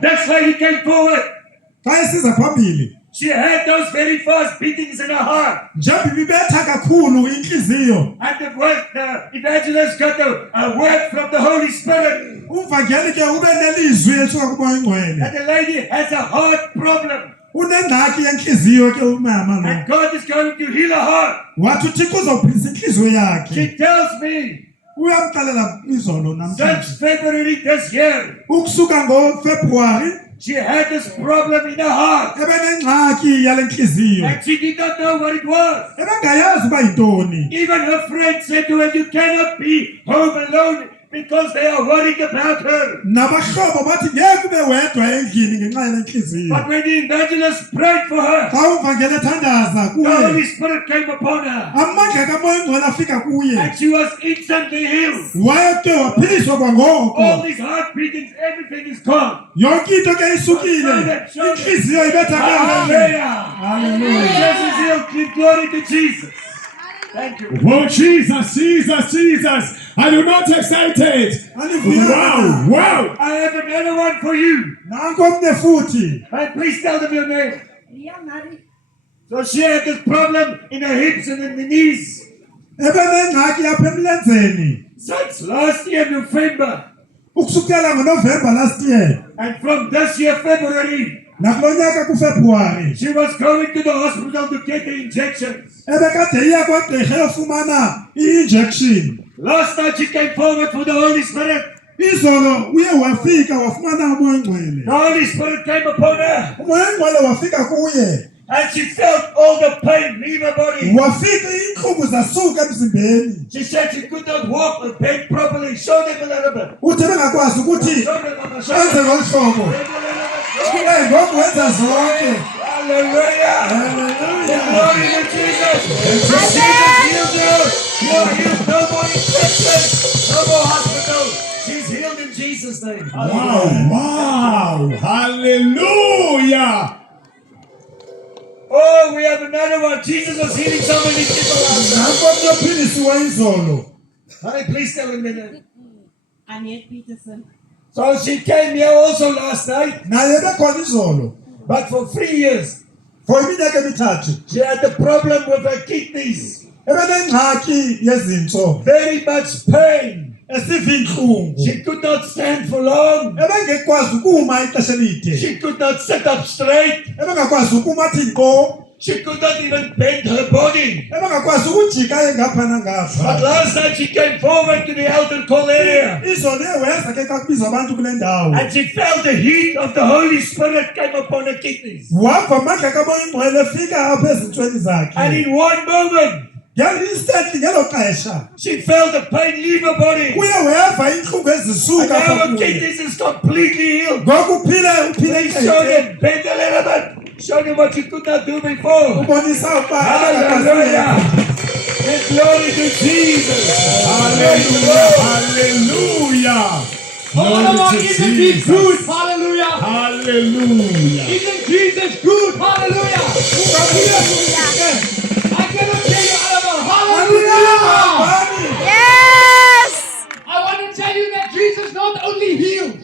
That's why he came forward. Xa esiza phambili She had those very fast beatings in her heart. njengoba ibibetha kakhulu inhliziyo And the evangelist got a word from the Holy Spirit. umvangeli ke ube nelizwi esuka kumoya oyingcwele And the lady has a heart problem. unengxaki yenhliziyo ke umama lo And God is going to heal her heart. wathi uthixo uzophilisa inhliziyo She yakhe tells me, uyamxelela izolo namhlanje since February this year, ukusuka ngoFebruary she had this problem in her heart. ebenengxaki yale nhliziyo And she did not know what it was. ebengayazi uba yintoni Even her friends said to her, you cannot be home alone because they are worried about her. nabahlobo bathi ngeke ube wedwa endlini ngenxa yale nhliziyo But when the evangelist prayed for her, xa umvangeli ethandaza the kuye Holy Spirit came upon her. amandla kamoya oyingcwele afika kuye And she was instantly healed. wayeke waphiliswa kwangoko All these heart beatings, everything is gone. yonke into ke isukile inhliziyo ibetha kahle Hallelujah. Hallelujah. Jesus is healed. Give glory to Jesus. Thank you. Oh, Jesus, Jesus, Jesus. Are you not excited? Wow, wow. I have another one for you. nanko omnye futhi And please tell them your name. So she had this problem in her hips and in the knees ebenengxaki yapha emlenzeni since last year, November. ukusukela ngoNovember last year And from this year, February, nakulo nyaka kuFebruary she was going to the hospital to get the injections. ebekade iya kwagqirha eyofumana i-injection Last night she came forward for the Holy Spirit. izolo uye wafika wafumana umoya oyingcwele The Holy Spirit came upon her umoya oyingcwele wafika kuye and she felt all the pain leave her body. wafika iintlungu zasuka emzimbeni She said she could not walk or bend properly. Show them a little bit. uthi ebengakwazi ukuthi Show them, Mama, show enze them. ngolu hlobo ngoku wenza zonke Hallelujah. Hallelujah. Glory to Jesus. Jesus healed you. You are healed. No more infection. No more hospital. She's healed in Jesus' name. Wow, wow. Hallelujah. Oh, we have another one. Jesus was healing so many people last night. nanko omnye ophilisiwa izolo Honey, please tell him that. Annette Peterson. So she came here also last night, naye bekhona izolo but for 3 years. for iminyaka emithathu She had the problem with her kidneys. ebenengxaki yezintso Very much pain. esiva iintlungu She could not stand for long. ebengekwazi ukuma ixesha elide She could not sit up straight. ebengakwazi ukuma athi nkqo She could not even bend her body. ebengakwazi ukujika engapha But nangapha last night she came forward to the altar call area izolo iye weza ke xa kubizwa abantu kule ndawo and she felt the heat of the Holy Spirit came upon her kidneys. wava amandla kamoya oyingcwele efika apha ezintsweni And zakhe in one moment, instantly ngelo xesha she felt the pain leave her body. kuye weva iintlungu And ezisuka now apha her kuye kidneys is completely healed. ngoku uphile Please show them, bend a little bit. Show them what you could not do before. ubonisa ukuba Hallelujah. Give glory to Jesus. Hallelujah. Hallelujah. Oh, Glory to isn't he Jesus. good? Hallelujah. Hallelujah. Isn't Jesus good? Hallelujah. I cannot tell you all about hallelujah. Yes! I want to tell you that Jesus not only heals,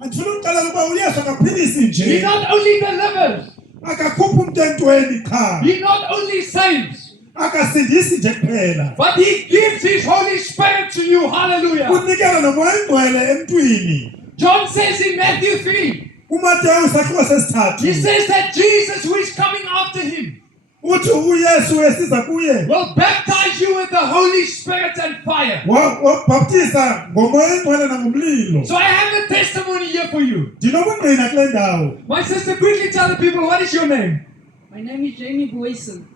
andifuna ukuxelela ukuba uyesu akaphilisi he nje not only delivers, akakhuphi umntu entweni qha he not only saves, akasindisi nje kuphela but he gives his Holy Spirit to you. Hallelujah. unikela nomoya oyingcwele emntwini John says in Matthew 3, umateyu isakhiwo sesithathu he says that Jesus who is coming after him uthi uyesu esiza kuye will baptize you with the Holy Spirit and fire. wabhaptiza ngomoya oyingcwele nangomlilo So I have a testimony here for you. ndinobungqina kule ndawo My sister, quickly tell the people, what is your name? My name is Jamie Boyson.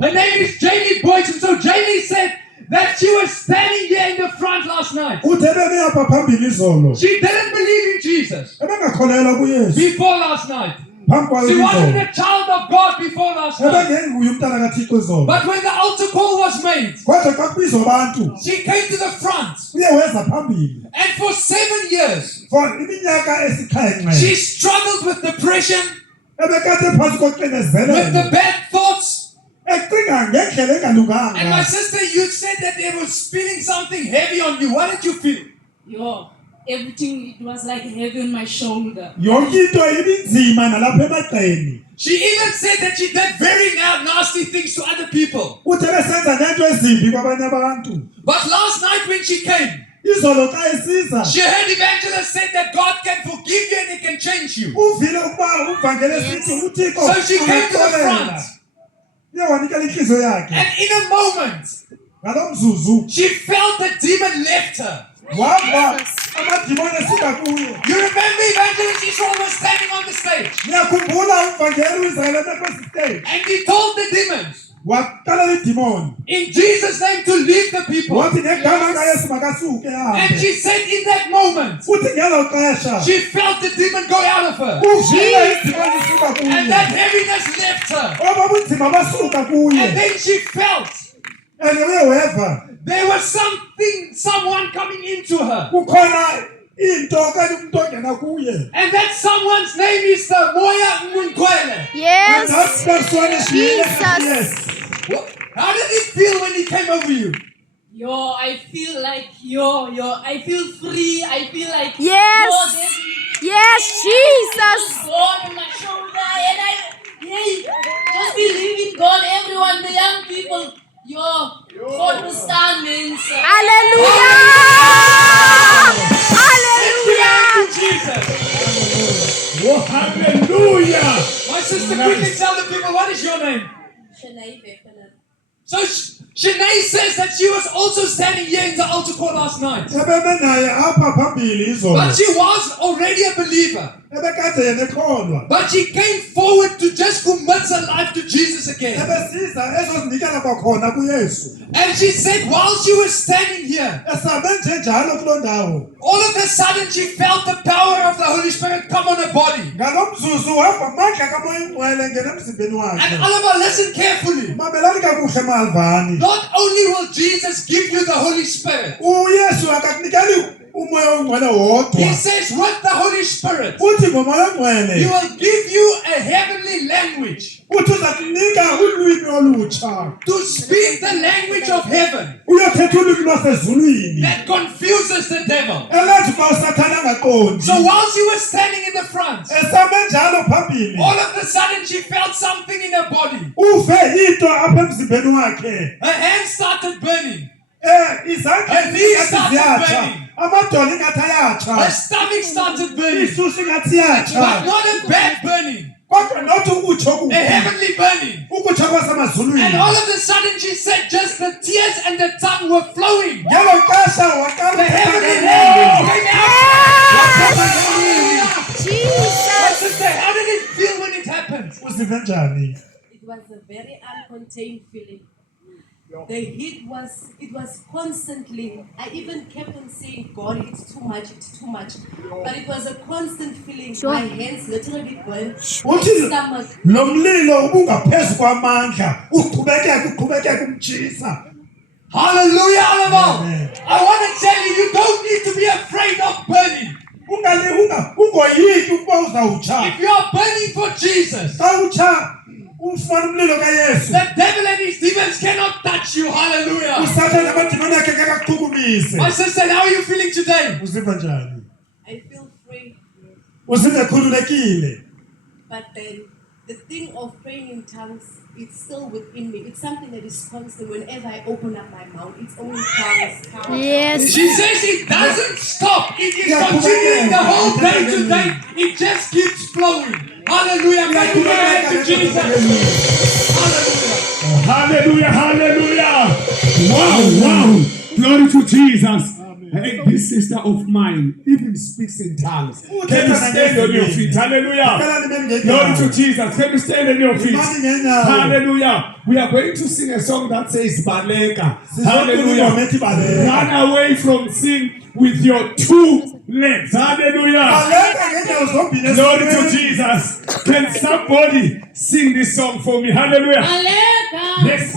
Her name is Jamie Boyson. So Jamie said that she was standing here in the front last night. uthi ebeme apha phambili izolo She didn't believe in Jesus ebengakholelwa kuyesu before last night. phambi kwayo She wasn't izolo a child of God before last night. ebengenguye umntana kathixo izolo But when the altar call was made, kodwa xa kubizwa abantu she came to the front. uye weza phambili And for 7 years, for iminyaka esixhenxe she struggled with depression, ebekade phantsi with the koxinezelelo bad thoughts. ecinga ngendlela And my engalunganga sister, you said that they were feeling something heavy on you. What did you feel? Yo, everything, it was like heavy on my shoulder. Yonke into ibinzima nalapha emagxeni. She even said that she did very nasty things to other people. Uthe besenza nento ezimbi kwabanye abantu. But last night when she came, Izolo xa esiza she heard evangelist said that God can forgive you and he can change you. uvile ukuba uvangele sithi uThixo So she came to the front. Uye wanikela inhliziyo yakhe. And in a moment, Ngalo mzuzu she felt the demon left her. wava amadimoni esuka kuye. You remember evangelist Israel was standing on the stage. Ngiyakhumbula umvangeli uIsrael kwesi stage. And he told the demons, Waqala idimoni. in Jesus' name, to leave the people. Wathi ngegama likaYesu makasuke And ahambe. she said in that moment, Uthi ngelo xesha she felt the demon go out of her. uvile idimoni isuka And that kuye. heaviness left her. Oba bunzima basuka And kuye. then she felt And uye weva there was someone coming into her. kukhona into okanye umuntu ongena kuye. And that someone's name is the Moya Mungwele. And that person is Jesus. How did it feel when he came over you? Yo, I feel like, I feel free. I feel like, Yes. Yes, Jesus. God on my shoulder, and just believe in God, everyone, the young people, God will stand in. Hallelujah. Hallelujah. Thank you, Jesus. Oh, hallelujah. My sister, quickly tell the people, what is your name? So Shanae says that she was also standing here in the altar call last night. Ebeme naye apha phambili izolo. But she was already a believer. Ebekade yena ekholwa. But she came forward to just commit her life to Jesus again. Ebesiza ezozinikela kwakhona kuYesu. And she said while she was standing here, Esabe nje njalo kuloo ndawo. all of a sudden she felt the power of the Holy Spirit come on her body. Ngalo mzuzu wava amandla kaMoya Oyingcwele ngena emzimbeni And wakhe. Oliver, listen carefully. Mamelani kakuhle malvani. Not only will Jesus give you the Holy Spirit, uYesu akakunikeli uMoya Oyingcwele He wodwa. says with the Holy Spirit, Uthi ngoMoya He Oyingcwele will give you a heavenly language uthi uzakunika ulwimi olutsha. to speak the language of heaven Uyothetha ulwimi lwasezulwini. that confuses the devil. Elenza uba uSathane angaqondi. So while she was standing in the front, Esabe njalo phambili. all of a sudden she felt something in her body. Uve into apha emzimbeni wakhe. Her hands started burning. Izandla Her knees ingathi started ziyatsha. burning. Amadolo ingathi Her ayatsha. stomach started burning. Isusu ingathi But iyatsha. not a bad burning, Kodwa nothi ukutsho a kubi. heavenly burning. Ukutsho kwasemazulwini. And all of a sudden she said just the tears and the tongue were flowing. Ngelo xesha waqala The heavenly ukuthetha language Yes. came out. Jesus. Sister, how did it feel when it happened? uzive njani? It was a very uncontained feeling. The heat was constantly, I even kept on saying, God, it's too much. But it was a constant feeling. Sure. My hands literally burnt. My Uthi stomach. lo mlilo ubungaphezu kwamandla uqhubekeka umtshisa. Hallelujah, Alamo. Amen. I want to tell you, you don't need to be afraid of burning. Ungoyiki ukuba uzawutsha. If you are burning for Jesus, Xa utsha ufumana umlilo kaYesu. the devil and his demons cannot touch you. Hallelujah. Usathane amadimoni akhe ngakakuchukumise. My sister, how are you feeling today? Uziva njani? I feel free. Uzive khululekile. But then the thing of praying in tongues, it's still within me. It's something that is constant. Whenever I open up my mouth, it's only tongues. Yes. She says it doesn't stop. It is Yeah, continuing the whole day to yeah. day. It just keeps flowing. Hallelujah. Can you hand to Jesus? Hallelujah. Hallelujah, hallelujah. Wow. Glory to Jesus. Hey, this sister of mine even speaks in tongues. Can you stand on your feet? Hallelujah. Glory to Jesus. Can you stand on your feet? Hallelujah. We are going to sing a song that says Baleka. Hallelujah. Run away from sin with your two legs. Hallelujah. Glory to Jesus. Can somebody sing this song for me? Hallelujah. Yes.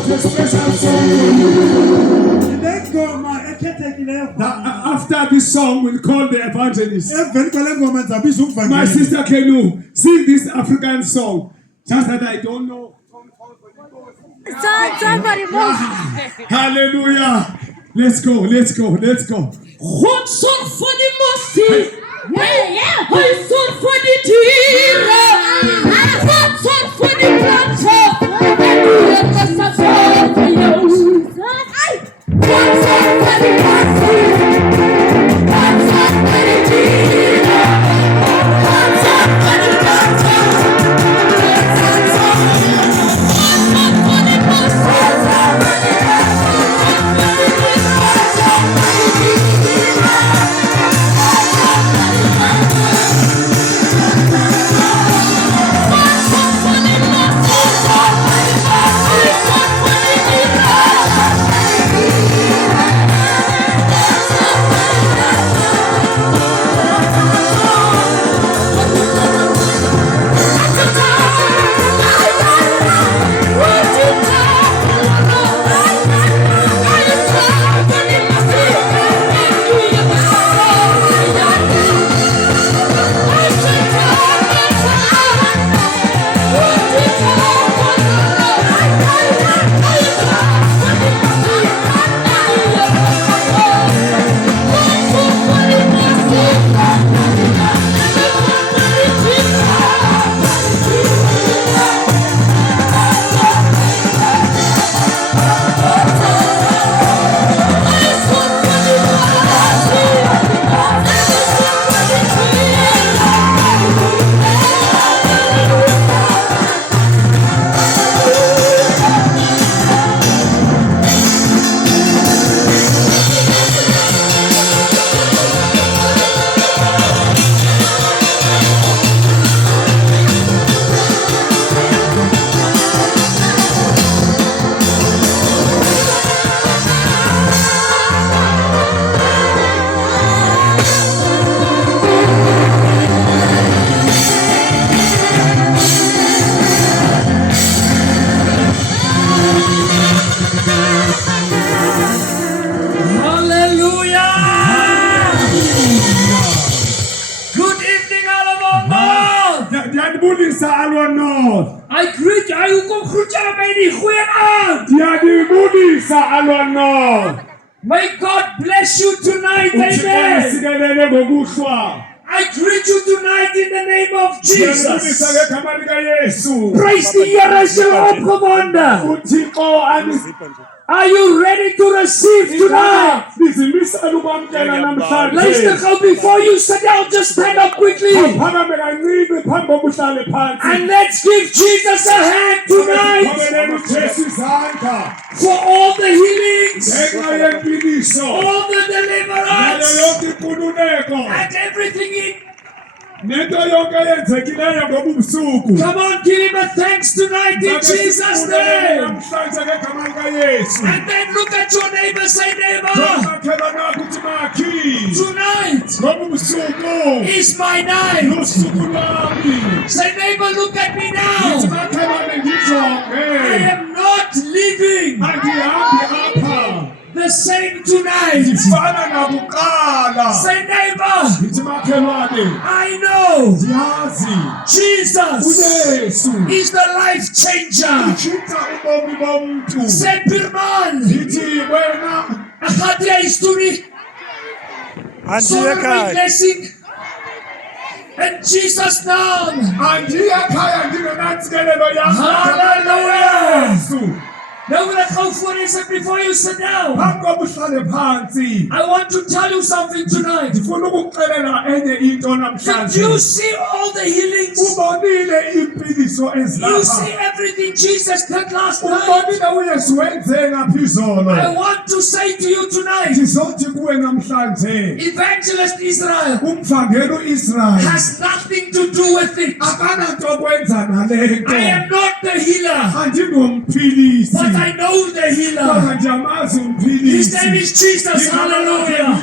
got a special song for you. Lengoma ekhethekileyo. After this song, we'll call the evangelist. Emveni kwale ngoma ndizabiza My umvangeli. sister, can you sing this African song? Just that I don't know. Somebody move. Hallelujah. Let's go, let's go, let's go. God sought for the mercy. I sought for the tears. God sought for the blood. And you let us have for you. God sought for the mercy. God sought for the tears. God sought for the blood. God sought for the I greet you. Ay, kom groet julle by die goeie naam. Ndiyadibulisa alwano. May God bless you tonight. uThixo Amen. asikelele ngokuhlwa. I greet you tonight in the name of Ndiyadibulisa Jesus. ngegama likaYesu. Praise the Here as your opkomanda. uThixo Are you ready to receive tonight? nizimisele ukwamkela namhlanje. Luister gou, before you sit down, just stand up quickly. Phakame kancane phambi kokuhlale phansi. And let's give Jesus a hand tonight Siqhubelele uJesu izandla. for all the healings, Ngenxa yempiliso. all the Nayo deliverance, yonke inkululeko. and everything in. Nento yonke eyenzekileyo ngobusuku. Come on, give him a thanks tonight in Jesus' name. Namhlanje ngegama likaYesu. And then look at your neighbor, say, neighbor, Makhelwane akho uthi makhi. tonight Ngobusuku. is my night. Lusuku lwami. Say, neighbor, look at me Uthi now. makhelwane I ngijonge. am not living Angihambi apha. the same tonight. Ngifana nakuqala. Say, neighbor, Ngithi makhelwane. I know Ndiyazi. Jesus uYesu. is the life changer. Utshintsha ubomi bomntu. Say, Pirman, Ndithi wena. Akadia is to me. Son of my blessing. In Jesus' name. Andiya ekhaya ndingenantsikelelo yakho. Hallelujah. Yesu. Now, let's go for this before you sit down. Phambi kokuhlale phansi. I want to tell you something tonight. Ndifuna ukukuxelela enye into Did namhlanje. you see all the healings? Ubonile impiliso You see ezilapha. everything Jesus did last night? Ubonile uYesu wenze ngaphi I izolo. want to say to you tonight, Ndizothi kuwe namhlanje. Evangelist Israel Umvangeli uIsrael has nothing to do with it. akananto kwenza nale I am nto. not the healer. healer, andingomphilisi but I know the kodwa healer. ndiyamazi His umphilisi. name is Jesus. Hallelujah.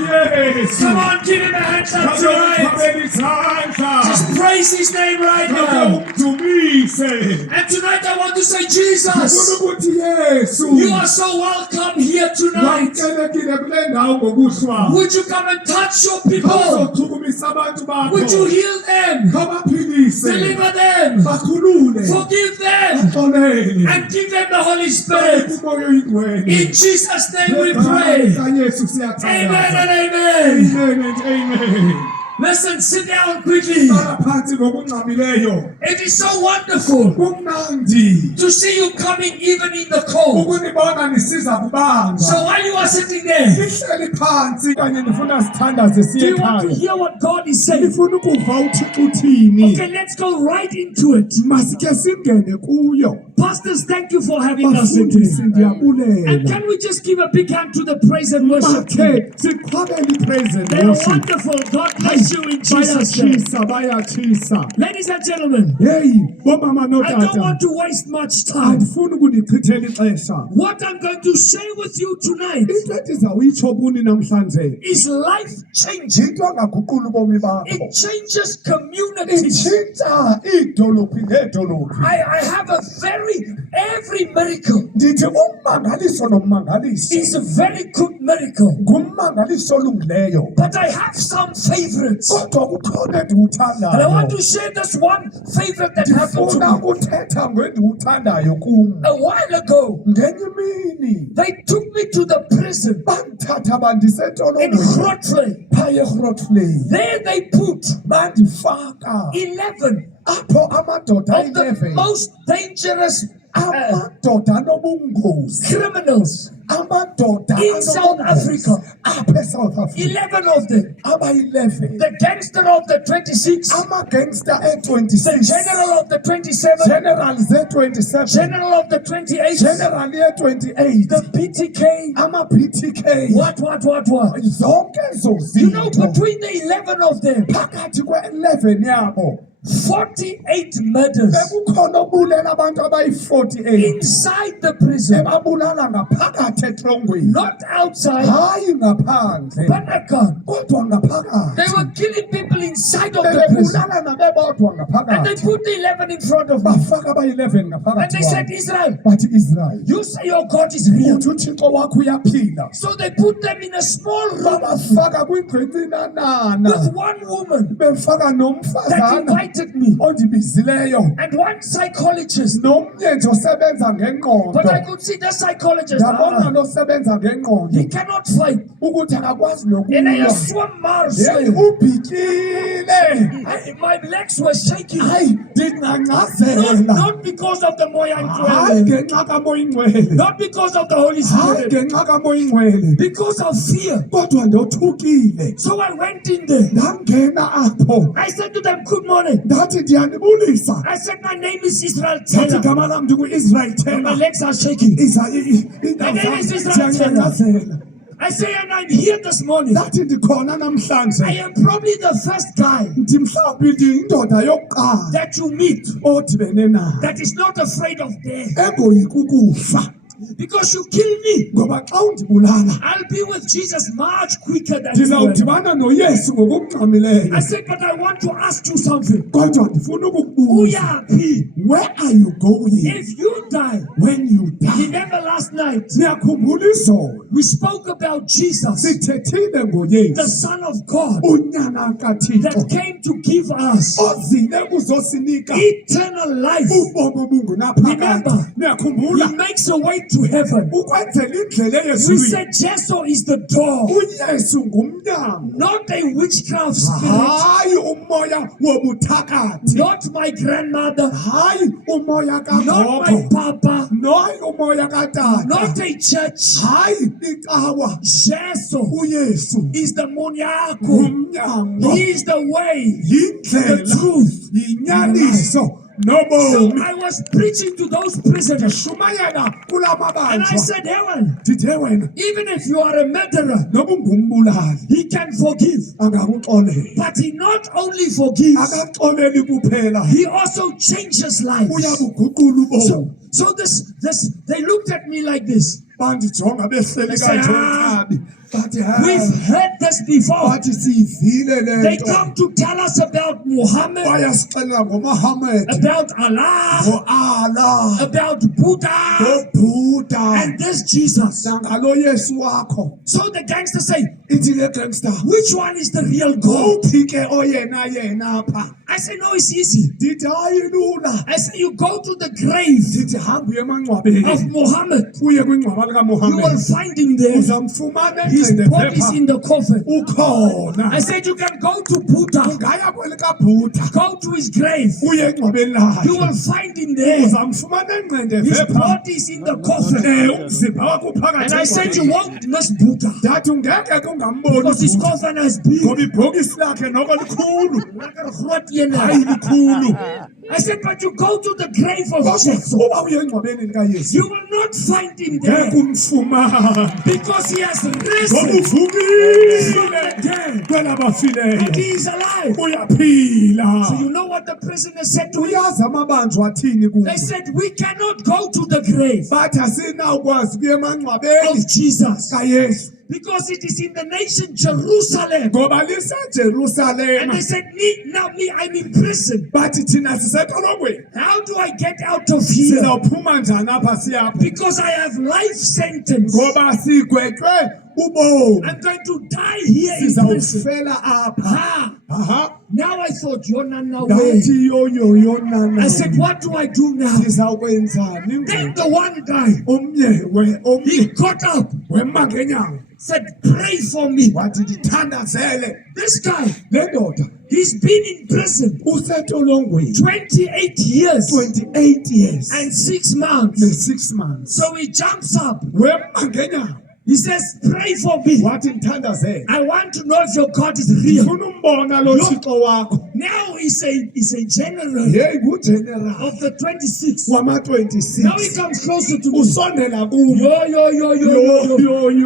Yesu. Come on, give him a hand clap tonight. Kabeni izandla. Just praise his name right Kabe now. umdumise. And tonight I want to say, Ngifuna Jesus, ukuthi Yesu. you are so welcome here tonight. Wamkelekile kule ndawo ngokuhlwa. Would you come and touch your people? Uzochukumisa abantu bakho. Would you heal them? Babaphilise. Deliver them? Bakhulule. Forgive them? Baxolele. And give them the Holy Spirit. Umoya oyingcwele. In Jesus' name we pray. Yesu Amen siyathandaza. and amen. Amen and amen. Listen, sit down quickly. Hlala phansi ngokungxamileyo. It is so wonderful Kumnandi to see you coming even in the cold. ukunibona nisiza kubanga. So while you are sitting there, Sihleli phansi kanye ndifuna sithandaze do siye you want to ekhaya. hear what God is saying? Ngifuna ukuva uThixo uthini. Okay, let's go right into it. Masike singene kuyo. Pastors, thank you for having us in Bafundisi here. And ndiyabulela. can we just give a big hand to the praise and worship team? Makhe siqhubele ipraise and They are worship. wonderful. God bless you in Jesus' name. Bayatshisa bayatshisa. Ladies and gentlemen, Hey bomama I don't notata. want to waste much time. Andifuni ukunichithela ixesha. What I'm going to share with you tonight Into endizawuyitsho kuni namhlanje. is life changing. Into engaguqula ubomi bakho. It changes communities. Itshintsha iidolophi ngeedolophi. I have a every miracle Ndithi ummangaliso nommangaliso is a very good miracle. ngummangaliso olungileyo. But I have some favorites. Kodwa kukhona And I want endiwuthandayo. to share this one favorite that happened to Ndifuna me. ukuthetha ngendiwuthandayo kum. A while ago, Ngenye imini they took me to the prison bandithatha bandisa in entolongweni Grootfontein. phaya eGrootvlei. There they put Bandifaka 11 apho amadoda of the ayi-11 most dangerous amadoda anobungozi. criminals Amadoda in South Africa. apha eSouth Africa 11 of them. abayi-11 The gangster of the 26, amagangster the e-26 general of the 27, general ze-27 general of the 28, general ye-28 the PTK. ama-PTK What? zonke ezo You know, zinto between the 11 of them, phakathi kwe-11 yabo 48 murders bekukhona obulela abantu abayi-48 inside the prison, ebabulala ngaphakathi etrongweni, not outside, hayi ngaphandle Pentagon. kodwa They ngaphakathi. were killing people inside of the prison. Bebebulala nabebodwa And they ngaphakathi. put the 11 in front of me. Bafaka abayi-11 And ngaphakathi they said, kwabo. Israel, Bathi Israel, you say your God is real. uthi uThixo wakho uyaphila. So they put them in a small room Babafaka kwingqiqi nanana. with one woman Befaka that nomfazana invited me ondibizileyo. and one psychologist. Nomnye nje osebenza ngengqondo. But I could see the psychologist. Ndabona nosebenza ngengqondo He cannot fight. ukuthi akakwazi And I nokulwa. swam Mars. Hey, ubhikile. My legs were shaking. Hayi ndingangcazela. Not because of the Moya Hayi Ingcwele. ngenxa kamoya ingcwele. Not because of the Holy Hayi Spirit. ngenxa kamoya ingcwele. Because of fear. Kodwa ndothukile. So I went in there. Ndangena apho. I said to them, good morning. Ndathi ndiyanibulisa. I said, my name is Israel Ndathi Taylor. igama lam ndingu-Israel And my Taylor. legs are shaking. Indawo My name is zam Israel ziyangcangcazela. I say, and I'm here this morning. Ndathi ndikhona I namhlanje. am probably the first guy Ndimhlawumbi ndiyindoda yokuqala that you meet odibene nayo. that is not afraid of death. Engoyika ukufa. Because you kill me, Ngoba xa undibulala I'll be with Jesus much quicker than you will. ndizawudibana noyesu ngokungxamileyo. I said, but I want to ask you something. Kodwa ndifuna ukukubuza. Uyaphi? Where are you going If you die, when you die? remember last night, Niyakhumbula izolo we spoke about Jesus, sithethile the ngoyesu Son of God, unyana kaThixo that came to give us ozile kuzosinika eternal life. ubomi obungunaphakade. Remember, Niyakhumbula He makes a way to heaven. ukwenzela indlela We eyezulwini. said Jesus is the door, uyesu ngumnyango, not a witchcraft spirit, hayi umoya wobuthakathi, not my grandmother, hayi umoya not my kagogo, papa, noyi umoya katata, not a church. hayi icawa. Jesus Uyesu is the Monyako. ngumnyango, He is the way, the yindlela, truth. yinyaniso So nobomi. I was preaching to those prisoners, Shumayela kula and I mabanjwa. said, Helen, Ndithe wena even if you are a murderer, noba ungumbulali He can forgive. angakuxolela. But He not only forgives, Akaxoleli kuphela, He also changes lives. uyabuguqula ubomi. So they looked at me like this. bandijonga behleli They say, kanje "Ah, uqhabi bathi We've heard this before. bathi siyivile le They nto come to tell us about Muhammad, bayasixelela ngoMohammed about Allah, ngo-Allah about Buddha, ngoBuddha and this Jesus. nangalo Yesu wakho So the gangsters say, ithi le gangster which one is the real God? uphi ke oyena yena apha I say, no, it's easy. ndithi hayi lula I say, you go to the grave ndithi hamba uye emangcwabeni of Muhammad. uye kwingcwaba You will likaMohammed find him there. uzamfumana His engcende body is phepha in the coffin. ukhona I said, you can go to Buddha. ungaya kwelikaBuddha Go to his grave. uye engcwabeni You lakhe will find him there. uzamfumana engcende His phepha body is in the coffin. umzimba wakho uphakathi And I said, you engcwabeni. won't miss Buddha. ndathi ungeke ke ungamboni Because his uBuddha. coffin has been. ngoba ibhokisi lakhe noko likhulu hayi I likhulu said, but you go to the grave of kodwa Jesus. uba uye engcwabeni likayesu You will not find him there. ngeke umfumane Because he has ngoba risen. uvukile kwelabafileyo And he is alive. uyaphila So you know what the prisoner said to him? uyazi amabanjwa athini kubo They said, we cannot go to the grave bathi asinawukwazi kuya emangcwabeni of Jesus. kayesu Because it is in the nation Jerusalem. ngoba And lisejerusalema they said, me, I'm in prison. bathi thina sisetolongweni How do I get out of here? sizawuphuma njani apha siyapha Because I have life sentence. ngoba sigwetshwe ubomi I'm going to die here in prison. sizawufela apha Ah, aha now I thought, you're not now way. ngathi yoyoyonana I said, what do I do now? sizawukwenzani Then the one guy, omnye he omnye got up, wema ngenyawo said, pray for me. wathi ndithandazele This guy, le ndoda he's been in prison usetolongweni 28 years 28 years and 6 months. ne-6 months So he jumps up. wema ngenyawo He says, pray for me. wathi ndithandazele I want to know if your God is real. ndifuna umbona lo thixo wakho Now he's a general yeyi ngujeneral of the 26. wama-26 Now he comes closer to me. usondela kubo Yo.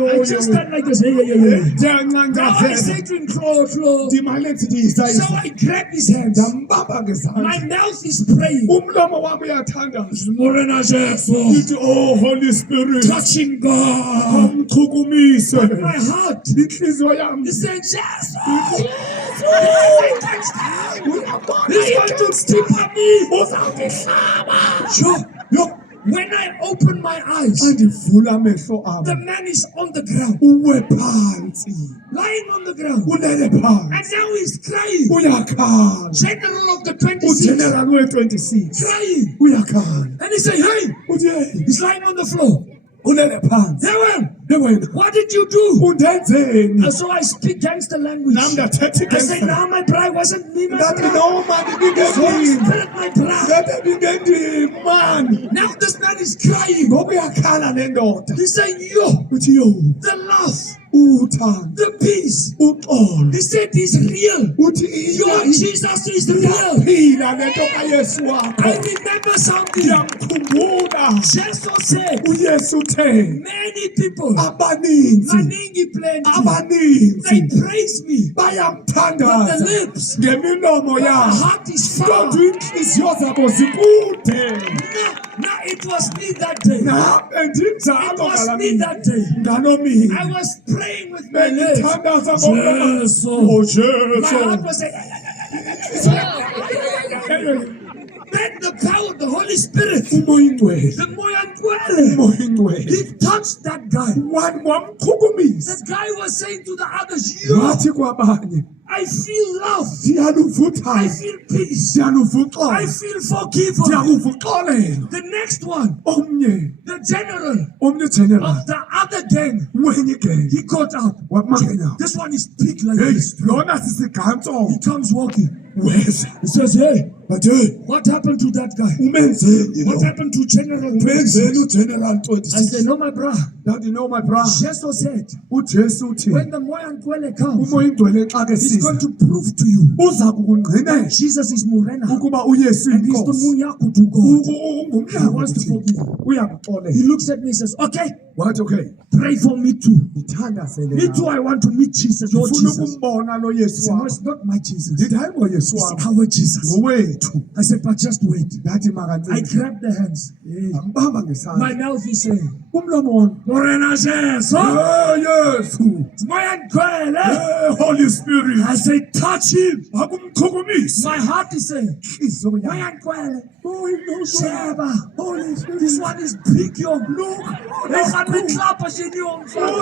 I just stand like this. Hey. Now I ndiyancancazela say to him, Flo. ndimane ndithi So yisayisa I grab his hands. ndambamba ngezandla My mouth is praying. umlomo wami uyathandaza Morena Jesu. ndithi oh holy spirit Touching God. kamchukumise But my heart inhliziyo yami is saying, Jesus. He's going to tip at me. Yo. When I open my eyes, andivula amehlo the ami man is on the ground, uwe phansi lying on the ground. ulele And phansi now he's crying. uyakhala General of the 26 ujeneral we-26 crying. uyakhala And he said, hey, uthi hey he's lying on the floor. ulele phansi Hey, well, wena what did you do? undenzeni And so I speak gangster language. nam ndathetha I say, igangster now my bride wasn't me, my ndathi bride. noma Holy ndibingendimi Spirit, my bride. ndathi ndingendimi mani Now this man is crying. ngoba uyakhala le ndoda He's saying, yo, uthi yo the love, uthando the peace. uxolo He said he's real. uthi Your Jesus is real. iyaphila le nto kayesu I wakho remember something. ndiyamkhumbula Jesus said, uyesu uthe many people, abaninzi maningi plenty, abaninzi they praise me. But the bayamthandaza lips, ngemilomo the yabo heart is far. kodwa iinhliziyo zabo zikude Now it was me that day. nam It bendinjalo was ngala me mini that day. ngalo mini I was praying with my lips. bendithandaza ngomlomo Jesu. oh My heart jesu was saying, then the power of the Holy Spirit, umoya ingcwele the moya ndwele, umoya ingcwele he touched that guy. wamchukumisa The guy was saying to the others, yo, wathi kwabanye I feel love. I ndiyaluvuthayo feel peace. I ndiyaluvuxola feel forgiven. ndiyakuvuxolela The next one, omnye the general omnye general of the other gang, mwenye igenge he got up. wama ngenyawo This one is big like heyi this. lona sisigantso He comes walking. weza He says, hey, but hey what happened to that guy? umenzeni What lo happened to General umenzeni 26? ugeneral I said, 26 no, my brother. daddy no my brother Jesus said, ujesu uthi when the Moya Nkwele comes, umoya ingcwele xa ke he's going siza to prove to you uza kukungqinela Jesus is Morena ukuba uyesu and he's the inkosi Munyaku to God. He ungumnyango wants to forgive. He uyakuxolela looks at me and says, okay, wathi okay pray for me too. ndithandazele Me too, I want to meet Jesus, your ndifuna Jesus. ukumbona lo I yesu said, no, wakho it's not my Jesus. ndithi hayi ngoyesu It's wakho our Jesus. ngowethu bethu. I said, but just wait. Ndathi I makancane. grabbed the hands. Ngambamba My ngesandla. mouth is saying, Umlomo wami. Morena Jesu, Yesu. moya ngcwele. Holy Spirit. I say, touch him. Akumchukumisa. My heart is saying, Inhliziyo yami. moya ngcwele. Holy Sheba. Holy Spirit. This one is big, yo. Look.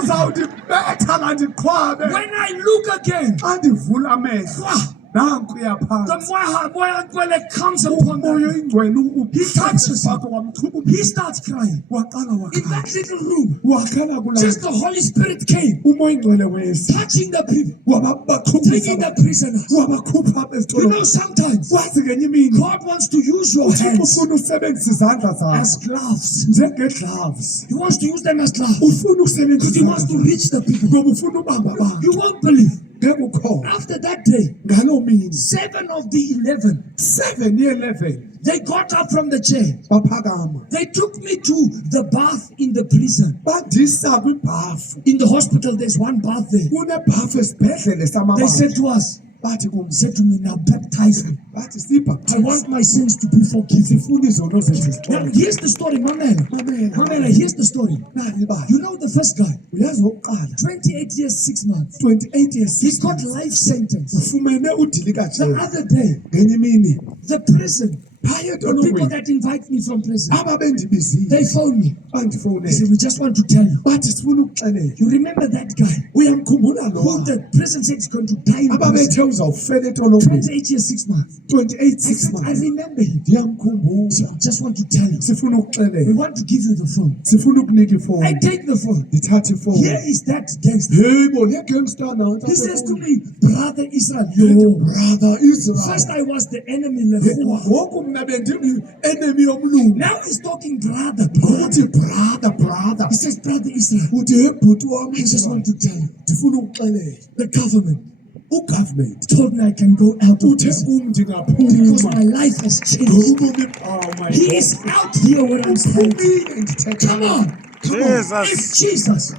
Uzawundibetha ngandiqhwabe. When I look again, Andivula amehlo. Nankuya the phansi. moya ngcwele comes upon Umoya me. oyingcwele He touches wakhe He wamchukumisa. starts crying. Waqala In wakhala. that little room, Wakhala kulaa. just the Holy Spirit came, Umoya oyingcwele weza. touching the people, Wabachumisa. taking the prisoners. Wabakhupha You ezitolo. know, sometimes Wazi ngenye imini. God wants to use your Uthixo hands ufuna usebenzisa izandla as zakho. gloves. Njenge-gloves. He wants to use them as gloves Ufuna because ukusebenzisa He wants to izandla reach the people. ngoba ufuna ubamba abantu. You won't believe. Ngeke ukholwe. After that day, Ngaloo mini 7 of the 11, 7 ye-11 they got up from the chair. baphakama They took me to the bath in the prison. bandisa kwibhafu. In the hospital, there's one bath there. Kunebhafu esibhedlele They samabandla. said to us, Bathi kum, said to me, now baptize me. bathi I sibhaptize. want my sins to be forgiven. Sifuna izono zethu Now, zixolwe. here's the story, Mamela. Mamela, here's the story. Nani ba? You know the first guy, Uyazi okokuqala 28 years, 6 months. 28 years. He got life sentence. Ufumene udilika The nje. other day, Ngenye imini the prison, phaya the people entolongweni that invite me from prison, aba bendibizile they phoned me. They bandifonele. said, we just want to tell you. Bathi sifuna ukuxelela. You remember that guy Uyamkhumbula who lo? the prison said is going to die in prison? Ababethe uzawufela entolongweni. 28 years, 6 months. 28 I 6 said, I months. remember him. Ndiyamkhumbula. So I just want to tell you. Sifuna We ukuxelela. want to give you the phone. Sifuna ukunika I ifoni. take the phone. Ndithatha ifoni. Here is that gangster. Hey, bo, le gangster nansi. He says to me, Brother Israel, yo. Brother Israel. First I was the enemy, Lehua. Ngoku mna bendimi enemy yomlungu. Now he's talking brother. Uthi brother. He says, Brother Israel, Uthi hey bhuti wami. I just want to tell you, Ndifuna ukuxelela. the government Ugovernment told me I can go out of uthe prison kum because my ndingaphuma. life has changed. Ngokubomi oh my He God. is out here where I'm standing. Uphumile ndithetha. Come on. If Jesus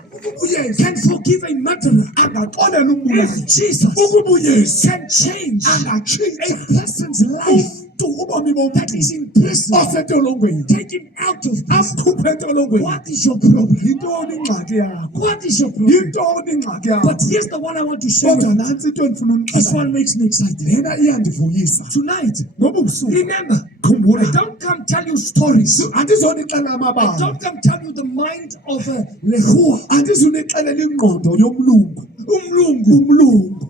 can forgive a murderer, Angaxolela if umbulali. Jesus Ukubuyisa. can change a Angatshintsha. person's life Ubomi that bomntu is in prison, osentolongweni. take him out of prison, Amkhuphe entolongweni. what is your problem? Yintoni ingxaki yakho? What is your problem? Yintoni ingxaki yakho? But here's the one I want to share Kodwa with you. nantsi into endifuna This unixelela. one makes me excited. Lena iyandivuyisa. Tonight, Ngoba ubusuku remember, khumbula. I don't come tell you stories. Andizonixelela I amabali. don't come tell you the mind of a Lehua. Andizonixelela ingqondo yomlungu. Umlungu.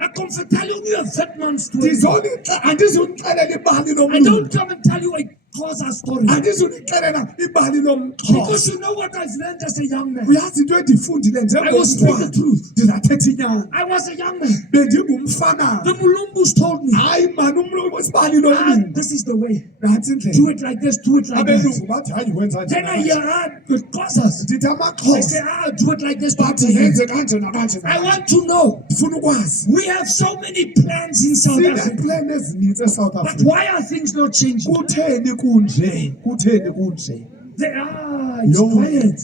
I come to tell you a Vietnam story. Andizonixelela ibali I lomlungu. don't come and tell you a Xhosa story. Andizonixelela ibali Because lomxhosa. you know what I've learned as a young man. Uyazi into endifundile I will speak the njengomntwana. truth. Ndizathetha inyani. I was a young man. Bendingumfana. The Mulumbus told me, Hayi mani isibali lomlungu. this is the way. Nantsi Do indlela. it like this, do it like that. Abelungu bathi hayi wenza Then I njani. hear the Xhosas. Ndithi They amaxhosa say, do it like this, do it bathi like yenze that. kanje nakanje. I want to know. Ndifuna ukwazi. We have so many plans in South Africa. Sineplan ezininzi eSouth But Africa. why are things not changing? Kutheni kunje? Kutheni kunje? It's Yo. quiet.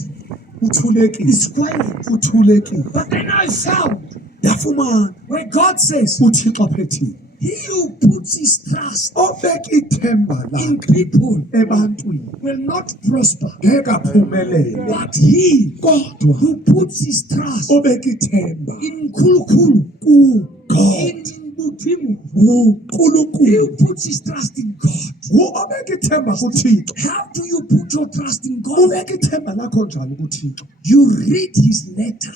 Uthulekile. It's quiet. Uthulekile. But then I found Yafumana where God says, uThixo aphethe. he who puts his trust Obeka ithemba in lakhe people ebantwini will not prosper. ngeke aphumelele. But he Kodwa who puts his trust obeka ithemba in Kulukulu, kuGod. in Butimu, he uNkulunkulu. who puts his trust in God. Obeka ithemba kuThixo. How do you put your trust in God? Ubeka ithemba lakho njani kuThixo? You read his letter.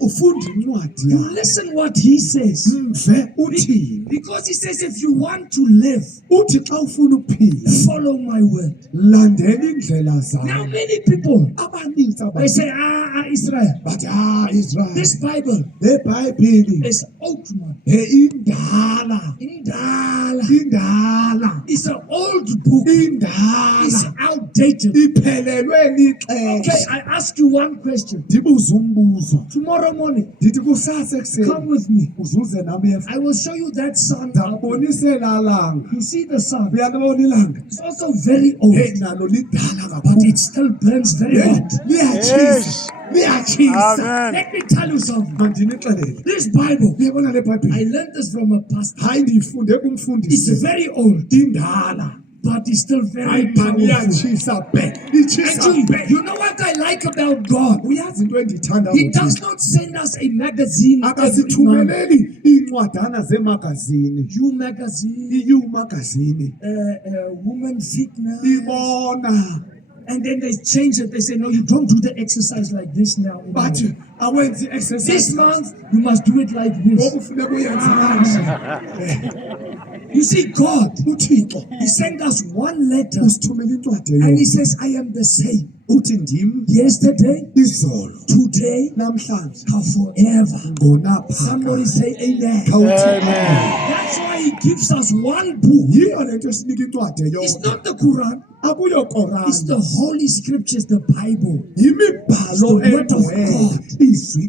Ufunda incwadi You yakhe. listen what he says. Mve uthini? Because he says, if you want to live, Uthi xa ufuna ukuphila follow my word. landela indlela Now zami. many people, Abaninzi they abantu say, Israel, bathi Israel. this Bible Le Bhayibheli is old man. indala. Indala. Indala. It's an old book. It's Indala. outdated. Iphelelwe Okay, lixesha. I ask you one question. Ndibuza umbuzo. Tomorrow morning, Ndithi kusasa come ekuseni with me. uzuze nami I will show you that sun. ndikubonisela langa. You see the sun. Uyalibona ilanga? It's also very old, Hey nalo lidala but kakhulu. it still burns very Hey, hot. liyatshisa. liyatshisa. Let me tell you something. Mandinixelele. This Bible, Uyabona le I Bhayibhile? learned this from a pastor. Hayi ndiyifunde It's kumfundisi. very old, Indala. but it's still very Hayi mani powerful. iyatshisa be. Itshisa Actually, be. you know what I like about God? Uyazi into endiyithanda He does ngoThixo? not send us a magazine every month. Akasithumeleli iincwadana zemagazini. You magazine, I-U magazini. woman fitness, Ibona. and then they change it. They say, no, you don't do the exercise like this now. But awenzi This exercise. month, you must do it like this. Okufuneka uyenze kanje. You see, God, uThixo He sent us one letter, usithumela incwadi and He eyodwa. says, I am the same. Uthi ndim Yesterday, izolo today, namhlanje and forever. ngonaphakade. Somebody say amen. Khawuthi That's why He gives us one book. yiyo le nto esinika incwadi It's eyodwa. not the Quran. Akuyo It's the Korani. Holy Scriptures, the Bible. Yimibhalo The word of engcwele. God. Izwi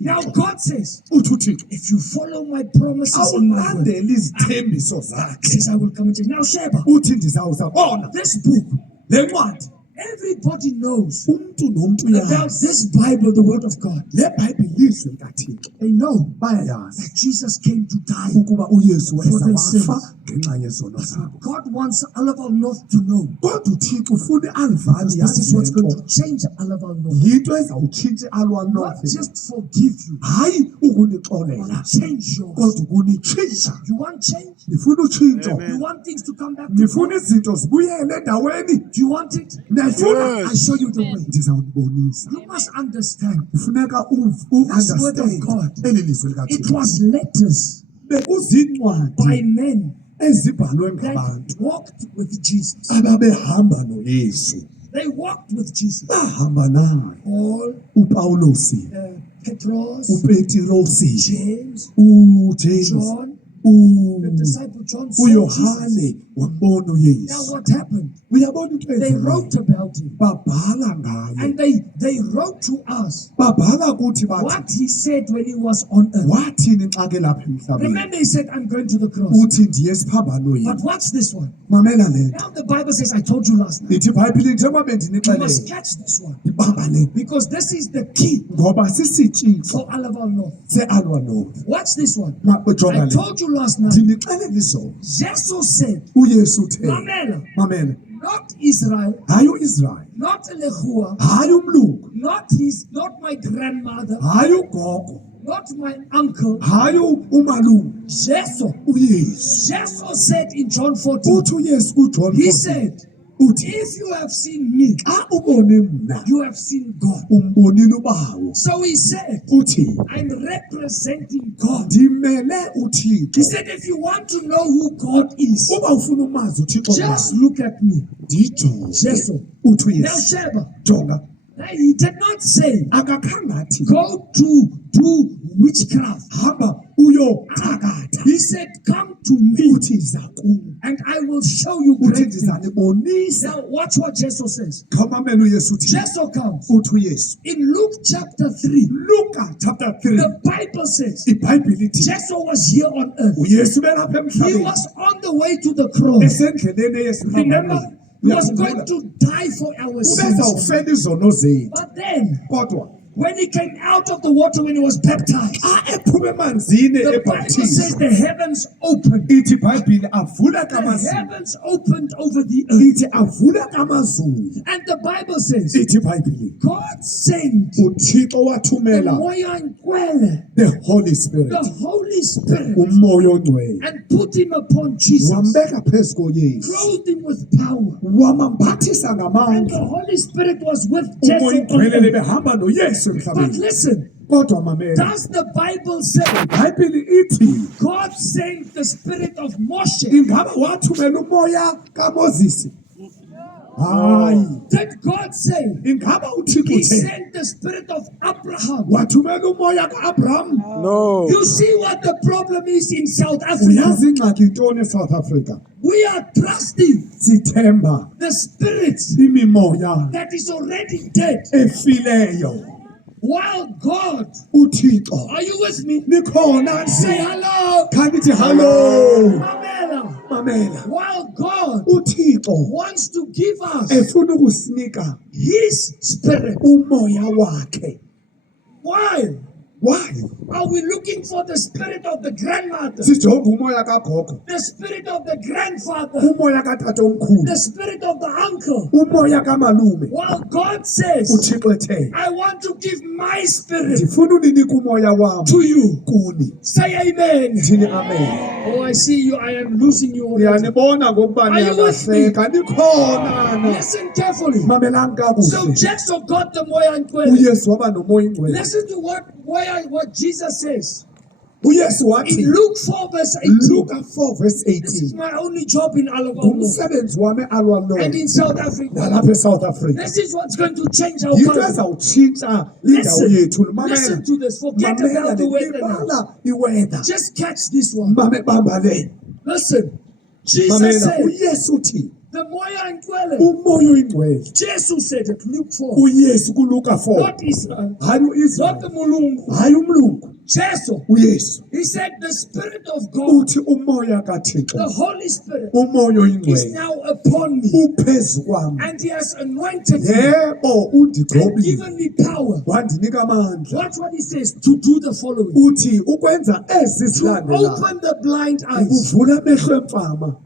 Now likaThixo. God says, Uthi uThixo if you follow my promises in my word, awulandele izithembiso He zakhe. says I will come and change. Now Sheba, Uthi ndizawuza bona this book, le ncwadi. everybody knows Umntu nomntu about uyazi. this Bible, the word of God. Le Bhayibhile ilizwi likaThixo. They know Bayayazi that Jesus came to die. ukuba uYesu For their wayezawafa sins. ngenxa yezono zabo. God wants Alaval North to know Kodwa uThixo ufuna iAlvani this is what's yazi going lento. to change Alaval North. Yinto ezawutshintsha iAlwa Not North. just forgive you, Hayi ukunixolela but change yours. kodwa ukunitshintsha. You want change? Nifuna utshintsho. You want things to come back to Nifuna God? izinto zibuyele endaweni. Do you want it? Niyayifuna? I show you the way. Ndizawunibonisa. You must understand. Kufuneka This word of u-understand God. eli lizwi It likaThixo. was letters Bekuzincwadi by men ezibhalwe that ngabantu walked with Jesus. ababehamba noYesu. They walked with Jesus. Bahamba naye. Paul, uPawulosi, Petros, uPetirosi, James, uJames, John, the disciple John saw Jesus. uYohane wambona Now uYesu. what happened? Uyabona into They eyenziwayo? wrote about him. Babhala ngaye. And they wrote to us Babhala kuthi bathi what he said when he was on earth. wathini xa ke lapha emhlabeni. Remember, he said, I'm going to the cross. Uthi ndiye esiphambanweni. But watch this one. Mamela le nto. Now the Bible says, I told you last night. Ithi iBhayibhile njengoba You must bendinixelele. catch this one. Ibamba le. Because this is the key Ngoba sisitshixo for Alaval North. seAlwa North. Watch this one. Jonga I le. told you last night. Ndinixelele izolo. Jesus said, uYesu uthe. Mamela, Mamela. not Israel, Hayi uIsrael. not Lehua, Hayi umlungu. not my grandmother, Hayi ugogo. not my uncle. Hayi umalume. Jesus. uYesu. Jesus said in John 14, Uthi uYesu kuJohn he 14. said, Uthi if you have seen me, xa ubone mna you have seen God. umbonile uBawo. So he said, Uthi I'm representing God. ndimele uThixo. He said, if you want to know who God is, Uba ufuna umazi uThixo just ngubani, look at me. ndijonge. Jesus. Uthi Now, uYesu. Sheba, Jonga. he did not say, Akakhange athi go to do witchcraft. hamba uyoxhakatha. He said, come to me Uthi za kum. and I will show you Uthi great things. ndizanibonisa. Now, watch what Jesus says. Khawumamele uYesu uthi. Jesus comes. Uthi uYesu. In Luke chapter 3, Luka chapter 3. the Bible says, iBhayibhile ithi Jesus was here on earth. uYesu belapha He emhlabeni. was on the way to the cross. Esendleleni Remember, eyesiphambanweni. he was going to die for our sins. Ubezawufela izono zethu. But then, Kodwa when he came out of the water, when he was baptized, xa ephuma emanzini the Bible says ebhaptizo. the heavens opened. Ithi iBhayibhile avula The kamazulu. heavens opened over the earth. Ithi avula kamazulu. And the Bible says, Ithi iBhayibhile God sent uThixo the wathumela Moya Nkwele, the Holy Spirit. the Holy Spirit, Umoya ongcwele. and put him upon Jesus, Wambeka phezu koYesu. clothed him with power. Wamambathisa And the ngamandla. Holy Spirit was with Umoya Jesus. ongcwele behamba noYesu But emhlabeni. listen, Kodwa mamela. does the Bible say iBhayibhile ithi God sent the spirit of Moshe? ingaba wathumela umoya kaMoses. Hayi. Did God say Ingaba uThixo He uthe sent the spirit of Abraham? wathumela umoya kaAbraham. You see what the problem is in South Africa? Uyazi ingxaki intoni eSouth Africa? We are trusting Sithemba the spirits imimoya that is already dead, efileyo. while God, uThixo are you with me? nikhona Say nje. hello, Kanti hello. Mamela. mamela While God uThixo wants to give us efuna ukusinika His Spirit. umoya wakhe. Why Why? are we looking for the spirit of the grandmother, Sijonga umoya kagogo, the spirit of the grandfather, umoya katata omkhulu, the spirit of the uncle? umoya kamalume. While God says, uThixo ethe I want to give my spirit ndifuna uninika umoya wami to you. kuni. Say amen. Thini amen. Oh, I see you. I am losing you already. Uyanibona ngokuba Are you with me? niyalahleka nikhona na. Listen carefully. Mamelani So kakuhle. Jackson got the moya and kwele. uYesu waba nomoya ingcwele. Listen to what Jesus says. uYesu In wathi Luke 4 verse 18. Luka 4 verse This is 18 my only job in Alagogo ngumsebenzi wami alwa lo and in South Africa. nalapha eSouth Africa. This is what's going to change our Yinto country. ezawutshintsha indawo yethu. Listen to this. Forget Mamela about the weather now. libala iweather. Just catch this one. Mame bamba le. Listen. Jesus Mamela said, uYesu uthi the moya and kwele. umoya oyingcwele. Jesus said it. Luke 4. uYesu kuLuka 4 Not Israel. hayi Not the uIsrael mulungu. hayi umlungu Jesus. uYesu He said the Spirit of God, uthi umoya kaThixo the Holy Spirit, umoya is oyingcwele now upon me. uphezu kwami. And He has anointed me Yebo and undigcobile given me power. wandinika amandla. Watch what He says, to do the following. Uthi ukwenza ezi To zilandelayo. open the blind eyes, Ukuvula amehlo emfama,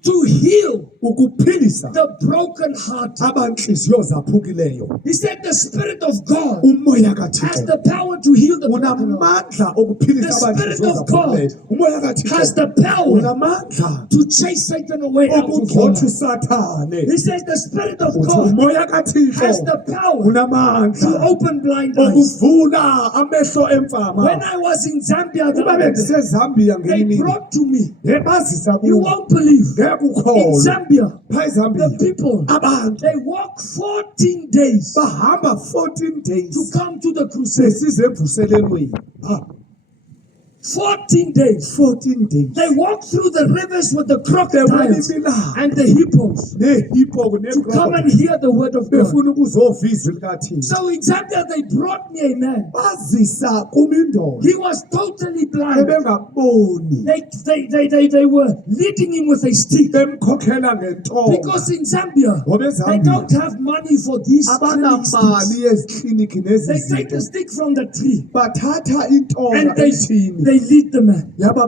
to heal ukuphilisa the broken heart. abanhliziyo zaphukileyo. He said the Spirit of God Umoya has kaThixo the power to heal the broken heart. unamandla okuphilisa The Spirit abanhliziyo of God zaphukileyo. Umoya Has kaThixo the power unamandla to chase Satan away out of your okugxotha life. uSathane. He says the Spirit of Uthi God umoya has kaThixo the power unamandla to open blind eyes. okuvula amehlo When emfama. I was in Zambia, the Uma other day, bendisezambia they ngenyimini brought to me, bazisa you kuwe won't believe, ngeke in ukholwe Zambia, pha the eZambia people, abantu they walk 14 days bahamba 14 days to come to the crusade. besize emvuselelweni. 14 days. 14 days They walk through the rivers with the bebona crocodiles imilambo and the hippos nehipho to come and nekroko hear the word of God. befuna ukuzova izwi likaThixo. So in Zambia, they brought me a man. Bazisa kumindoda He was totally blind. ebengaboni They were leading him with a stick. bemkhokhela ngentonga Because in Zambia, ngoba they eZambia don't have money for these clinic sticks. abanamali yezikliniki They take nezizinto the stick from the tree bathatha intonga and they emthini lead the man. yaba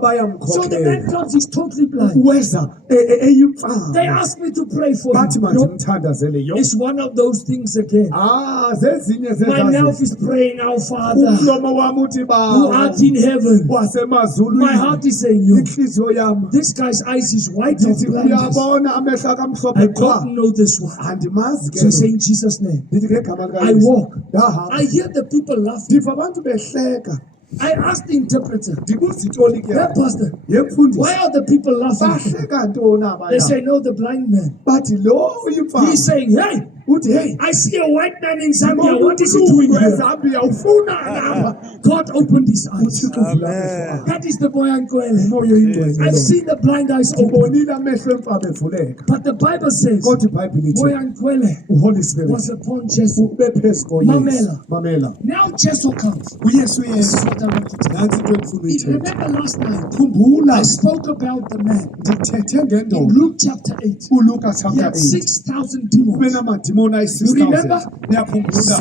So the man bayamkhokhela comes, he's totally blind. weza They eyimfama asked me to pray for bathi him. manje No, imthandazele yo it's one of those things again. zezinye My mouth zezazi is praying, Our Father, umlomo wami uthi who art in heaven. My wasemazulwini heart is saying, you. inhliziyo yami This guy's eyes is white of ndithi blindness. uyabona amehlo akamhlophe I qha don't know this one. andimazi ke So I say lo. in Jesus' name. ndithi ngegama I likaYesu walk. ndahamba I hear the people laughing. ndiva abantu behleka I asked the interpreter, ndibuza itoliki hey, yakhe Pastor, yemfundisi why are the people laughing? bahleka ntoni They abaya say, no, the blind man. bathi lo uyimfama He's saying, hey, uthi hey I see a white man in Zambia. What is he doing umlungu here? eZambia ufuna lapha. God opened his eyes. uthixo uvula amehlo akhe. That is the boy Ankwele. umoya oyingcwele I've lo. seen the blind eyes open. ngibonile amehlo emfama evuleka But the Bible says, kodwa ibhayibhile boy ithi Ankwele uholy spirit was upon Jesus. ube phezu koyesu Mamela. mamela Now Jesus comes. uyesu This yesu is what I want to tell nansi into endifuna you. uyithetha Remember last night, khumbula I spoke about the man ndithethe in ngendoda Luke chapter 8. uLuka He chapter had 8 6,000 ube demons. namadimoni You remember? ayi-6000 uyakhumbula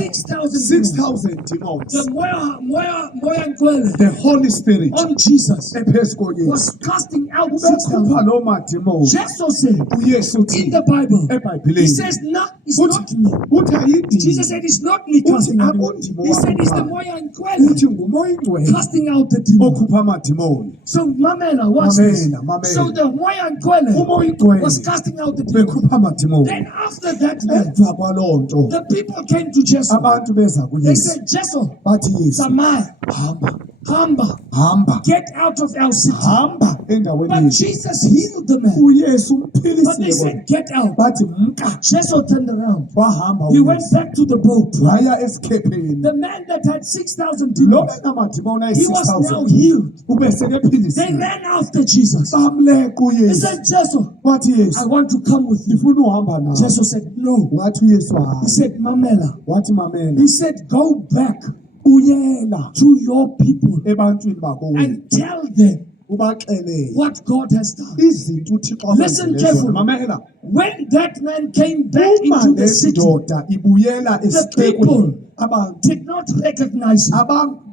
6,000 demons The Moya Ankwele the holy spirit on Jesus ephezu koyesu was casting out ubekhupha 6,000. loo madimoni Jesus said uyesu in uthi the Bible, He ebhayibhileni says, no, it's not me. uthi ayindimi Jesus said, it's not me uthi casting out. akundimi He said, it's the wami Moya Ankwele uthi ngumoya ingcwele casting out the demon. okhupha amadimoni So, Mamela, watch this. Mamela. So, the Moya Ankwele umoya ingcwele was casting out the demon. bekhupha amadimoni Then, after that, man, emva kwaloo nto the people came to Jesus. abantu beza They kuyesu said, Jesus, bathi yesu Samaya, hamba Hamba, get out of our city. hamba endaweni But yethu Jesus healed the man. uyesu But they umphilisile said, get out. bathi mka Jesus turned around. wahamba He went uyesu back to the boat. waya esikepheni The man that had 6,000 lo demons, benamadimoni he was now ayi-6000 healed. ube They sekephilisiwe ran after Jesus. bamleqa He uyesu said, Jesus, wathi I yesu want to come with you. ndifuna uhamba nawe Jesus said, no. wathi uyesu He hayi said, Mamela. wathi mamela He said, go back uyela to your people ebantwini bakuwe and tell them ubaxelele what God has done. izinto uThixo Listen awenzileyo zona. carefully. Mamela, When that man came back uma into the city, lendoda ibuyela esixekweni people abantu did not recognize him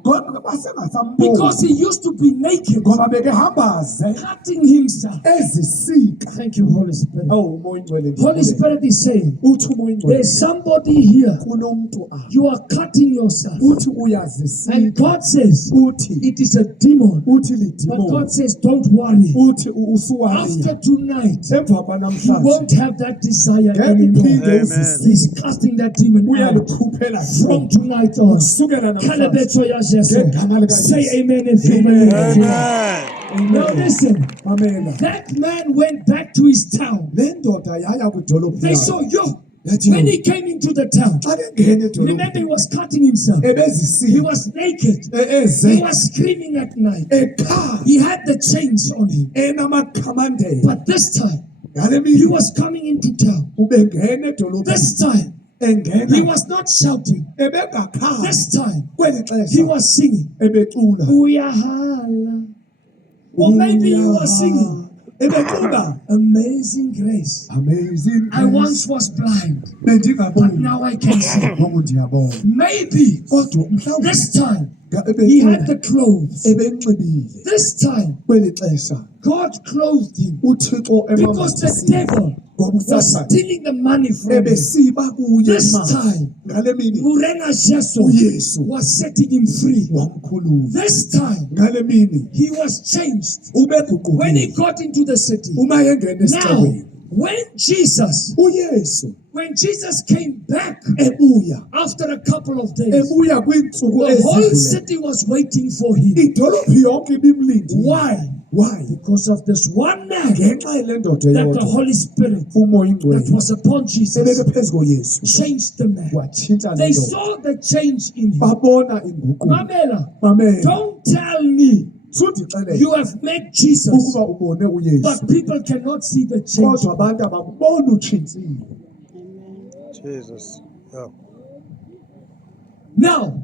basengasamboni because he used to be naked, ngoba bekehamba ze cutting himself. ezisika. Thank you, Holy Spirit. Oh, umoya ingcwele Holy Spirit is saying, uthi umoya ingcwele there's somebody here, kunomuntu apha you are cutting yourself. uthi And uyazisika God says, uthi it is a demon. uthi But lidimoni God says, don't worry. uthi After usuwaliya tonight, emva you kwanamhlanje won't have that desire ngeke anymore. uphinde uzisike. He's casting that demon out Uyalikhuphela from tonight on. kusukela namhlanje. Kalebetso ya Jesu. Ngegama lika Say Jesu. amen and Amen. amen. Now listen, Mamela, that man went back to his town. le ndoda yaya kwidolophu They saw yayo. yo. Yathi, When he came into the town, xa kengena remember he edolophini was cutting himself. He ebezisika was naked. He eze was screaming at night. ekhala He had the chains on him. enamakhamandela But this time, ngale he mini was coming into town. ubengena edolophini This time, he engena was not shouting. ebengakhala This time, kweli he xesha was singing. ebecula Uyahala. Or maybe he was singing. ebecula Amazing grace. amazing I once was blind, but bendingaboni now I can see. ngoku ndiyabona Maybe kodwa mhlawumbi this time ga- he had ebecula the clothes. ebenxibile This time kweli xesha God clothed him uthixo because the emambathisile devil ngoba was usathane stealing the money from him. ebesiba kuye This imali time, ngale mini Murena Jesu uyesu was setting him free. wamkhulula This time, ngale mini he was changed. ubeguqukile When he got into the city. uma engena Now, esixekweni when Jesus came back ebuya after a couple of days, ebuya kwiintsuku the whole ezidlule city was waiting for him. idolophu yonke ibimlindile Why? why Because of this one man ngenxa yele ndoda that the eyodwa Holy Spirit umoya that ingcwele was upon Jesus ebeke phezu koyesu changed the man. watshintsha le They ndoda saw the change in him. babona inguquko Mamela, mamela don't tell me sundixelele you have met Jesus, ukuba ubone uyesu but people cannot see the change. kodwa abantu abakubona utshintshile Jesus. Yeah. Now,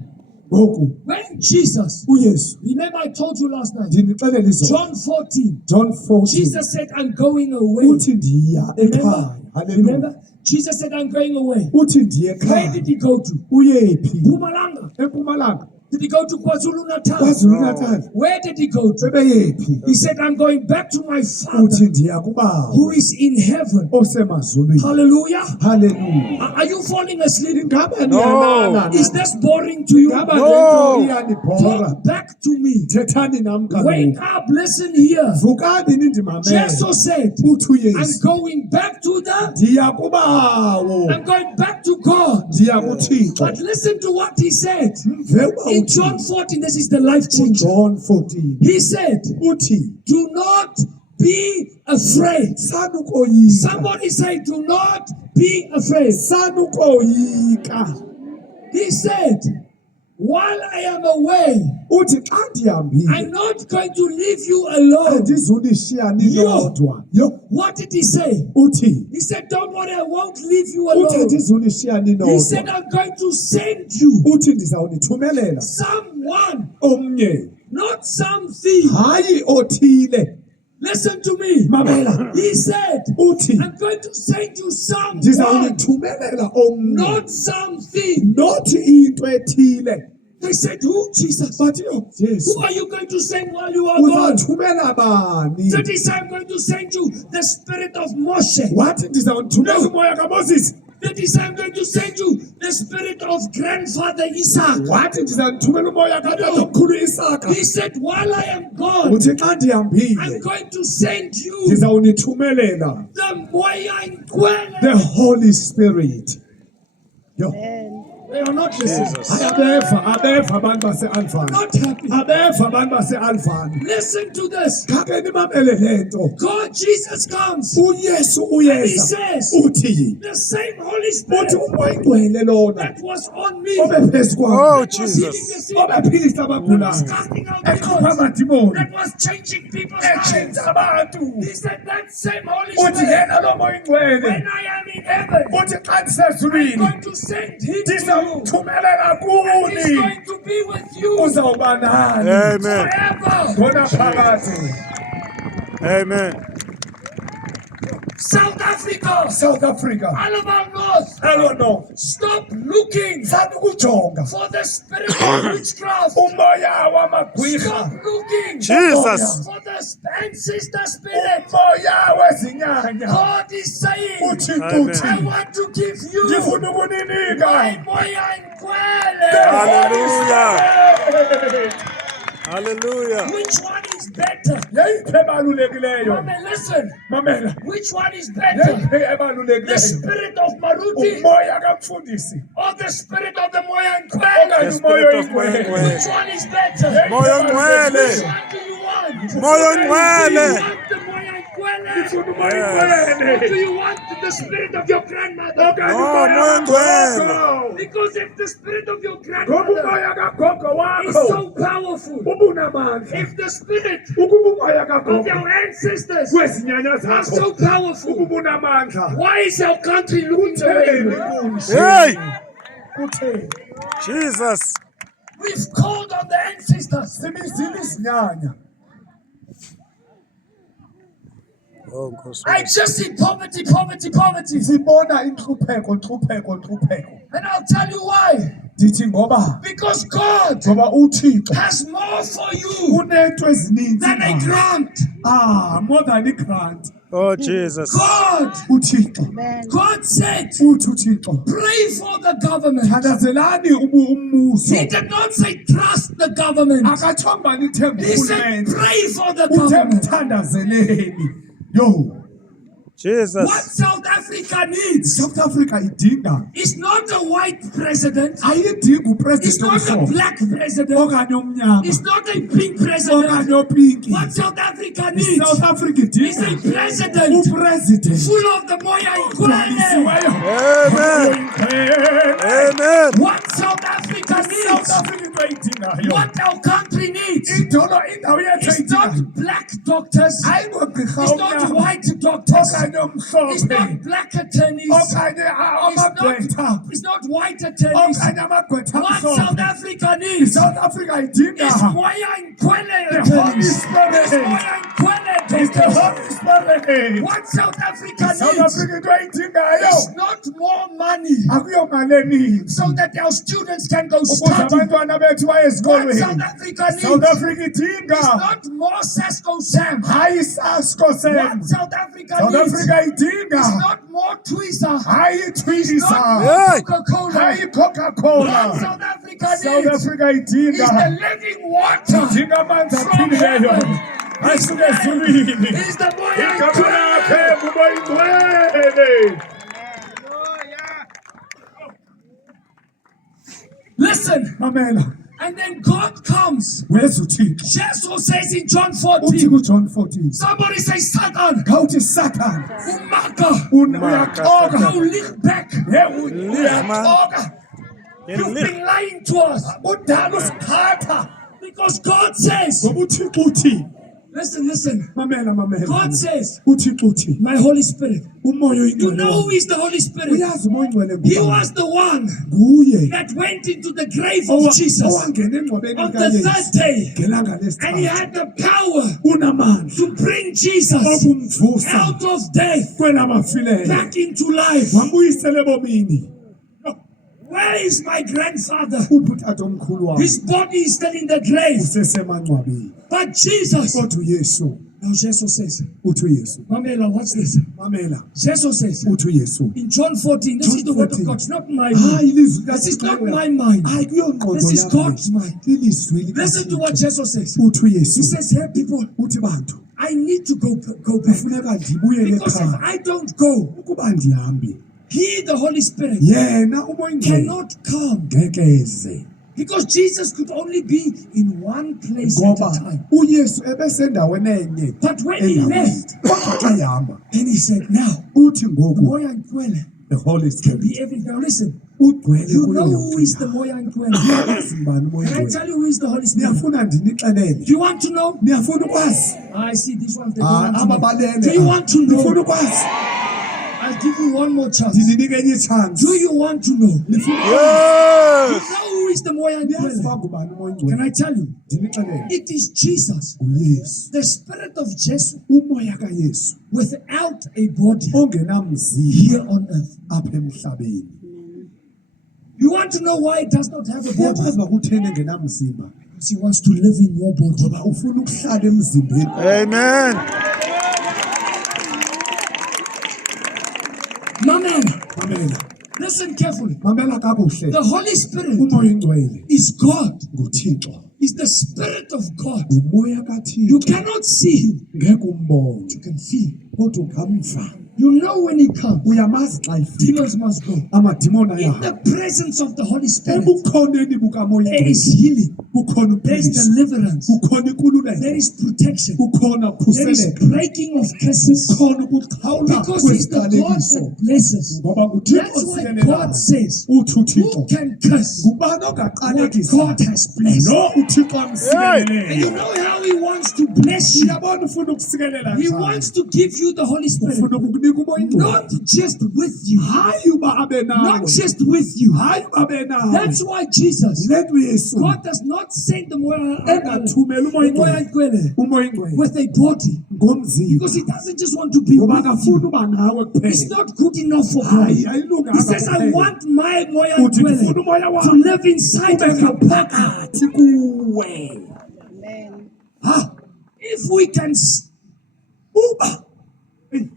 ngoku when Jesus, uyesu remember I told you last night, ndinixelele izolo John 14, John 14 Jesus said, I'm going away. uthi ndiya ekhaya haleluya Remember? Jesus said, I'm going away. uthi ndiye Where ekhaya did he go to? uyephi Pumalanga. empumalanga Did he go to KwaZulu Natal? kwazulu natal Where did he go to? ebeyephi He said, I'm going back to my uthi Father ndiya kubawo who is in heaven. osemazulwini Hallelujah. haleluya Are you falling asleep? ingaba niyalala Is this boring to you? ingaba lento iyanibhora Talk back to me. thethani nam Wake kaloku up, listen here. vukani nindimamele Jesus said, uthi I'm uyesu going back to the, ndiya kubawo I'm going back to God. ndiya kuthixo But listen to what he said. mve uba In uthi John 14, this is the life changer. uJohn 14 He said, uthi do not be afraid. sanukoyika Somebody say, do not be afraid. sanukoyika He said, while I am away, uthi xa ndihambile I'm not going to leave you alone. andizunishiya ninodwa yo What did he say? uthi He said, don't worry, I won't leave you uthi alone. andizunishiya He said, ninodwa I'm going to send you uthi ndizawunithumelela someone, omnye not something. hayi othile Listen to me. mamela He said, uthi I'm going to send you someone, ndizawunithumelela omnye not something. not into ethile They said, who, Jesus? but yo jesu Who are you going to send while you are gone? uzathumela bani Did he say, I'm going to send you the spirit of Moshe? wathi ndizawuthumela umoya kamoses Did he say, I'm going to send you the spirit of grandfather Isaac? wathi ndizawuthumela umoya katatomkhulu isaka He said, while I am gone, uthi xa I'm ndihambile going to send you ndizawunithumelela the Moya Inkwele. the Holy Spirit yo They are not listening. abeva abantu base-alfani Not happy. abeva abantu base-alfani Listen to this. khake nimamele le nto God, Jesus comes. uyesu He uyeza says, uthi the same Holy uthi Spirit umoya ingcwele lona that was on me, obephezu kwam Oh, was healing the Jesus. sick, obephilisa that was abagulayo casting out ekhupha demons, amadimoni that was changing people's lives. etshintsha abantu He said, that same Holy uthi Spirit, yena lo moya ingcwele when I am in heaven, uthi xa I'm ndisezulwini going to send him to you. ndizawuthumelela And he's kuni going to be with you uzawuba nani Amen. forever. khona phakathi. Amen. South Africa, South Africa, Alabama North, alo no, stop looking fana ukujonga for the spirit of witchcraft. umoya wamagwirha, Stop looking Jesus. for the ancestor spirit. umoya wezinyanya. God is saying, Uthixo Amen. uthi, I want to give you ndifuna ukuninika my moya nkwele. Hallelujah. Hallelujah. Which one is better? yeyiphi ebalulekileyo? Mama, listen. Mamela, Which one is better? yeyiphi The ebalulekileyo? spirit of Maruti Umoya kamfundisi or the spirit of the moya nkwele? The okanye umoya spirit of oyingcwele? Moya Which one is better? Moya Which ngcwele. one do you want? Moya Do you ngcwele. want the moya nkwele? Ndifuna umoya Yes. Or oyingcwele. do you want the spirit of your grandmother? Okanye No, umoya moya ngcwele. kagogo. Because if the spirit of your Ngoba grandmother umoya kagogo is wakho so powerful, ubunamandla. if the spirit Ukuba umoya of kagogo your ancestors wezinyanya are zakho so powerful, ubunamandla. why is our country looking Kutheni away? kunje? Hey. Kutheni? Jesus. We've called on the ancestors. Sibizile isinyanya. Oh, Nkosi. I just see poverty, poverty, poverty. Sibona inhlupheko. And I'll tell you why. Ndithi ngoba Because God uThixo has more for you unento ezininzi than a ngawe. grant. More than a grant. Oh, Jesus. God, uThixo God said, uthi uThixo pray for the government. thandazelani umbuso. He did not say trust the government. Akathiwa ngubani ithemba He said urhulumente. pray for the Uthe government. mthandazeleni. Yo, Jesus. What South Africa needs South Africa idinga. is not a white president. Ayidingi It's upresident not a omhlophe. black president. Okanye omnyama. It's not a pink president. Okanye opinki. What South Africa needs South Africa is a idinga president upresident. full of the moya nkwele. Gcwalisiweyo. Amen. Amen. What South Africa South needs, Africa into ayidingayo. what our country needs, Indawo yethu is not ayidingayo. black doctors, Ayingogqirha it's not omnyama. white doctors, Okanye it's omhlophe. not black attorneys, Okanye amagqwetha. it's not white attorneys. Okanye amagqwetha What South amhlophe. Africa needs South Africa is idinga. moya nkwele The Holy attorneys. Spirit. It's moya nkwele It's the doctors. Holy Spirit. What South Africa South needs Africa into ayidingayo. is not more money Akuyo mali eninzi. so that our students can go Ukuze study. abantwana bethu baye What South esikolweni. Africa needs South Africa is idinga. not more Sasco Sam. Hayi Sasco Sam. What South Africa South needs Africa is idinga. not more Twizzler. Hayi It's Twizzler. not Hey. more Coca-Cola. Hayi What Coca-Cola. South Africa South needs Africa is the idinga. living water. Idinga amanzi From aphilileyo. heaven. Asuke ezulwini. Is the boy Igama lakhe nguMoyingcwele. Listen, Mamela. and then God comes. Where's uThixo? Jesus says in John Uthi 14. kuJohn 14. Somebody say Satan. Khawuthi Satan. Umaka. Uyaxoka. Hawulicht back. Uyaxoka. You've been lying to us. Udala usiphatha. Because God says, Ngoba uThixo uthi. listen. Mamela. God says, uThixo uthi. my Holy Spirit. Umoya You know oyingcwele. who is the Holy Spirit? Uyazi uMoyingcwele He ngubani? was the one Nguye. that went into the grave of Jesus Owangena engcwabeni on the kaYesu. third day. Ngelanga And he lesithathu. had the power Unamandla. to bring Jesus Okumvusa. out of death Kwelabafileyo. back into life. Wambuyisele ebomini. Where is my grandfather? Ubutata omkhulu wami. His body is still in the grave. Usesemangcwabeni. But Jesus, Kodwa uYesu. now Jesus says, Uthi uYesu. Mamela, watch this. Mamela. Jesus says Uthi uYesu. in John 14, this John is the word of 14. God, it's not my Hayi mind. ilizwi This is not likaThixo. my mind. Hayi kuyongqondo This is yami. God's mind. Ilizwi Listen to what likaThixo. Jesus says. Uthi uYesu. He says, hey people, Uthi bantu. I need to go back. Kufuneka ndibuyele Because if ekhaya. I don't go, Ukuba ndihambi. he, the Holy Spirit, Yena uMoyingcwele cannot come. ngeke eze. Because Jesus could only be in one place at a Ngoba time. uYesu ebesendaweni enye. But when he left, Kodwa xa ehamba. then he said, now, Uthi ngoku Moya Nkwele the Holy can Spirit. be everything. Now listen, Ugcwele you kuyo know yonke who is the indawo. Moya Nkwele? Uyazi ngubani Can I uMoyingcwele? tell you who is the Holy Spirit? Niyafuna ndinixelele. Do you want to know? Niyafuna ukwazi. I see this one. They don't want to Aba know. balele. Do you want to Nifuna know? ukwazi. I'll give you one more chance. Ndininike enye chance. Do you want to know? Nifuna You Yes. know who is the moya Niyazi ngcwele? ngubani umoya Can oyingcwele? I tell you? Ndinixelele. It is Jesus, uYesu. the spirit of Jesus, Umoya kaYesu without a body ongenamzimba here on earth. apha emhlabeni. You want to know why it does not have a body? Uyazi uba kutheni engenamzimba? Because he wants to live in your body. Ngoba ufuna ukuhlala emzimbeni. Amen. Mamela, listen carefully. Mamela kakuhle. The Holy Spirit Umoya oyingcwele is God. nguThixo. Is the Spirit of God. Umoya You kaThixo. cannot see him. Ngeke umbone. You can feel. Kodwa ungamva. You know when he comes, Uyamazi xa efika. demons must go. Amadimoni In ayahamba. the presence of the Holy Spirit, Ebukhoneni bukamoya there is oyingcwele healing, kukhona there is uphiliso. deliverance, Kukhona there inkululeko. is protection, Kukhona there is ukukhuseleko. breaking of curses. Kukhona ukuxhawula Because he's the God kweziqalekiso. that blesses. Ngoba nguThixo That's why osikelenayo. God says, Uthi who uThixo. can curse Ngubani what ongaqalekisa? God has blessed? Lo uThixo And amsikeleleyo. you know how he wants to bless you? Uyabona ufuna ukusikelela He njani? wants to give you the Holy Spirit. Ufuna ukukunika umoya oyingcwele. Not just with you. Hayi uba abe nawe. Not just with you. Hayi uba abe nawe. That's why Jesus, Yile nto uYesu God does not send the moya engathumeli umoya oyingcwele. ngcwele Umoya oyingcwele with a body. ngomzimba. Because he doesn't just want to be Ngoba with akafuni you. uba nawe It's kuphela. not good enough for Hayi God. ayilunganga He says, I kuphela. want my moya Uthi ndifuna ngcwele umoya to wami live inside ube of your pocket. ngaphakathi kuwe. If we can, Uba but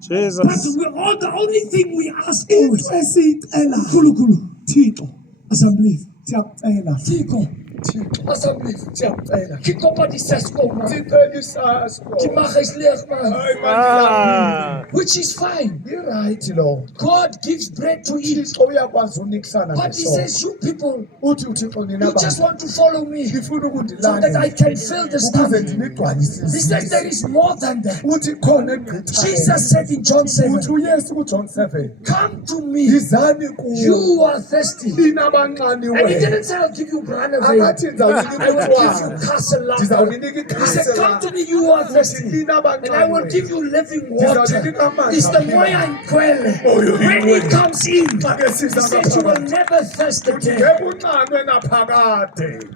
Jesus. the only thing we ask for into is, esiyicela Nkulunkulu, Thixo assembly, siyakucela Thixo, Thixo assembly, siyakucela ke kopa di-sesco, man. sicela isasko. Die mag is leeg, man. Hayi Ah. Which is fine. right lo God gives bread to eat. Thixo uyakwazi unikisana But he ngesonto. says, you people, Uthi uThixo nina you just want to follow me so ngifuna that I ukundilandela can fill the ukuze stomach. ndinigcwalise He says there izizwe. is more than that. Uthi khona egqithayo. Jesus said in John 7, Uthi uYesu kuJohn 7 come to me, izani kuyo you are thirsty. nina And he abanxaniweyo. didn't say, I'll give you Branavale. Akathi I ndizawunika will give you utywala. Castle Lava. Ndizawunika He said, come to me, you are thirsty. nina And I will abanxaniweyo. give you living water. It's the Moya Nkwele. When he comes in, he says you will never thirst again. Ngeke unxanwe naphakade.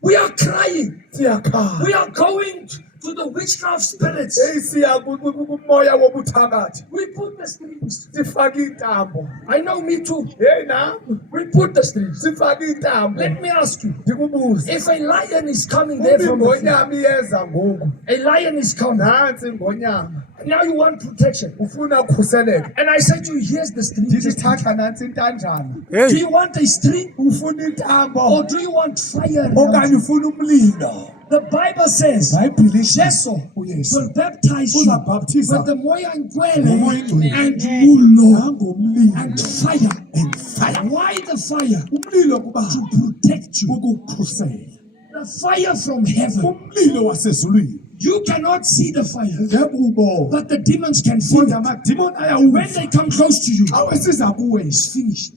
We are crying. Siyakhala. We are going to the witchcraft spirits. Hey siya kumoya wobuthakathi. We put the strings. Sifake intambo. I know, me too. Hey na, We put the strings. sifake intambo. Let me ask you, Ndikubuze. if a lion is coming there from the field, Ingonyama iyeza ngoku. a lion is coming, Nansi ingonyama. now you want protection. Ufuna ukhuseleko. And I said to you, here's the string. Ndithi thatha nansi intanjana. Do Hey. you want a string Ufuna intambo. or do you want fire? Okanye ufuna umlilo. The Bible says Bhayibhile Jesus uYesu will baptize you uzabhaptiza with the Moya ngomoya Nkwele oyingcwele and Mulo nangomlilo and fire. and fire. Why the fire? Umlilo kuba To protect you. ukukhusela. The fire from heaven. Umlilo wasezulwini. You cannot see the fire, Ngeke ubone. but the demons can feel Kodwa it. amadimoni When ayawuva. they come close to you, Awesiza kuwe it's finished.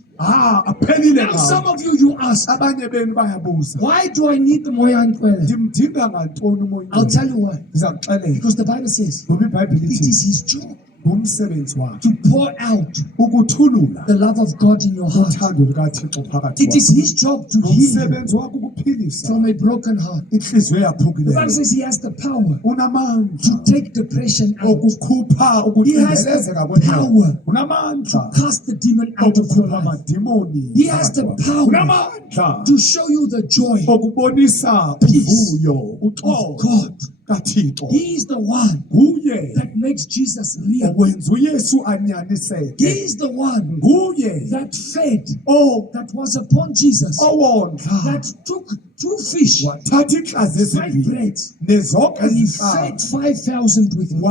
aphelile Now, ngawo. some of you ask, Abanye benu bayabuza. why do I need the Moya Nkwele? Ndimdinga ngantoni umoya I'll oyingcwele? tell you why. Ndizakuxelela. Because the Bible says Ngoba iBhayibhile it ithi is his job ngumsebenzi wakhe to pour out ukuthulula the love of God in your heart. uthando lukaThixo phakathi It is kwakho. his job to heal you Ngumsebenzi wakhe ukuphilisa from a broken heart. inhliziyo The Bible eyaphukileyo. says he has the power Unamandla to take depression out, okukhupha He has the ukucindezeleka kwendawo. power Unamandla cast the demon out of your okukhupha life. amadimoni. He has the power Unamandla to show you the joy okubonisa Peace uvuyo of uxolo God. kaThixo. He is the one Nguye that makes Jesus real. okwenza uYesu anyaniseke. He is the one Nguye that fed, that was upon Jesus, owondla that took 2 fish, wathatha ihlazi 5 ezimbili breads, nezonke and he izinhlanu fed 5,000 with it.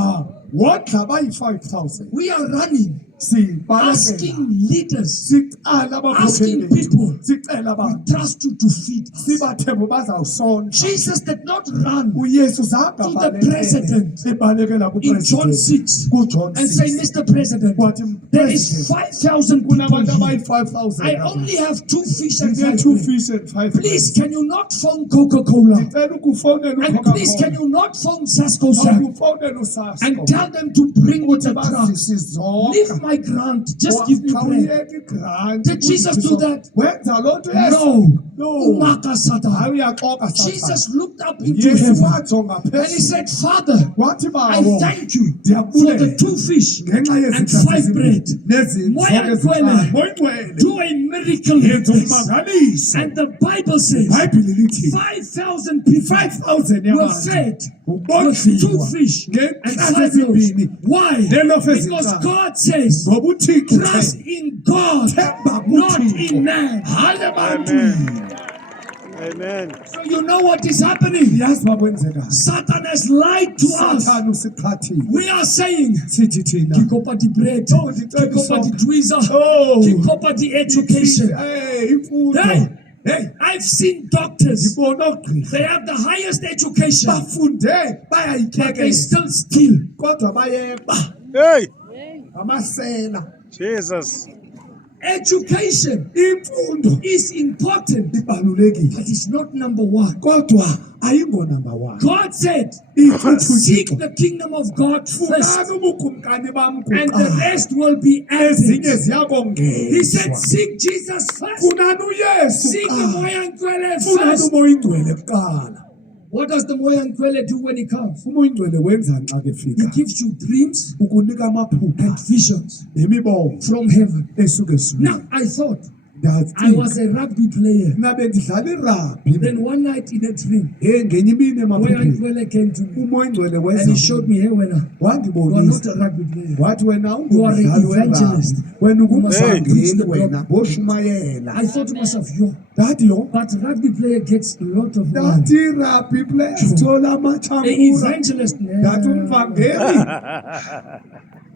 wodla bayi-5,000 We are running, sibalekela asking leaders, sicala asking abakhokheli people, bethu sicela we abantu trust you to feed us. sibathembu bazawusondla. Jesus did not run uYesu zange to the abalekele. president ebalekela in John kupresident 6 kuJohn and say, 6 Mr. President, kwathi there is president 5,000 people kunabantu here. abayi-5,000 I only have 2 fish and 5 two bread. fish and 5 Please, can you not phone Coca-Cola? ndicela ukufowunela And please, can you not phone Sasco Sam ukufowunela usasco and tell them to bring with the trucks? bazisizonke Leave my grant, just give me bread. Khawuyeke igrant. Did Jesus do that? Wenza loo nto Yesu? No. No. Umaka Satan. Hayi uyaxoka Satan. Jesus looked up into Yesu heaven wajonga and he phezulu. said, Father, Wathi I Baba, thank you for ndiyabulela the 2 fish ngenxa and yezithathu 5 bread. nezimvu Moya zonke ngcwele. ezinhlanu. Moya ngcwele. Do a miracle Yenza with this. ummangaliso. And the Bible says iBhayibhile lithi 5,000 people 5,000 were yabantu fed with bondliwa 2 fish and ngenhlanu 5 loaves. ezimbini Why? nelofu Because ezinhlanu. God says, Ngoba uThixo trust uthe, in God, themba not kuThixo, in man. hayi ebantwini. Amen. So you know what is happening? Yazi uba kwenzekayo. Satan has lied to us. Sathane usiqhathile. We are saying, Sithi thina. Kikopa the bread, Oh, ndicela Kikopa the isonka. tweezer, Oh. Kikopa the education. Hey, imfundo. Hey, Hey, I've seen doctors. ngibona ogqirha. They have the highest education, Bafunde, but they bayayityekeza. still steal. Kodwa bayeba. Hey, Amasela. Jesus. Education Imfundo is important, ibalulekile. but it's not number 1. Kodwa ayingo number 1. God said, Ithi seek uThixo. the kingdom of God first, Funani ubukumkani bam and the kuqala. rest will be Ezinye added. ziyakongezwa. He said, seek Jesus first. Funani uYesu Seek the kuqala. Moya Ngcwele Funani first. umoya ingcwele kuqala. What does the Moya Ngcwele do when he comes? Umoya ingcwele wenzani xa He kefika? gives you dreams Ukunika amaphupha and visions nemibono from heaven. esuka ezulwini. Now, I thought I Ndacinga was a rugby player. nabe ndidlala irabhi. Then one night in a dream, Ngenye imini Moya emaphupheni Ngcwele came to me umoya ingcwele and wenza he showed me, hey, when you are not wandibonisa a rugby player. wathi wena You are an ungumdlali evangelist. werabhi wena You must preach ungumvangeli the wena gospel. boshumayela. I thought to myself, yo, Ndathi yo but rugby player gets a lot of money. ndathi irabhi players thola An amathambura evangelist, ndathi umvangeli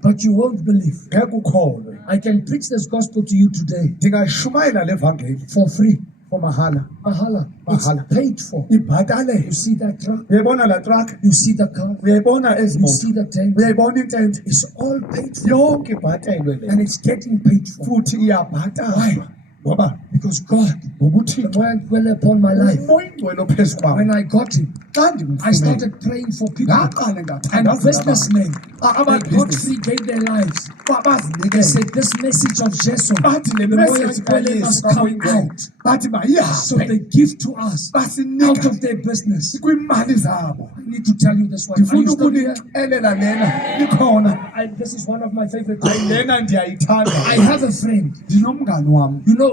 but you won't believe. ngeke ukholwe. I can preach this gospel to you today Ndingashumayela le vangeli for free. for mahala. Mahala. It's Mahala. paid for. Ibhatalelwe. You see that truck? Uyayibona la truck? You see the car? Uyayibona ezi You moto? see the tent? Uyayibona intente? It's all paid for. Yonke ibhatelwe le. And it's getting paid for. Futhi iyabhatalwa. Ngoba Because God, ngoba the uThixo Moya Ngcwele upon my life. umoya ingcwele ophezu kwam. When I got him, Xa I ndimfumene started praying for people. ngaqale And ngathandazela abantu. businessmen, they Ababhizinisi totally gave their lives. They bazinikele. said this message of Jesus, Bathi le the Moya message Ngcwele kaYesu must kamoya come ingcwele. out. Bathi So mayihambe they give to us out basinika of their business. kwiimali zabo. I need to tell you this one. Are Ndifuna you still here? ukunixelela lena ikhona. This is one of my favorite Hayi times. lena ndiyayithanda. I have a friend, Ndinomngani wam you know,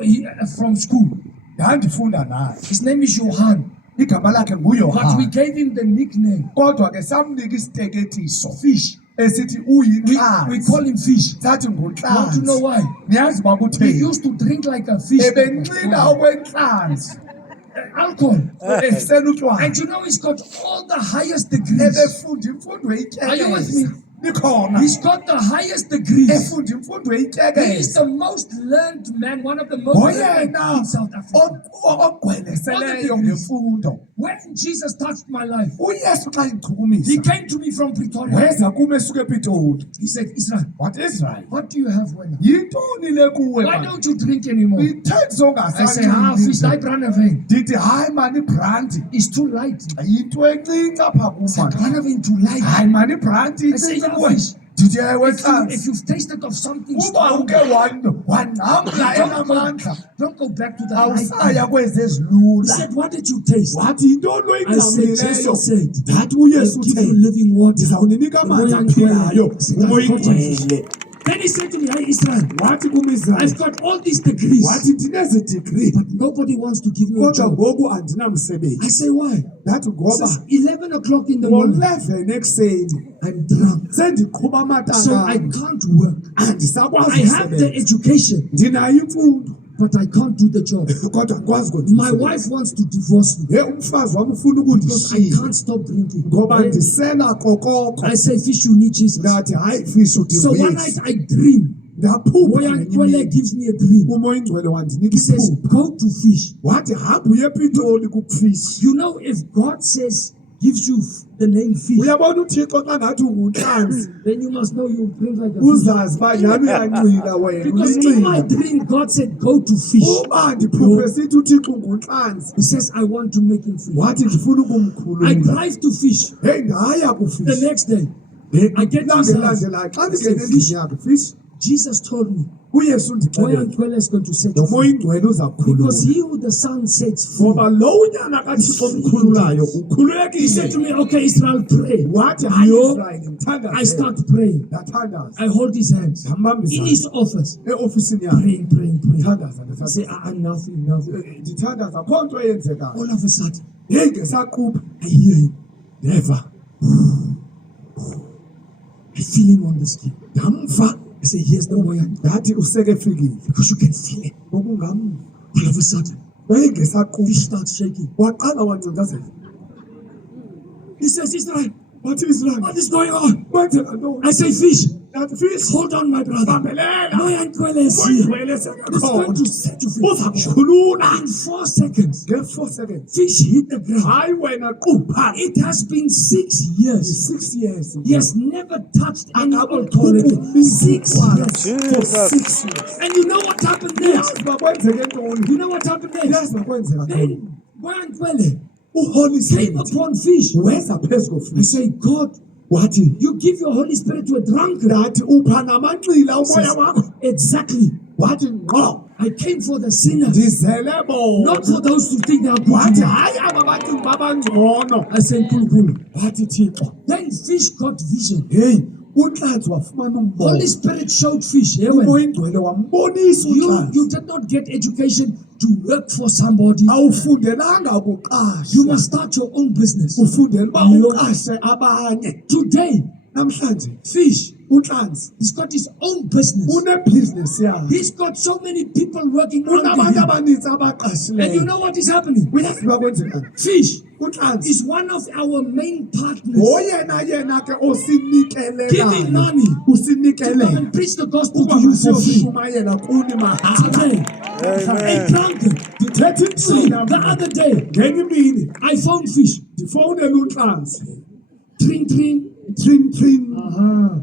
from school. ndandifunda naye. His name is Johan. Igama lakhe But we nguYohane. gave him the nickname Kodwa ke samnika isiteketiso Fish. esithi We uyinhlanzi. call him Fish. Sathi Want to know ngunhlanzi. why? Niyazi uba He kutheni? used to drink like a fish. Ebenxila okwenhlanzi. Alcohol. Esela utywala. And you know, he's got all the highest degrees. Ebefunda imfundo Are you with me? eyityekeza. Nikhona. He's got the highest degrees. Efunda imfundo He is eyityekeza. the most learned man, one of the most learned Ngoyena in South Africa. ogqweleseleyo ngemfundo. When Jesus touched my life, uYesu xa he ichukumisa came to me from Pretoria. weza kum esuka ePitoli. He said, Israel, What Israel? what do you have when? Yintoni le kuwe Why man? don't you drink anymore? Ithethe I say, Fish, I zongasanti. run away. Ndithi hayi mani ibranti. It's too light. Yinto encinci apha kum I said, man. run away too light. Hayi mani ibranti I say, incinci yeah, kuwe. Fish. Ndithi ewe If hlanzi. you've tasted of something Uba strong, uke wangqamla enamandla. don't go back to the light. Awusaya kwezi He ezilula. said, what did you taste? Wathi yintoni I said, oyingxamileyo? Jesus said, Ndathi I uYesu give you uthe living water. ndizawuninika amanzi Umoya aphilayo. Ngcwele. I said, Umoya I've got it. ingcwele. Then he said to me, hey, Israel, Wathi kum Israel. I've got all these degrees, Wathi ndinezi degree. but nobody wants to give me a Kodwa job. ngoku andinamsebenzi. I say, why? Ndathi ngoba Since 11 o'clock in the morning, ngo-11 ekuseni I'm drunk. sendiqhuba So I amatanga can't work. andisakwazi I have the kusebenza. education, Ndinayo imfundo but I can't do the job. kodwa andikwazi kwenza My umsebenzi. wife wants to divorce me Ye umfazi wam ufuna because I ukundishiya can't stop drinking. ngoba ndisela kokoko. I say, Fish, you need Jesus. Ndathi hayi fishi So one night udingisa. I dream. Ndaphupha Moya ngenye Ngcwele imini. gives me a dream. Umoya ingcwele wandinika He says, iphupha. go to Fish. Wathi hamba uye ePitoli kufishi. You know, if God says, gives you the name Fish, Uyabona uThixo xa ngathi ungumhlanzi then you must know you drink like a fish. uzazi uba nyhani uyancila wena Because in my ulincila. dream, God said, go to Fish. Uba ndiphuphe sithi uThixo ungumhlanzi. He says, I want to make him free. Wathi ndifuna I ukumkhulula. drive to Fish. Hey ndaya The kufishi. next day, I get to his house. Langelandelayo xa ndingene endlini yakhe fishi. Jesus told me, uyesu Moya undixelele Ngcwele is going to set you lo moya free. ingcwele uza Because kukhulula he who the Son sets free. ngoba lo unyana kathixo omkhululayo He said to ukhululekile me, okay, Israel, pray. wathi hayi Yo, Israyeli I mthandaze start praying. ndathandaza I hold his hands in ndambambisa his office. eofisini yakhe Praying. ndithandaza I say, nothing. ndithandaza akho nto eyenzekayo All of a sudden, yeyi ngesaqupha I hear him. ndeva I feel him on the skin. ndamva I say, here's the Moya. ndathi usekefikile Because you can feel it. okungamva All of a sudden, yeyi ngesaqupha fish starts shaking. waqala wancindezela He says, Israel, wathi Israyeli what is going on? kwenzeka ntoni I say, fish, ndathi fisi hold on, my brother. bambelela Moya Ngcwele is umoya here. ingcwele He's going sekekhona to set you free. uza kukhulula In 4 seconds, nge-4 seconds fish hit the ground. hayi wena qupha It has been 6 years. 6 years He has never touched any alcohol akabuthupha again. 6 years. for Jesus. 6 years And you know what happened next? yazi makwenzeke ntoni You know what happened next? yazi makwenzeka ntoni Then Moya Ngcwele uholy came spirit upon fish. weza phezu I kofishi say, God, wathi you give your Holy Spirit to a drunkard. ndathi upha namanxila umoya Says, wakho exactly. wathi ngqo I came for the sinners, ndizele not for bona those who think they are wathi good. hayi aba bacinga babangcono I say, Nkulunkulu. wathi thixo Then fish got vision. heyi untlanzi wafumana Holy umbono Spirit showed fish. Hey, umoya ingcwele wambonisa you untlanzi did not get education to work for somebody. awufundelanga You ukuqashwa must start your own business. ufundela uba Yo. uqashe abanye Today, namhlanje fish, untlanzi he's got his own business. unebhizinesi yakhe He's got so many people working under unabantu him. abaninzi And you abaqashileyo know what is happening? uyazi uba kwenzekani Fish untlanzi is one of our main partners. ngoyena yena ke Giving osinikelelayo money to come usinikelela and preach the gospel uba to you for free. masiyoshumayela kuni mahala Today, a drunkard. ndithetha So intsina the other day, ngenye imini I found fish. ndifowunela untlanzi Tring, tring. trin trin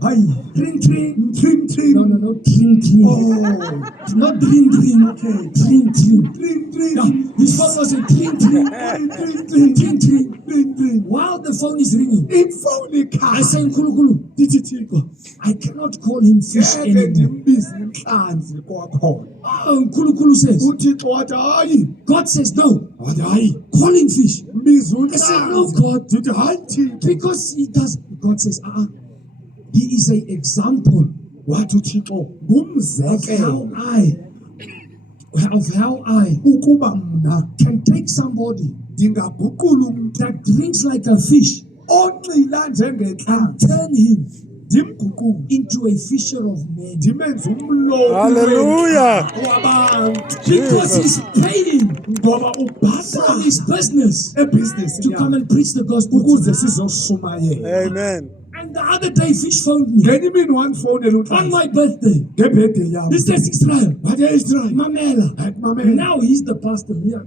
hayi Tring, tring. trin trin No. Tring, tring. oh It's not tring, tring. okay Tring, tring. trin trin Yeah, his phone was a tring, tring. trin trin Tring, tring. trin trin While the phone is ringing, ifowuni I say, ikhaya Nkulunkulu, ndithi thixo I cannot call him fish ngeke anymore. ndimbize intlanzi kwakhona Oh, Nkulunkulu says, uthixo wathi hayi God says, no, wathi hayi call him fish. mbize I said, no, untlanzi God, ndithi hayi thixo because he does. God says, he is an example wathi uthixo of ngumzekelo how I ukuba mna can take somebody ndingaguqula umntu that drinks like a fish onxila and njengentlanzi turn him ndimguqule into a fisher of men. ndimenze umlobi Hallelujah. wabantu Because he's paying ngoba for ubhatala his business ebhizinesini to come yakhe and preach the gospel. ukuze sizoshumayela Amen. And the other day, fish found me ngenye imini wandifowunela on untlanzi my birthday. ngebhede yam He says, Israel, wathi eisrael Mamela. mamela Now he's the pastor here.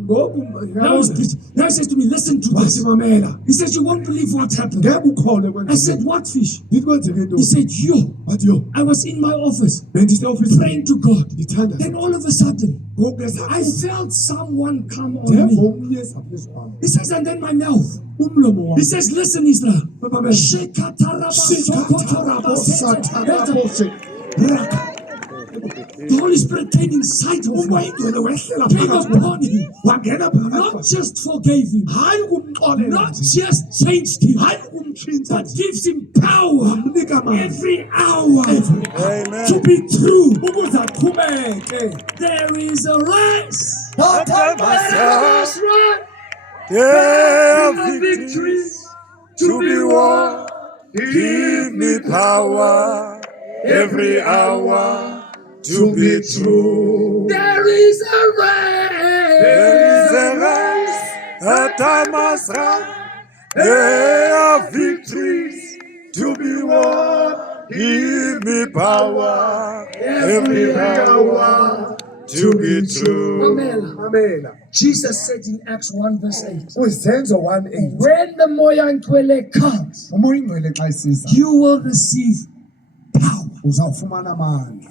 ngoku Now he's preaching. Now he says to me, listen to wathi this. mamela He says, you won't believe what happened. ngeke ukhole I said, kwenzeke what fish? ndithi kwenzeke He ntoni said, yo, wathi yo I was in my office bendiseofisini praying to God. ndithanda Then all of a sudden, ngoku I felt someone come on ndeva me. umnye ezaphezu kwam He says, and then my mouth. umlomo wam He says, listen, Israel. Mamela. The Holy Spirit came inside of him, umoya ingcwele wehlela came phakathi upon him, wangena phakathi not kwakhe. just forgave him, hayi ukumxolela not nje just changed him, hayi ukumtshintsha but nje gives him power wamnika amandla every hour Amen. to be true. ukuze aqhubeke There is a rise. There are victories to be won. Give me power every hour to be true. There is a rise. There is a rise that I must run. There are victories to be won. Give me power every hour to be true. mamela Jesus said in Acts 1 verse 8, kwizenzo 1:8 when the Moya Ngcwele comes, umoya ingcwele xa isiza you will receive power. uzawufumana amandla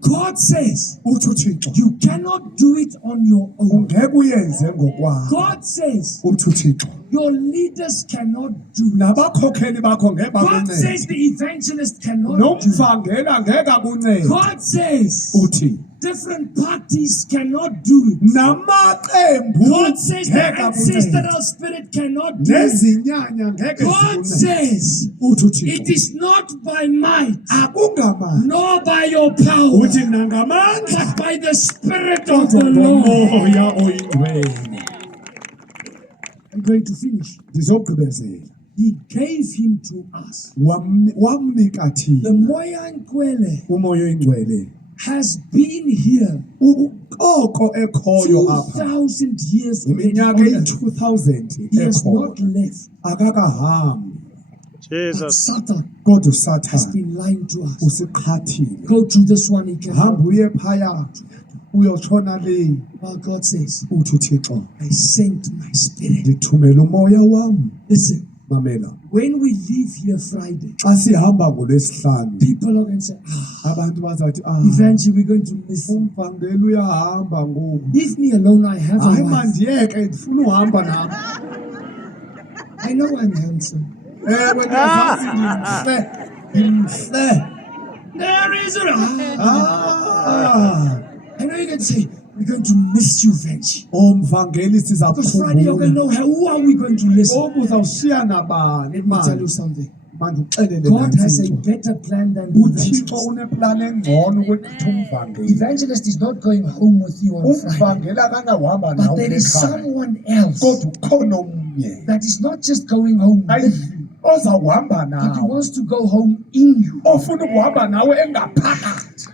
God says uthi uthixo you cannot do it on your own. ungeke uyenze ngokwakho God says uthi uthixo your leaders cannot do. nabakhokheli bakho ngeke God says bakuncede the evangelist cannot do. nomvangela ngeke akuncede God says uthi different parties cannot do it. namaqembu God says the ngeke ancestral akuncede spirit cannot do it. nezinyanya ngeke God zikuncede says uthi uThixo it is not by might akungamandla nor by your power, uthi nangamandla but by the Spirit of the kodwa Lord. ngomoya oyingcwele. I'm going to finish. Ndizogqibezela. He gave him to us. Wamnika The thina Moya Nkwele umoya oyingcwele has been here oko ekhoyo apha 2,000 years already. iminyaka eyi-2000 He has ekhoyo not left. akakahambi But Satan kodwa has usathane been lying to us. usiqhathile Go to this one, he can. hamba uye phaya uyotshona le Well, God says, uthi uThixo I sent my spirit. ndithumela umoya wam Listen, mamela when we leave here Friday, xa sihamba ngolwesihlanu people are going to say, abantu bazathi eventually we're going to miss him. umvangeli uyahamba ngoku Leave me alone, I have a hayi wife. mandiyeke ndifuna uhamba nam I know I'm handsome. ewe ndiyazazi ndimhle There is a Ah, I know you're going to say, we're going to miss you, Venchi. umvangeli siza Because Friday you're going to know who are we going to listen. ngoku uzawushiya nabani Let me tell mani you something. mandikuxelele God has a nantsixo better plan than the uthixo evangelist. uneplani engcono ukugqitha umvangeli Evangelist is not going home with you on Friday. umvangeli akangahamba But nawe there is ekhaya someone else kodwa ukhona omnye that is not just going home with you, ozawuhamba but he nawe wants to go home in you. ofuna ukuhamba nawe engaphakathi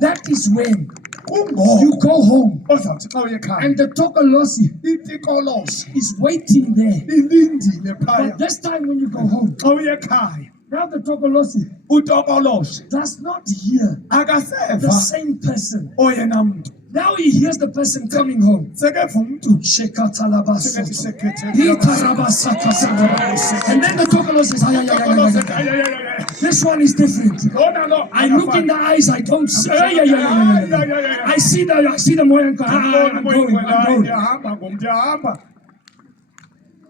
That is when you kungoko go home ozawuthi xa uye ekhaya and the Tokolosi itikoloshi is waiting there. ilindile phaya But this time when you go home, xa uye ekhaya now the Tokolosi utokoloshi does not hear the akaseva same person. oyena mntu Now he hears the person coming home. sekeva umntu Shekatalabasoto. Ikarabasakasaka. And then the Tokolosi says, "Ay, ay, ay, ay, ay, ay, ay. This one is different. I look in the eyes, I don't see. Ay, ay, ay, ay, ay, ay, ay. I see the Moyanka. I'm going. ndiyahamba ngomndiyahamba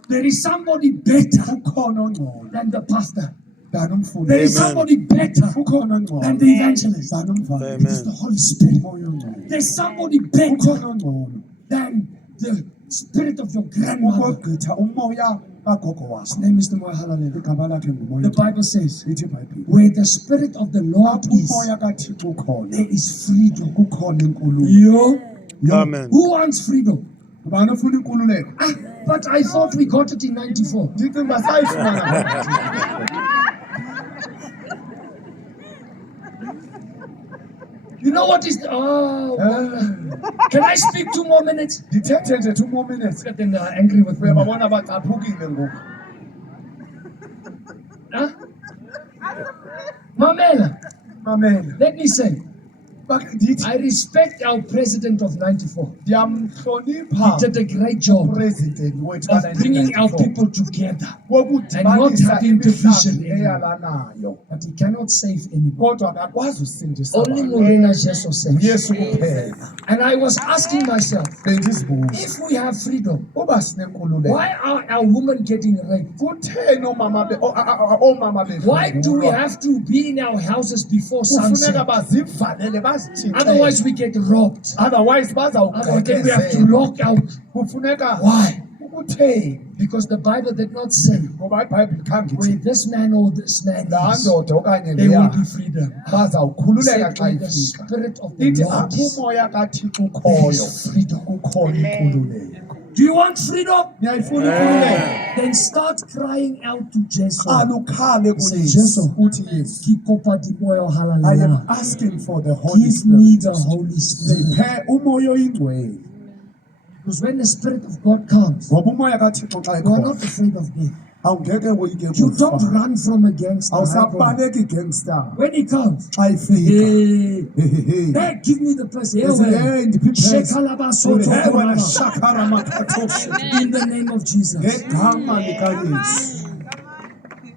There is somebody better ukhona ongcono than the pastor. than There umfundisi is somebody better ukhona than ongcono the evangelist. than umvangeli It is the Holy Spirit. umoya ongcono There's somebody better ukhona ongcono than the spirit of your grandmother. ukogqitha umoya kagogo wakho His name is the Moya Hallelujah. igama lakhe ngumoya The Bible says, ithi ibhayibhile where the spirit of the Lord is, umoya kathixo ukhona there is freedom. kukhona inkululeko Yo, Amen. who wants freedom? ubani ofuna inkululeko But I thought we got it in 94. ndicinga uba sayifumana You know what is the, can I speak 2 more minutes? ndithethe nje 2 more minutes Then they're angry with me. uyababona bacaphukile ngoku Huh? Mamela, mamela let me say, bakhe ndithi I respect our president of 94. ndiyamhlonipha He did a great job president wethu of bringing our people together. wokudibanisa having division imihlabi eyalanayo But he cannot save anyone. kodwa akakwazi usindisa Only abantu. Morena Jesus saves. yesu kuphela And I was asking myself, bendizibuza if we have freedom, uba sinenkululeko why are our women getting raped? kutheni oomama Why do we have to be in our houses before kufuneka sunset? bazivalele bazithixele Otherwise we get robbed. otherwise Otherwise then we have to bazawugqekezela lock out. kufuneka Why? ukutheni Because the Bible did not say ngoba ibhayibhile khange where ithi this man or this man laa is, ndoda okanye there will leya be freedom. It bazawukhululeka said xa where the ifika spirit of the ithi Lord apho is, umoya kathixo there ukhoyo is freedom. kukhona inkululeko Do you want freedom? niyayifuna inkululeko Then start crying out to Jesus. qala ukhale Say, kuyesu Jesu. uthi yesu Kikopa di moyo I am hallelujah. asking for the Holy Give me the Spirit. Holy Spirit. Ndiphe umoya oyingcwele Because when the Spirit of God comes, ngoba umoya kathixo xa you are ekhona not afraid of death. awungeke woyike You don't kufa run from a gangster. awusabaleki gangster When he comes, xa ifika hey, Hehehe. hey, give me the person. Ethi, hey, ndiphe iphesi. Shekalabasoto Hey, wena koraba. shakara makatoshe In the name of Jesus. ngegama likayesu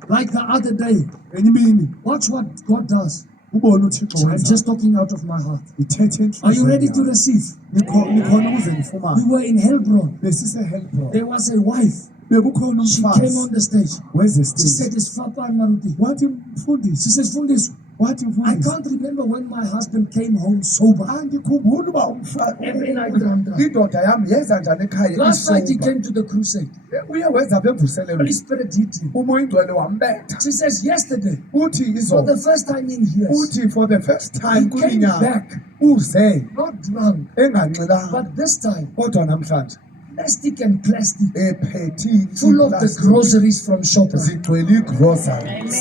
Like the other day, enye imini watch what God does. ubone uthixo I'm wenza just talking out of my heart. ndithethe Are you ready to entliziyweni receive? yam. nikhona ukuze We ndifumane were in Helbron. besisehelbron There was a wife bekukhona She came on umfazi the stage. weze She stage said, "It's Papa Maruti." wathi mfundisi She says, "Fundis, wathi I mfundisi can't remember when my husband came home sober. andikhumbula uba umfazi Every night drum. indoda yami yeza njani ekhaya Last night he isoba. came to the crusade. uye wenza apha emvuselelo Holy Spirit hit him. umoya ingcwele wambetha She says, yesterday, uthi for izolo the first time in years, uthi for the first time he came kwiminyaka back, uze not drunk, enganxilanga but this time, kodwa namhlanje plastic and plastic, ephethe full of the iiplastic groceries from Shoprite. zigcwele igroceries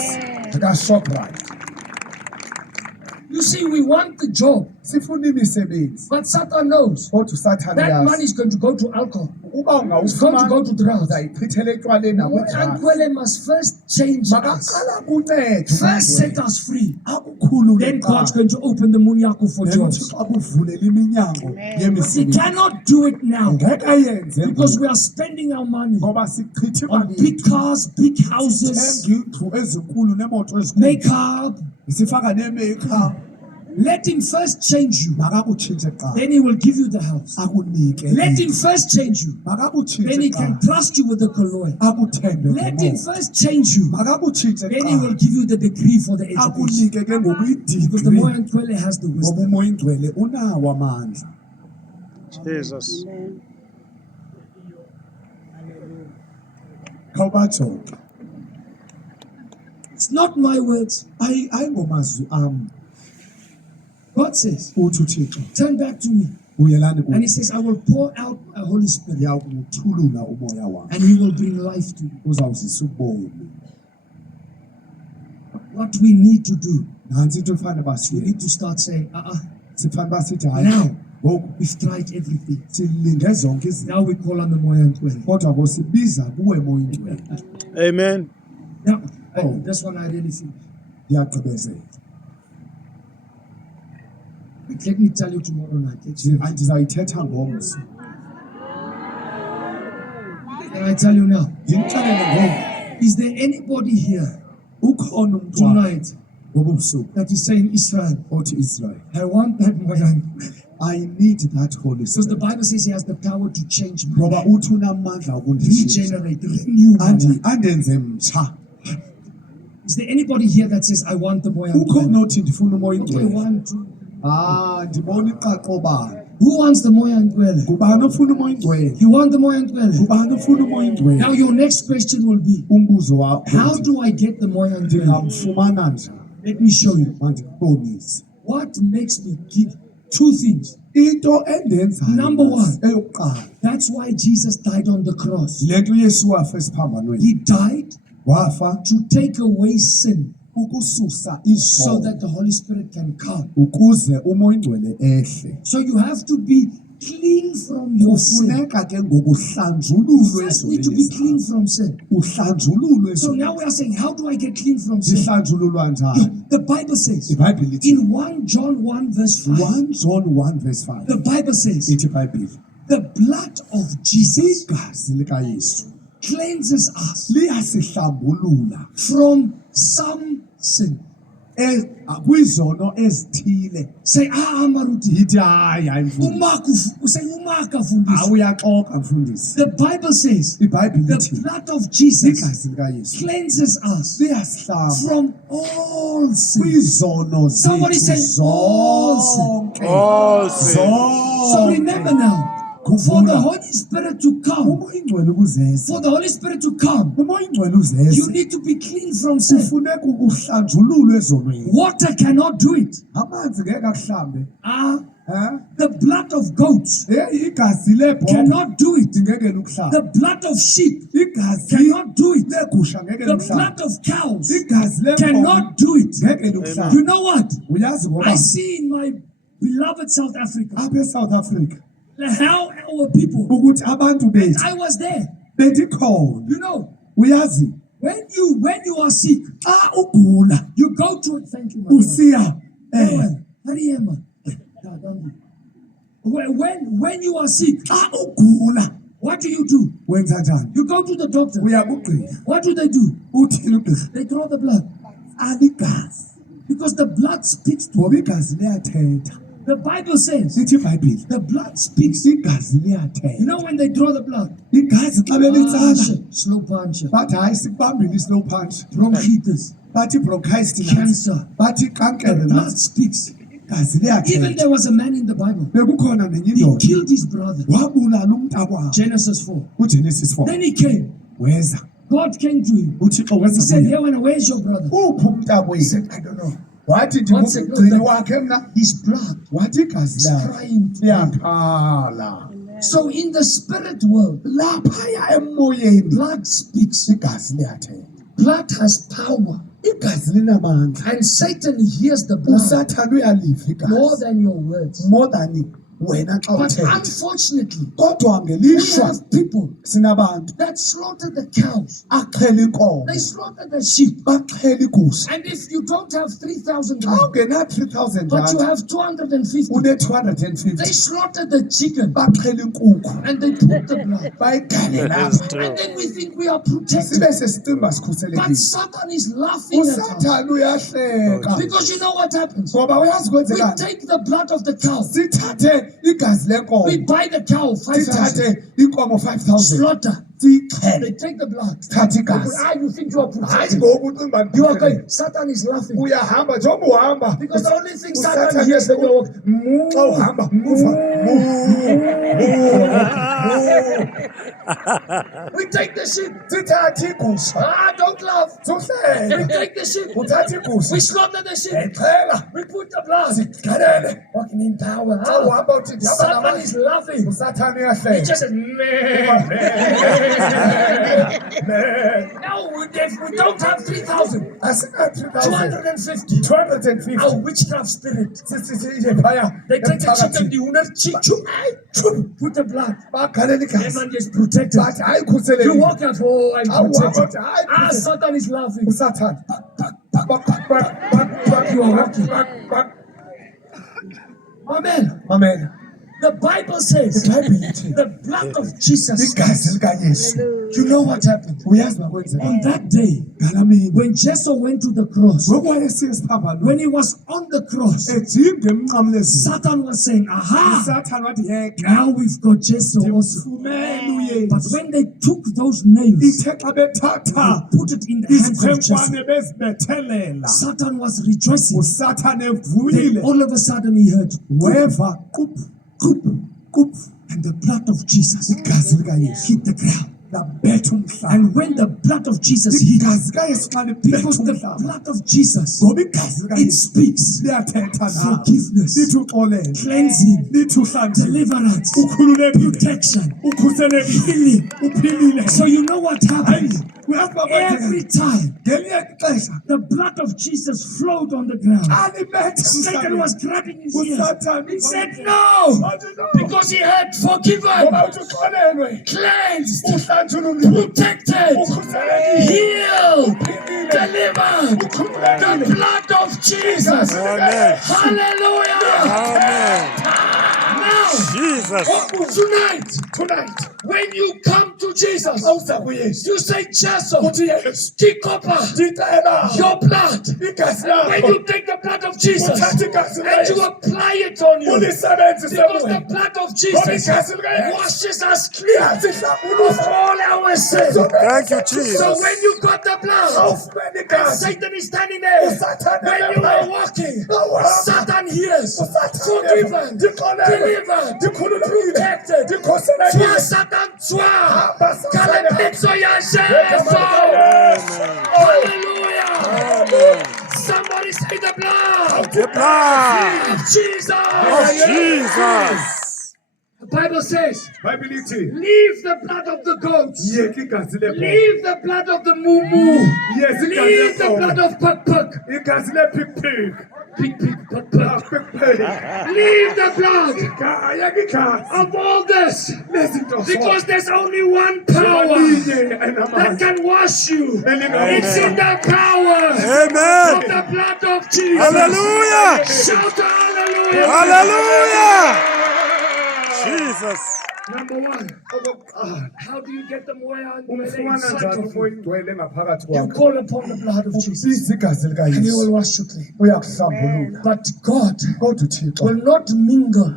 zikashoprite. You see, we want the job, sifuna imisebenzi but Satan knows kodwa usathane that money yazi is going to go to alcohol. uba It's going to go ungawufumani to drugs. uzayichithela etywaleni nakwidrugs. Ankwele must first change us, makaqala kuncede first set us free. akukhulule Then God's kuqala. going to open the munyaku for Then jobs. uThixo akuvulela iminyango He yemisebenzi cannot do it now ngeke ayenze because we are spending our money ngoba sichithe on imali big cars, big houses, thenga indlu ezinkulu neemoto ezinkulu makeup. sifaka nemakeup. Let him first change you. makakutshintshe kuqala Then he will give you the house. akunike Let him first change you. makakutshintshe Then he can kuqala trust you with the koloi. akuthembe Let him ngemoto. first change you. makakutshintshe Then he will kuqala give you the degree for the education. akunike ke ngoku Because the idigri Moyan Kwele has the ngoba wisdom. umoya ingcwele unawo amandla. Jesus. khawubajonge It's not my words. ayingomazwi am God says, uthi uthixo turn back to me. buyelani And kuye he says, I will pour out a Holy Spirit ndiyawuthulula umoya wam and he will bring life to you. uzawuzisa ubomi. What we need to do, nantsi into efane we basiye need to start saying, sifane uba sithi hayi now ngoku we've tried everything. silinde zonke izinto Now we call on the Moyan Kwele. kodwa ngosibiza kuwe moya ingcwele. Amen. Now, Oh. this one I really feel. ndiyagqibezela But let me tell you tomorrow night. ndizayithetha ngomso Can I tell you now? ndimxelele ngoku Is there anybody here ukhona umntu tonight ngobu busuku that is saying, Israel, othi Israel I want that Moyan Kwele? I need that Holy Because the Spirit Bible says he has the power to change me, ngoba uthi unamandla okundishintsha regenerate, renew my life. andenze mtsha. Is there anybody here that says, I want the Moyan ukhona Kwele? othi ndifuna umoya Okay, ingcwele 1, 2. ndibona iqaqo bani Who wants the Moyan Kwele? ngubani ofuna umoya ingcwele You want the Moyan Kwele? ngubani ofuna umoya ingcwele. Now your next question will be, umbuzo wakho how do I get the Moyan Kwele? ndingamfumana njani? Let me show you. mandikubonise What makes me give 2 things. into endenza Number one. eyokuqala That's why Jesus died on the cross. le nto uyesu wafa esiphambanweni He died wafa to take away sin ukususa so izono that the Holy Spirit can come. ukuze umoya ingcwele ehle. So you have to be clean from your sin. kufuneka ke ngoku uhlanjululwe First need to be clean ezonweni from sin. uhlanjululwe So now we are saying, how do I get clean from sin? zihlanjululwa njani? The Bible says, ibhayibhile ithi in 1 John 1 verse 5, 1 John 1 verse 5 the Bible says, ithi ibhayibhile the blood of Jesus igazi likayesu cleanses us liyasihlambulula from some sin. kwizono ezithile. Say, Maruti. yithi hayi mfundisi Say, Umaka fundisi. awuyaxoka mfundisi. The Bible says, ibhayibhile the ithi blood of Jesus igazi likayesu cleanses us liyasihlamba from all sin. kwizono Somebody zethu say, all sin. zonke. All sin. So remember now, for the Holy Spirit to come, umoya ingcwele ukuzeza for the Holy Spirit to come, umoya ingcwele you uzeza need to be clean from sin. kufuneka uhlanjululwe ezonweni. Water cannot do it. amanzi ngeke akuhlambe. The blood of goats igazi lebhokhwe cannot do it. ngeke lukuhlambe. The blood of sheep igazi cannot do it. legusha ngeke The lukuhlambe. blood of cows igazi lenkomo cannot do it. ngeke lukuhlambe. You know what? uyazi ngoba I see in my beloved South Africa apha eSouth Africa how our people, ukuthi abantu bethu I was there. bendikhona. You know, uyazi when you are sick, xa ugula you go to it. Thank you, my brother. usiya Hariema. When you are sick, xa ugula what do you do? wenza njani? You go to the doctor. uya kugqirha What do they do? uthini ugqirha? They draw the blood aligazi because the blood speaks to ngoba igazi liyathetha. The Bible says Sithi iBhayibhile. the blood speaks. Igazi You liyathetha. know when they draw the blood? Igazi xa belitsala. Slow punch. Bathi hayi sikubambile slow punch. Bronchitis. Bathi bronchitis nansi. Cancer. Bathi kankere The blood nansi. speaks. Igazi Even liyathetha. there was a man in the Bible. Bekukhona nenye He indoda. killed his brother. Wabulala umntakwabo. Genesis 4. UGenesis 4. Then he came. Weza. God came to him. uThixo He weza said, kuye. where's your brother? Uphi umntakwethu? He said, I don't know. Wathi God said, no, ndingumgcini wakhe mna. his blood Wathi igazi is lakhe crying to him. liyakhala. So in the spirit world, Laphaya emoyeni. blood speaks. Igazi liyathetha. Blood has power. Igazi linamandla. And Satan hears the blood uSathane uyaliva more igazi. than your words. More than wena xa But uthetha. unfortunately, Kodwa we ngelishwa have people sinabantu that slaughter the cows. axhela inkomo, They slaughter the sheep. baxhela igusha. And if you don't have 3,000 Xa rand, ungena 3,000 but you rand, have 250, une they 250. slaughter the chicken Baxhela inkukhu, and they put the blood. bayigale lapha. And then we think we are protected. Sibe sesicinga But sikhuselekile. Satan is laughing at us. uSathane uyahleka. Because you know what happens? Ngoba uyazi We kwenzekani. take the blood of the cow. Sithathe igazi lenkomo. We buy the cow 5,000. Sithathe inkomo 5,000. Slaughter. Siyichele. They take the blood. Sithathe igazi. Ah, you think you are Hayi protected. ngoku ucinga uba You are going. Satan is laughing. uyahamba njengoba uhamba. Because the only thing Satan uSathane hears when you're walking, xa uhamba uva we take the sheep. sithathe igusha Ah, don't laugh. We suhlele take the sheep. uthathe igusha We slaughter the sheep. exhela We put the blood. sigalele Walking in power. xa Ah, uhamba uthi ndihamba Satan is namandla laughing. uSathane He uyahleka just says, no, if we don't have 3,000, asina 3,000 250. 250 Our witchcraft spirit. sisiye phaya They take the chicken, emphakathini. the owner, put the blood. Bagalele igazi Everyone is protected. bathi hayi You khuselekile walk out, oh, I'm awuhamba protected. uthi hayi Ah, Satan is laughing. uSathane You are walking. Amen. amen. The Bible says iBhayibhile ithi the blood of Jesus. igazi likaYesu. You know what happened? Uyazi uba kwenzeka On that day, ngala mini when Jesus went to the cross, ngoku wayesiya esiphambanweni when he was on the cross, ejinga emnqamlezweni Satan was saying, aha, uSathane wathi yeka now we've got Jesus also. ndimfumene But uYesu. when they took those nails, Ithe xa bethatha put it in the hands of Jesus, izikhwenkwane bezibethelela Satan was rejoicing. uSathane Then evuyile all of a sudden he heard, weva qup qup qup and the blood of Jesus igazi likaYesu hit the ground. labetha umhlaba. And when the blood of Jesus hit, Igazi likaYesu xa libetha because the umhlaba blood of Jesus, ngoba igazi it likaYesu speaks liyathetha nawe forgiveness, lithi uxolele cleansing, lithi uhlanzekile deliverance, ukhululekile protection, ukhuselekile healing. uphilile. So you know what happened? Uyazi uba kwenzeka Every time ngelinye ixesha the blood of Jesus flowed on the ground, xa libetha Satan was grabbing his ears. uSathane He said, no, wathi no because he had forgiven, ngoba uthi uxolelwe cleansed, uhlanjululwe protected, ukhuselekile healed, uphilile delivered. The ukhululekile. blood of Jesus. Amen. Hallelujah. Now, Jesus. tonight, when you come to Jesus, Awuza kuYesu you say, Jesus, uthi Yesu Kikopa, ndicela your blood. igazi When lakho you take the blood of Jesus uthathe igazi and you likaYesu apply it on you, ulisebenzise because the kuwena blood of ngoba Jesus igazi likaYesu washes us clear of liyasihlambulula all our sins. Thank you, So Jesus. when you got the blood, awufumene and igazi Satan is standing there, uSathane when you are walking, Satan hears, forgiven, delivered, protected. Twa Satan twa, kalepitso ya Yesu. Hallelujah. Somebody say the blood The blood of Jesus. of Jesus. The Bible says, iBhayibhile ithi leave the blood of the goats. yeka igazi lenkomo Leave the blood of the moo. Yes, Leave the blood of puk. igazi lepikpik Pig, puk. pikpik Leave the blood yeka igazi of all this. lezinto Because there's only one power linye that enamandla can wash you. Amen. It's in the power of Amen. the blood of Jesus. Hallelujah. Shout hallelujah. Hallelujah. Jesus. Number one, how do you get the moya umfumana inside njani of umoya you? ingcwele ngaphakathi You kwakho? call upon the blood of Jesus, Ubiza igazi and He will likaYesu wash you clean. uyakuhlambulula. But God Kodwa uThixo will not mingle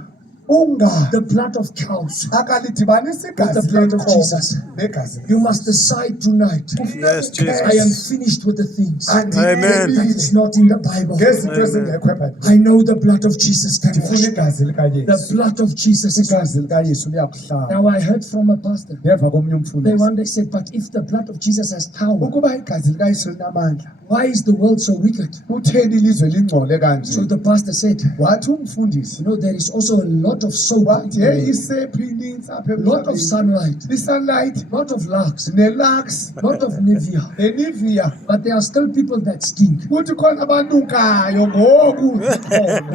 unga the blood of cows. akalidibanisa With the igazi blood of lenkomo Jesus. negazi. You must decide tonight. Yes, Jesus. I am finished with the things that Amen. is not in the Bible. Ngezinto ezingekho eBhayibhelini. I know the blood of Jesus can wash. Ndifuna igazi The likaYesu. blood of Jesus is. Igazi likaYesu liyakuhlamba. Now I heard from a pastor. Ndeva komunye They umfundisi one day said, but if the blood of Jesus has power, ukuba igazi likaYesu linamandla, why is the world so wicked? utheni ilizwe lingcole So kanje? the pastor said, Wathi umfundisi, you know, there is also a lot of soap, wathi a hey isephi ininzi apha lot of emhlabeni. sunlight, I-sunlight, lot of Lux, ne-Lux, lot of Nivea. ne-Nivea. But there are still people that stink. Kuthi khona abantukayo ngoku.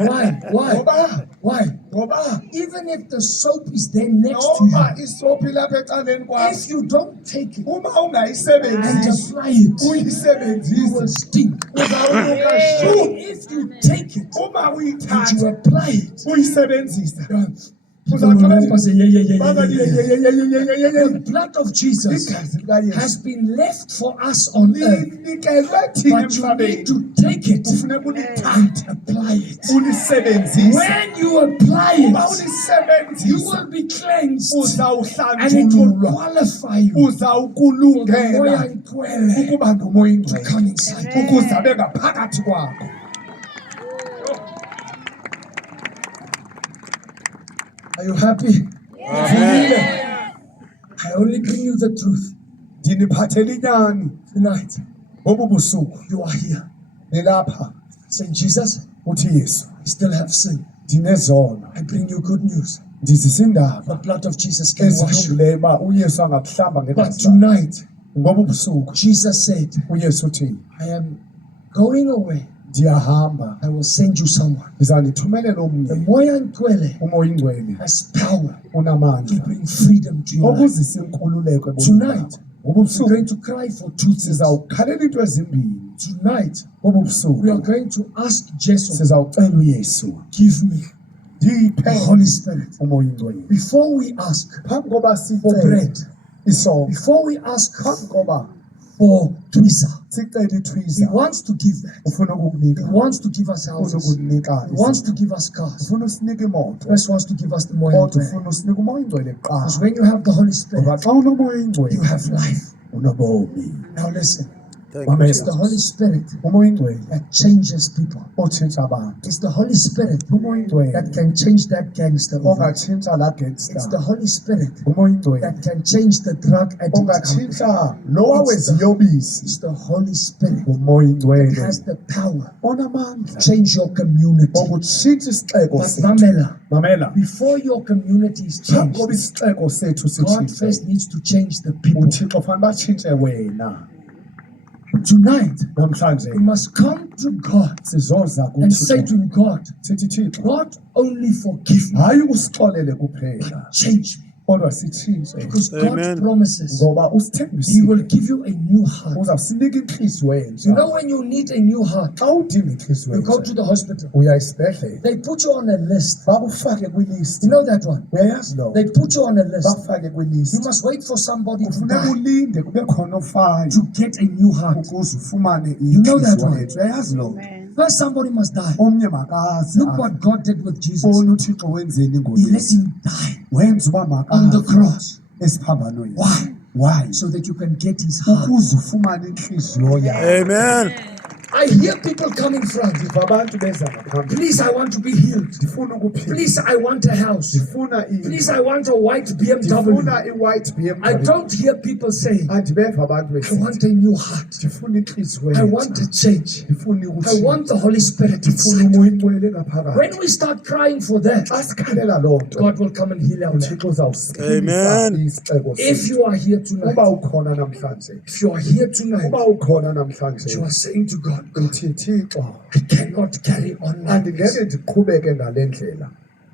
Why? Why? Ngoba, Why? ngoba, Even if the soap is there next to you, noma isophi lapha ecaleni kwakho, if you don't take it uma and ungayisebenzisi, apply it, you will uyisebenzise, stink. uzawunuka shu. If you take it Uma and you uyithatha, apply it, uyisebenzisa, people will remember, say, yeah, yeah, yeah, yeah, bazathi, yeah, ye, yeah. ye, ye, ye, ye, ye, ye, ye. The blood of Jesus Igazi likaYesu has been left for us on earth, linikelwe thina but you need emhlabeni. to take it Kufuneka ulithathe, and apply it. ulisebenzise. When you apply Uma it, you ulisebenzisa, will be cleansed and it will uzawuhlanjululwa, qualify you for the uzawukulungela moya ingcwele ukuba ngumoya to ingcwele, come inside. ukuze abe ngaphakathi kwakho. Are you happy? I only bring you the truth Ndiniphathela inyani tonight. ngobu busuku. You are here. Nilapha Saying, Jesus, uthi Yesu, I still have sin. ndinezono, I bring you good news. ndizisa indaba The blood of Jesus can wash you. ezilungileyo uba uYesu angakuhlamba But ngegazi lakhe. tonight, Ngobu busuku Jesus said, uYesu uthi, I am going away. ndiyahamba, I will send you someone. ndizanithumelela The omnye. moya ingcwele Umoya ingcwele has power to unamandla bring freedom to your life. okuzisa inkululeko ebomini Tonight, bakho. Ngobu we're busuku going to cry for two things. sizawukhalela into ezimbini. Tonight, Ngobu busuku we are going to ask Jesus, sizawucela uYesu, give me the ndiphe Holy Spirit. umoya ingcwele. Before we ask Phambi koba for sicele bread, isonka, before we ask phambi koba for twiza, sicele He itwiza, wants to give that. ufuna ukukunika, He wants to give us ufuna houses. ukukunika, He wants to give us cars. ufuna usinika imoto, First wants to give us the moya kodwa ingcwele. ufuna usinika umoya ingcwele Because kuqala. when you have the Holy Spirit, Ngoba xa unomoya ingcwele you have life. unobomi. Now listen, Mamela, it's the Holy Spirit umoya ingcwele that changes people. otshintsha abantu, It's the Holy Spirit umoya ingcwele that can change that gangster over. ongatshintsha la It's the gangster, Holy Spirit umoya ingcwele that can change the drug addict. out. ongatshintsha lowa weziyobisi, It's the Holy Spirit umoya that ingcwele has the power onamandla to change your community. okutshintsha isixeko But sethu. Mamela, Mamela, before your community is phambi changed, koba isixeko sethu God sitshintshe, first needs to change the people. uThixo fanele batshintshe wena. Tonight, Namhlanje we must come to God sizoza and say kuThixo to Him, God, sithi Thixo, not only forgive me, hayi usixolele kuphela, change me. kodwa sitshintshe, Because God promises ngoba He usithembisile will give you a new heart. uzawusinika inhliziyo You entsha. know, when you need a new heart, Xa udinga inhliziyo you go entsha to the hospital. uya esibhedlele, They put you on a list. bakufake kwilist. You know that one? Uyayazi lo, They put you on a list. bakufake You kwilist. must wait for somebody to Kufuneka die ulinde kube khona ofayo to get a new heart. ukuze ufumane know that inhliziyo one? entsha. Uyayazi lo, First, somebody must die. omnye makaze Look what God did with Jesus. bona uThixo wenzeni He let ngoYesu. him die Wenza uba on the makaze cross. esiphambanweni. Why? Why? So that you can get his heart. Ukuze ufumane inhliziyo yakhe. Amen. I hear people coming from. Ndiva abantu beza ngaphambili. Please, I want to be healed. Ndifuna ukuphila. Please, I want a house. Ndifuna Please, I want a white ndifuna BMW. i-white I BMW. don't hear people saying, Andibeva abantu I besithi want a new heart. ndifuna inhliziyo I entsha. want a change. Ndifuna I ukuthi want the Holy Spirit ndifuna inside. umoya ingcwele ngaphakathi. When we start crying for that, Xa sikhalela loo nto, God will come and heal our land. uThixo uzawusiphilisa Amen. isixeko If sethu. you are here tonight, Uba ukhona namhlanje, if you are here tonight, uba ukhona namhlanje, you are saying to God, uthi Thixo, I cannot carry on like andingeke this. ndiqhubeke ngale ndlela.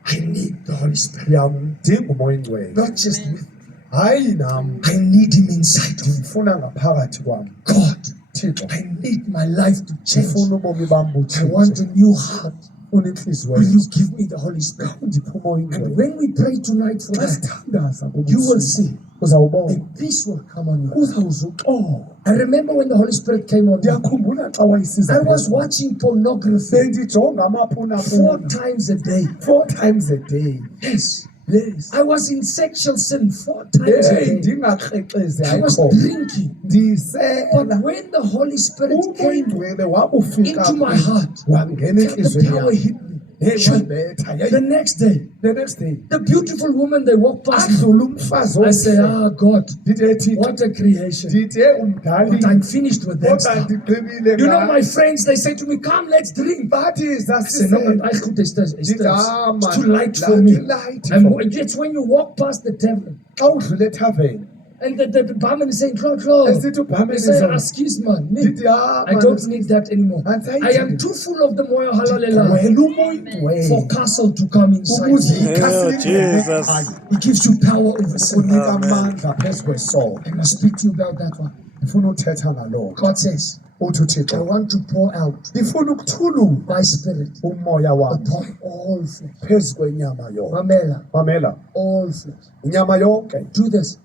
I need the Holy Spirit. Ndiyamdinga umoya ingcwele. Not just with, Hayi nam, I need Him inside of me. ndimfuna ngaphakathi kwam. God, Thixo, I need my life to change. ndifuna ubomi bam I want butshintshe. a new heart. unenhliziyo Will you give me the Holy Spirit? undiphe umoya And oyingcwele when we pray tonight for that, asithandaza you will see uzawubona a peace will come on you. uzawuza uxolo. I remember when the Holy Spirit came on me, Ndiyakhumbula xa wayisiza I was watching pornography bendijonga 4 amaphunapuna times a day. 4 times a day. Yes. Yes. I was in sexual sin 4 times a day. ndingakrexezi I was ayikho drinking. ndisela But when the Holy Spirit came umoyingcwele wakufika into my heart, wangena felt the entliziyweni power yam. hit me. wayibetha The next day, the next day the beautiful woman they walked past me. adlula umfazi I say, omhle. God, Ndithe Thixo, what a creation. ndithe umdali But I'm finished with that kodwa stuff. ndigqibile You know, ngayo. my friends, they say to me, come, let's drink. bathi I say, no, zasise but I could it's man, too light for me. light And for me. it's when you walk past the tavern xa udlula ethaveni and the barman is saying, Claude, esithi I ubhameni say, zona excuse man, me. ndithi I don't need that anymore. Anxiety. I am too full of the moya halalela wena umoyingcwele for castle to come inside. ukuze you. ikhasi Jesus. It gives you power over sin. kunika amandla phezu kwesoka. I must speak to you about that one. ndifuna uthetha ngaloo God says, uthi I uthixo want to pour out ndifuna ukuthulula my spirit umoya wami upon all flesh. phezu kwenyama yonke. Mamela, mamela all flesh. inyama yonke Do this.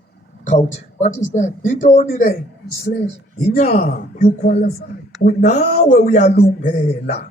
khawuthi What is that? yintoni le It's flesh. inyama You qualify. nawe uyalungela.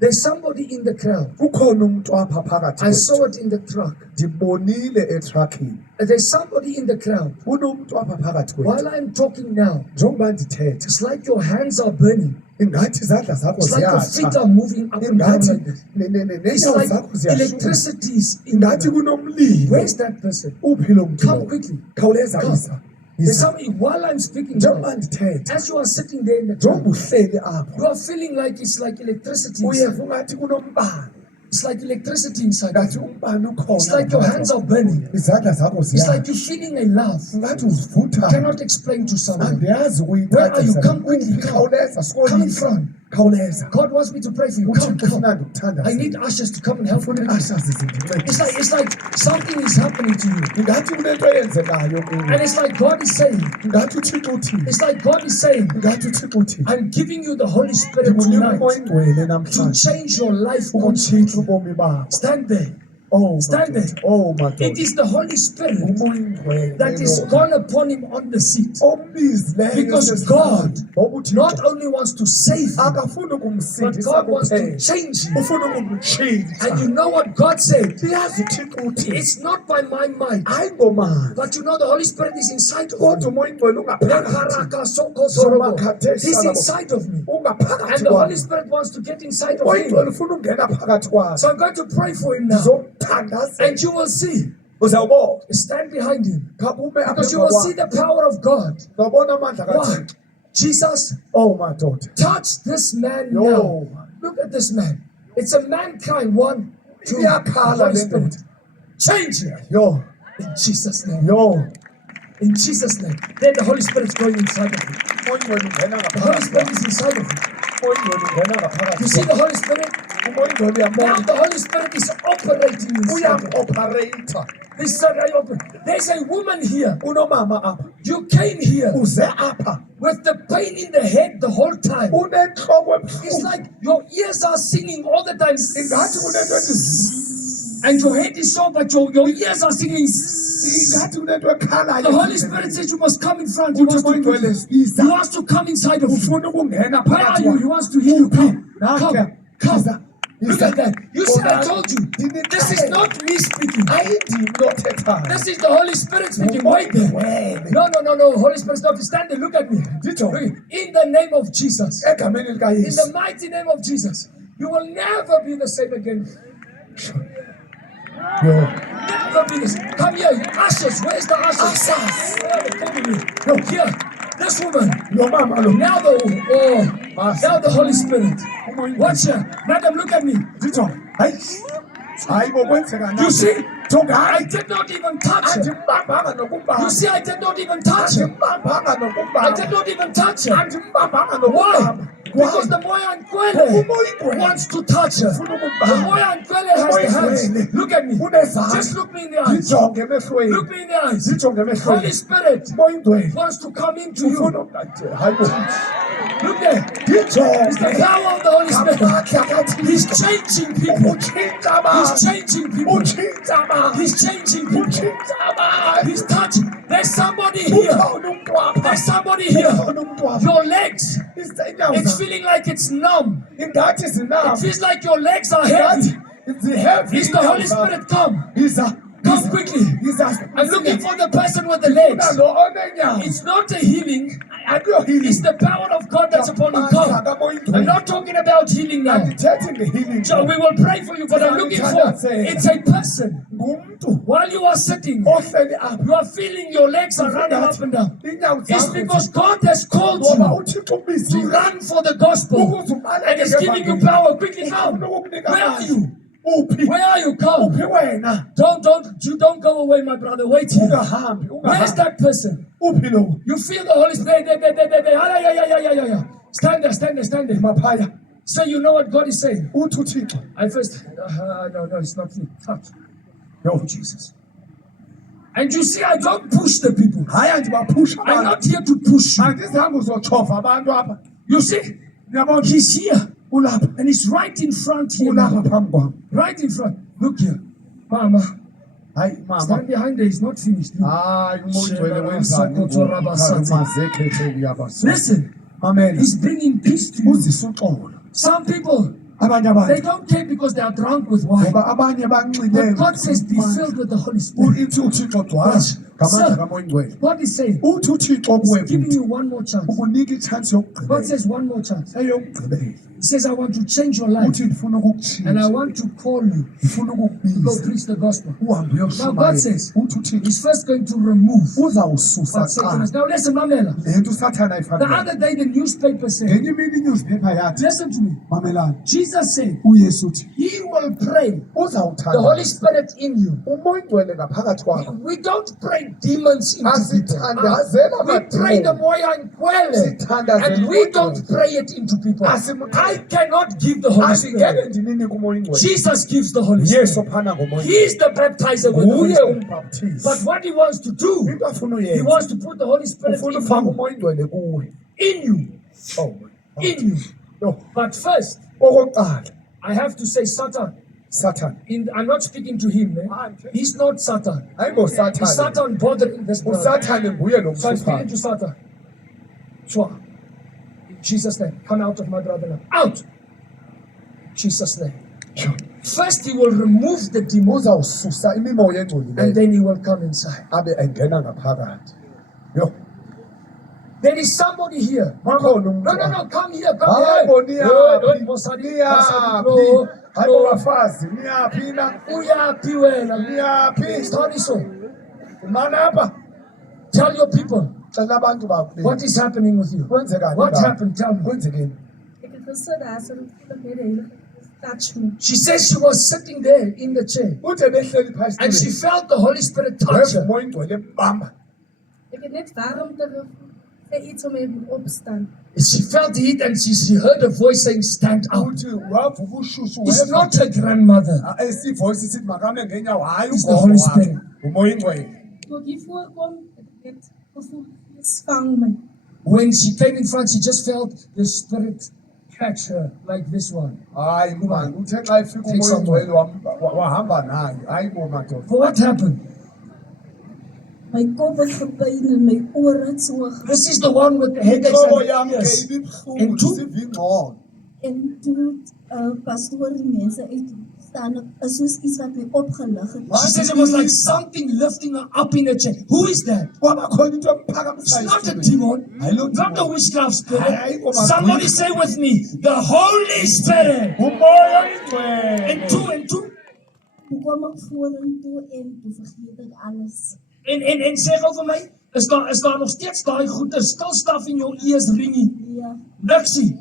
There's somebody in the crowd. Kukhona umuntu apha phakathi I kwethu. saw it in the truck. Ndibonile etruckini There's somebody in the crowd. kunomuntu apha phakathi kwethu. While I'm talking now, Njengoba ndithetha it's like your hands are burning. ingathi izandla zakho It's like your feet ziyatsha are moving up and down ingathi like this. It's neenyawo like zakho ziyashuka electricity is in ingathi the kunomlilo. Where's that person? uphi lo muntu Come lo? quickly. khawuleza Come. isa There's isa somebody, while I'm speaking now, njengoba ndithetha as you are sitting there in the njengoba truck, uhleli apha you are feeling like it's like electricity. uyeva ungathi kunombane It's like electricity inside. ngathi umbane ukhona It's like your hands are burning. izandla zakho It's like ziyatsha you're feeling a love. ngathi uzivutha Cannot explain to someone. andiyazi Where are you? Come quickly. ukuyicacisa Come. khawuleza Come in front. khawuleza God wants me to pray for you. Come, uthixo come. ufuna ndikuthandaza. I need ushers to come and help me. ashazi zindincedise It's like something is happening to you. ngathi kunento eyenzekayo kuwe And it's like God is saying, ngathi uthixo uthini it's like God is saying, ngathi uthixo uthini I'm giving you the Holy Spirit ndikunika tonight umoya ingcwele to namhlanje change your life ukutshintsha completely. ubomi bakho. Stand there. Oh, Stand madoda. there. Oh, It madoda. is the Holy Spirit Umoya ingcwele that is lo. gone upon him on the seat. Ombizileyo Because esesandleni. God Ngoba uThixo not only wants to save you, akafuni but ukumsindisa God wants to kuphela. change you. ufuna ukumtshintsha. And you know what God said? Siyazi uthixo uthi It's not by my mind, hayi ngomandla but you know the Holy Spirit is inside of kodwa me. umoya ingcwele ungaphakathi He's inside of me. ungaphakathi And the Holy kwami. Spirit wants to get inside of Umoya ingcwele him. ufuna ungena phakathi kwakhe. So I'm going to pray for him now. Ngizomthandaza. And you will see. Uzawubona. Stand behind him. Khakume Because you apha will see the power of God. Uzawubona amandla Why? kaThixo. Jesus, Oh, madoda. touch this man Yo. now. Look at this man. It's a mankind. 1, 2, Iyakhala Holy le Spirit. ndoda. Change him. Yo, In Jesus' name. yo. In Jesus' name. Then the Holy Spirit's going inside of you. Umoya ingcwele ungena The Holy ngaphakathi Spirit kwakhe. is inside of you. Umoya ingcwele ungena ngaphakathi You see kwakhe. the Holy Spirit? Umoya ingcwele Now uyambona. the Holy Spirit is operating inside of you. Uyam-operator. There's a woman here. Unomama apha. You came here Uze apha. with the pain in the head the whole time. Unentloko It's ebuhlungu. like your ears are singing all the time. Ingathi kunento ethi And your head is sore, but your ears are singing. ingathi kunento ekhalayo. The Holy Spirit says you must come in front. He Uthi wants umoya ingcwele to, he siza. wants to come inside of you. Ufuna ukungena Where are phakathi you? kwakhe. He wants to hear you. Come. Come. Nakhe. Come. Iza. Look Iza. at that. You see, I Kodwa told you. ndinixelele. This is not me speaking. Ayindim lothethayo. This is the Holy Spirit speaking. Wait there. No. Holy Spirit, stop. Stand there. Look at me. Nditsho. Look. In the name of Jesus. Egameni In likaYesu. the mighty name of Jesus. You will never be the same again. Yo. Never be the same. Come here. Ushers. Where's the ushers? Come with me. No, here. This woman. Lo mama lo. Now now the Holy Spirit. Watch her. Madam, look at me. Nditsho. Hayi. Hayi bokwenzeka You see? Jonga I hayi. did not even touch her. Andimbambanga nokumbamba. You see, I did not even touch her. Andimbambanga I nokumbamba. did not even touch her. Andimbambanga Why? nokumbamba. Because the Moya and Kwele wants to touch her. The Moya and Kwele has the hands. Look at me. Just look me in the eyes. Ndijonge emehlweni. Look me in the eyes. Ndijonge Holy emehlweni. Spirit Umoya ingcwele. wants to come into you. Ufuna hayi bo. Look there. It's the power of the Holy Spirit. He's changing people. He's changing people. He's changing people. He's touching. There's somebody here. There's somebody here. Your legs. It's feeling like it's numb. It feels like your legs are heavy. Is the Holy Spirit come? Come quickly. I'm looking for the person with the legs. It's not a healing. It's the power of God that's upon you. Come. I'm not talking about healing now. So we will pray for you, but I'm looking for it's a person. While you are sitting, you are feeling your legs are running up and down. It's because God has called you to run for the gospel and is giving you power. Quickly come. Where are you? Where are you? Come. Don't go away, my brother. Wait here. Where's that person? You feel the Holy Spirit. Stand there. So you know what God is saying. I first, no, it's not me. Touch. No, Jesus. And you see, I don't push the people. I'm not here to push you. You see, he's here. And it's right in front here. Right in front. Look here. Mama. Stand behind there. It's not finished. Listen. He's bringing peace to you. Some people, they don't care because they are drunk with wine. But God says, be filled with the Holy Spirit. Sir, God is saying, He's giving you one more chance. God says one more chance. He says, I want to change your life. And I want to call you to go preach the gospel. Now God says, He's first going to remove what Satan is. Now listen, Mamela. The other day the newspaper said, listen to me. Jesus said, He will pray the Holy Spirit in you. We don't pray demons into people. We pray the Moya and Kwele. And we don't pray it into people. I cannot give the Holy Spirit. Jesus gives the Holy Spirit. He is the baptizer with the Holy Spirit. But what He wants to do, He wants to put the Holy Spirit in you. In you. But first, I have to say Satan. I'm not speaking to him. He's not Satan. He's Satan bothering this brother. So I'm speaking to Satan. Sure. In Jesus' name. Come out of my brother now. Out! In Jesus' name. First He will remove the demons and then He will come inside. There is somebody here. No, come here, come here. Tell your people what is happening with you. What happened? Tell me. She says she was sitting there in the chair and she felt the Holy Spirit touch her. She felt heat and she heard a voice saying, stand out. It's not her grandmother. It's the Holy Spirit. When she came in front, she just felt the Spirit catch her like this one. Take someone. But what happened? My kop het gepyn en my ore het so. This is the one with the headaches and the ears. En toe pastoor die mense uitstaan, is soos iets wat my opgelig het. She says it was like something lifting her up in a chair. Who is that? It's not a demon, not a witchcraft spirit. Somebody say with me, the Holy Spirit. En toe. Toe kom ek vorentoe en toe vergeet ek alles. En sê gou vir my, is daar nog steeds daai goeie stilstaf in jou ears ringie? Ja. Niksie.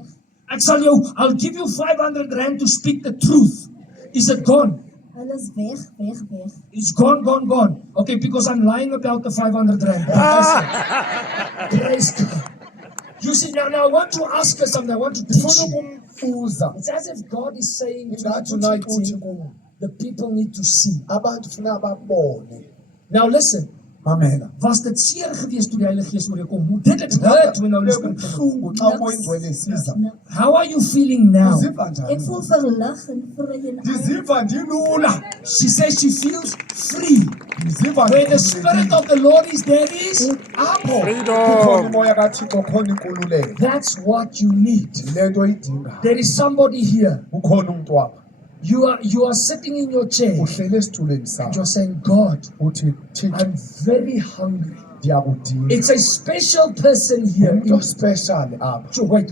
I'll give you 500 rand to speak the truth. Is it gone? Hulle is weg. It's gone. Okay, because I'm lying about the 500 rand. Praise God. You see, now I want to ask her something. I want to teach you. It's as if God is saying to you tonight, the people need to see. Now listen, Mamela. Was dit seer geweest toe die Heilige Gees oor jou kom? Did it hurt when the Holy Spirit came? Buhlungu xa umoya oyingcwele esiza. How are you feeling now? Ndiziva njani? Ek voel verlig en vry en Ndiziva ndilula. She says she feels free. Ndiziva Where the Spirit of the Lord is, there is apho kukhona umoya kaThixo khona inkululeko. That's what you need. Le nto oyidinga. There is somebody here. Ukhona umuntu apha. You are sitting in your chair. Uhlele esitulweni sakho. You're saying, God, Uthi Thixo I'm very hungry. ndiyakudinga. It's a special person here. Umuntu special apha. So wait.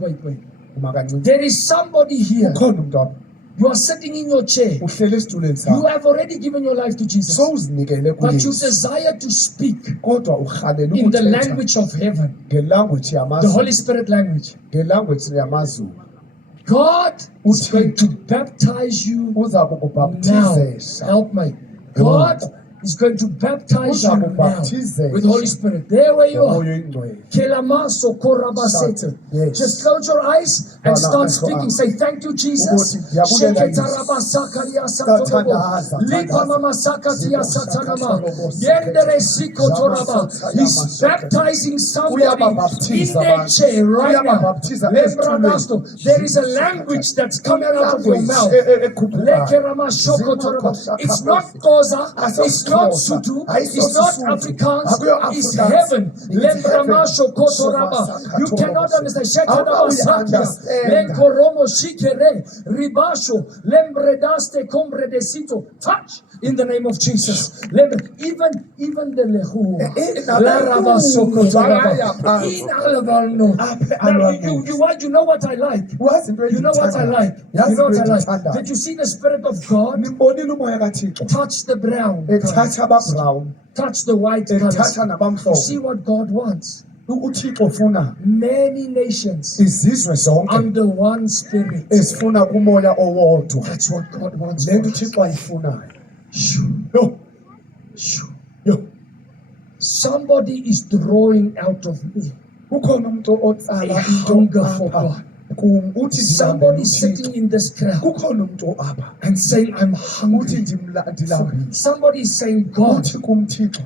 Makancane. There is somebody here. Ukhona umuntu apha. You are sitting in your chair. Uhlele esitulweni You sakho. have already given your life to Jesus. Sowuzinikele But you kuYesu. desire to speak Kodwa urhalela in the ukuthetha language of heaven, ngelanguage the yamazulu. Holy Spirit language. Ngelanguage yamazulu. God is going to baptize you Uza now. kukubhaptizesha. Help me. God is going to baptize you now with the Holy Spirit. There where you are. Ngomoya oyingcwele. Kelamaso korabasete. Yes. Just close your eyes and start speaking. Say, thank you, Jesus. Sheketarabasakaria satorobo. Lipamamasakatia satanama. Yendere sikotoraba. He's baptizing somebody in their chair right now. Lembranasto. There is a language that's coming out of your mouth. It's not Kosa, it's not Sutu, it's not Afrikaans, it's heaven. Lembramasho kotoraba. You cannot understand. Shekadabasakia. Lenkoromo shikere. Ribasho. Lembredaste combredesito. Touch in the name of Jesus. Even the lehu. Larabaso kotoraba. In alavalno. You know what I like? You know what I like? You know what I like? Did you see the Spirit of God touch the brown Ethatha colors, ababrown. touch the white colors? Ethatha You nabamhlophe. see what God wants? uThixo ufuna Many nations izizwe zonke under one Spirit. ezifuna kumoya owodwa. That's what God wants. Le nto uThixo ayifunayo. Yo. Somebody is drawing out of me Kukhona umuntu otsala a into hunger for apha. God. Uthi Somebody ndilambile sitting uThixo. in this crowd Kukhona umuntu apha. and saying, I'm Uthi hungry. ndilambile. Somebody is saying, God, Uthi kumThixo.